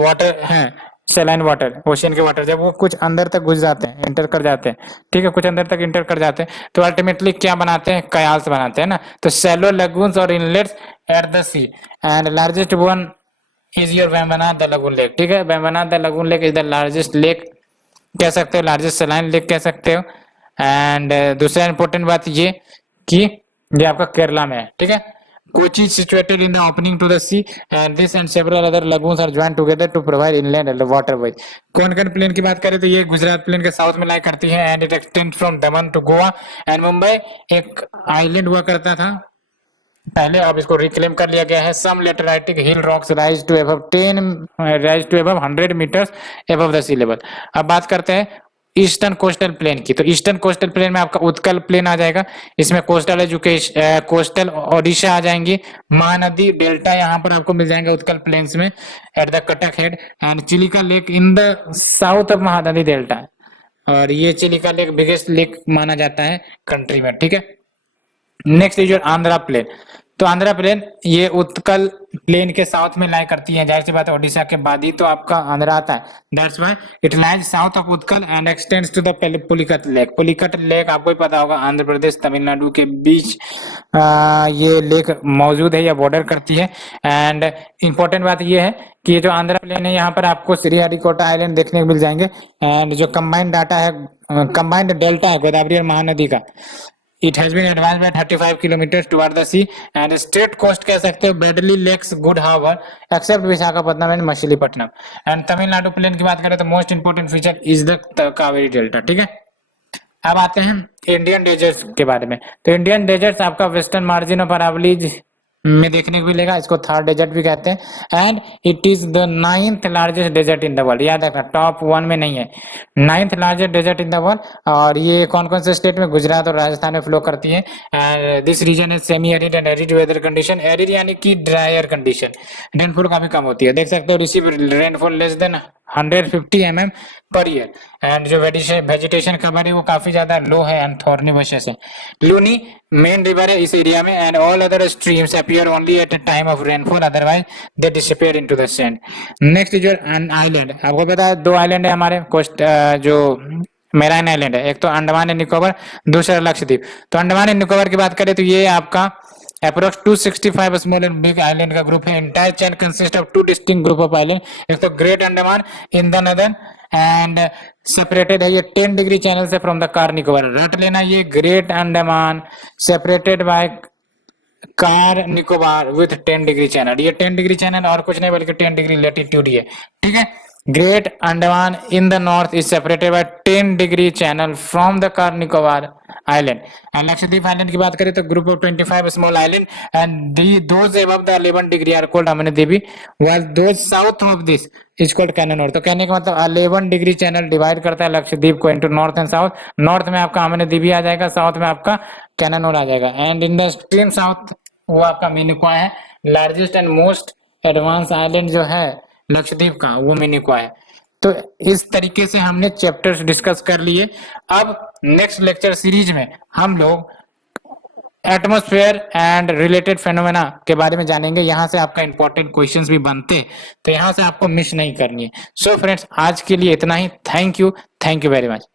वाटर है, सैलाइन वाटर, ओशियन के वाटर, जब वो कुछ अंदर तक घुस जाते हैं, एंटर कर जाते हैं, ठीक है, कुछ अंदर तक एंटर कर जाते हैं तो अल्टीमेटली क्या बनाते हैं, कयाल्स बनाते हैं ना। तो शैलो लगून्स और inlets at the sea and largest one is your Vembanad the lagoon lake. ठीक है, Vembanad the lagoon lake is the largest lake कह सकते हो, लार्जेस्ट सैलाइन लेक कह सकते हो। एंड दूसरा इंपॉर्टेंट बात ये कि ये आपका केरला में है। ठीक है, Kochi is situated in the opening to the sea and this and several other lagoons are joined together to provide inland waterways. Konkan plain की बात करें तो ये गुजरात प्लेन के साउथ में लाई करती है and it extend from Daman to Goa and Mumbai. एक आइलैंड हुआ करता था पहले, अब इसको रिक्लेम कर लिया गया है। Some lateritic hill rocks rise to above 100 metres above the sea level. अब बात करते हैं ईस्टर्न कोस्टल प्लेन की। तो ईस्टर्न कोस्टल प्लेन में आपका उत्कल प्लेन आ जाएगा। इसमें कोस्टल एजुकेशन, कोस्टल ओडिशा आ जाएंगी। महानदी डेल्टा यहाँ पर आपको मिल जाएंगे उत्कल प्लेन्स में at the Cuttack head and Chilika lake in the south of Mahanadi delta. और ये चिलिका लेक बिगेस्ट लेक माना जाता है कंट्री में। ठीक है, next is your Andhra plain. तो आंध्रा प्लेन ये उत्कल प्लेन के साउथ में लाई करती है। जाहिर सी बात है ओडिशा के बाद ही तो आपका आंध्रा आता है। That's why it lies south of Utkal and extends to the Pulicat lake. Pulicat lake आपको ही पता होगा, आंध्र प्रदेश तमिलनाडु के बीच ये लेक मौजूद है या बॉर्डर करती है। एंड इंपॉर्टेंट बात ये है कि ये जो आंध्रा प्लेन है यहाँ पर आपको श्रीहरिकोटा आइलैंड देखने को मिल जाएंगे। एंड जो कंबाइंड डाटा है, कंबाइंड डेल्टा है गोदावरी और महानदी का, It has been advanced by 35 kilometers toward the sea and straight coast कह सकते हो Bradley Lakes Good Harbor except Visakhapatnam and Machilipatnam. And Tamil Nadu plain की बात करें तो most important feature is the Kaveri delta. ठीक है, अब आते हैं इंडियन डेजर्ट्स के बारे में। तो इंडियन डेजर्ट्स आपका वेस्टर्न मार्जिन ऑफ अरावलीज में देखने को मिलेगा। इसको थार डेजर्ट भी कहते हैं and it is the 9th largest desert in the world. याद रखना, टॉप 1 में नहीं है, 9th largest desert in the world. और ये कौन कौन से स्टेट में, गुजरात और राजस्थान में फ्लो करती है। And this region is semi arid and arid weather condition. Arid यानी कि ड्रायर कंडीशन, रेनफॉल काफी कम होती है। देख सकते हो receive rainfall less than 150 mm per year. And जो वेजिटेशन कवर है वो काफी ज्यादा लो है एंड थॉर्नी बशेस है। लूनी मेन रिवर है इस एरिया में and all other streams appear only at time of rainfall, otherwise they disappear into the sand. Next is your island. आपको पता है 2 आइलैंड है हमारे कोस्ट, जो मेराइन आइलैंड है, एक तो अंडमान एंड निकोबार, दूसरा लक्षद्वीप। तो अंडमान एंड निकोबार की बात करें तो ये आपका approx 265 small and big island का ग्रुप है। Entire chain consist of 2 distinct group of island. एक तो great Andaman in the northern and separated है ये 10 डिग्री चैनल से फ्रॉम द कार निकोबार। रट लेना, ये great Andaman separated by car Nicobar with 10 degree channel. ये 10 डिग्री चैनल और कुछ नहीं बल्कि 10 डिग्री लेटीट्यूड है। ठीक है, great Andaman in the north is separated by 10 degree channel from the Car Nicobar island. And Lakshadweep island की बात करें तो group of 25 small island and those above the 11 degree are called Amindivi while those south of this is called Cannanore. तो कहने का मतलब 11 डिग्री चैनल डिवाइड करता है लक्षद्वीप को into north and south. North में आपका अमनदीवी आ जाएगा, साउथ में आपका कैननोर आ जाएगा। And in the extreme south वो आपका मिनिकॉय है। Largest and most advance island जो है लक्षद्वीप का, वो मिनिकॉय है। तो इस तरीके से हमने चैप्टर्स डिस्कस कर लिए। अब नेक्स्ट लेक्चर सीरीज में हम लोग एटमॉस्फेयर एंड रिलेटेड फेनोमेना के बारे में जानेंगे। यहाँ से आपका इंपॉर्टेंट क्वेश्चंस भी बनते, तो यहाँ से आपको मिस नहीं करनी है। सो फ्रेंड्स, आज के लिए इतना ही। Thank you very much.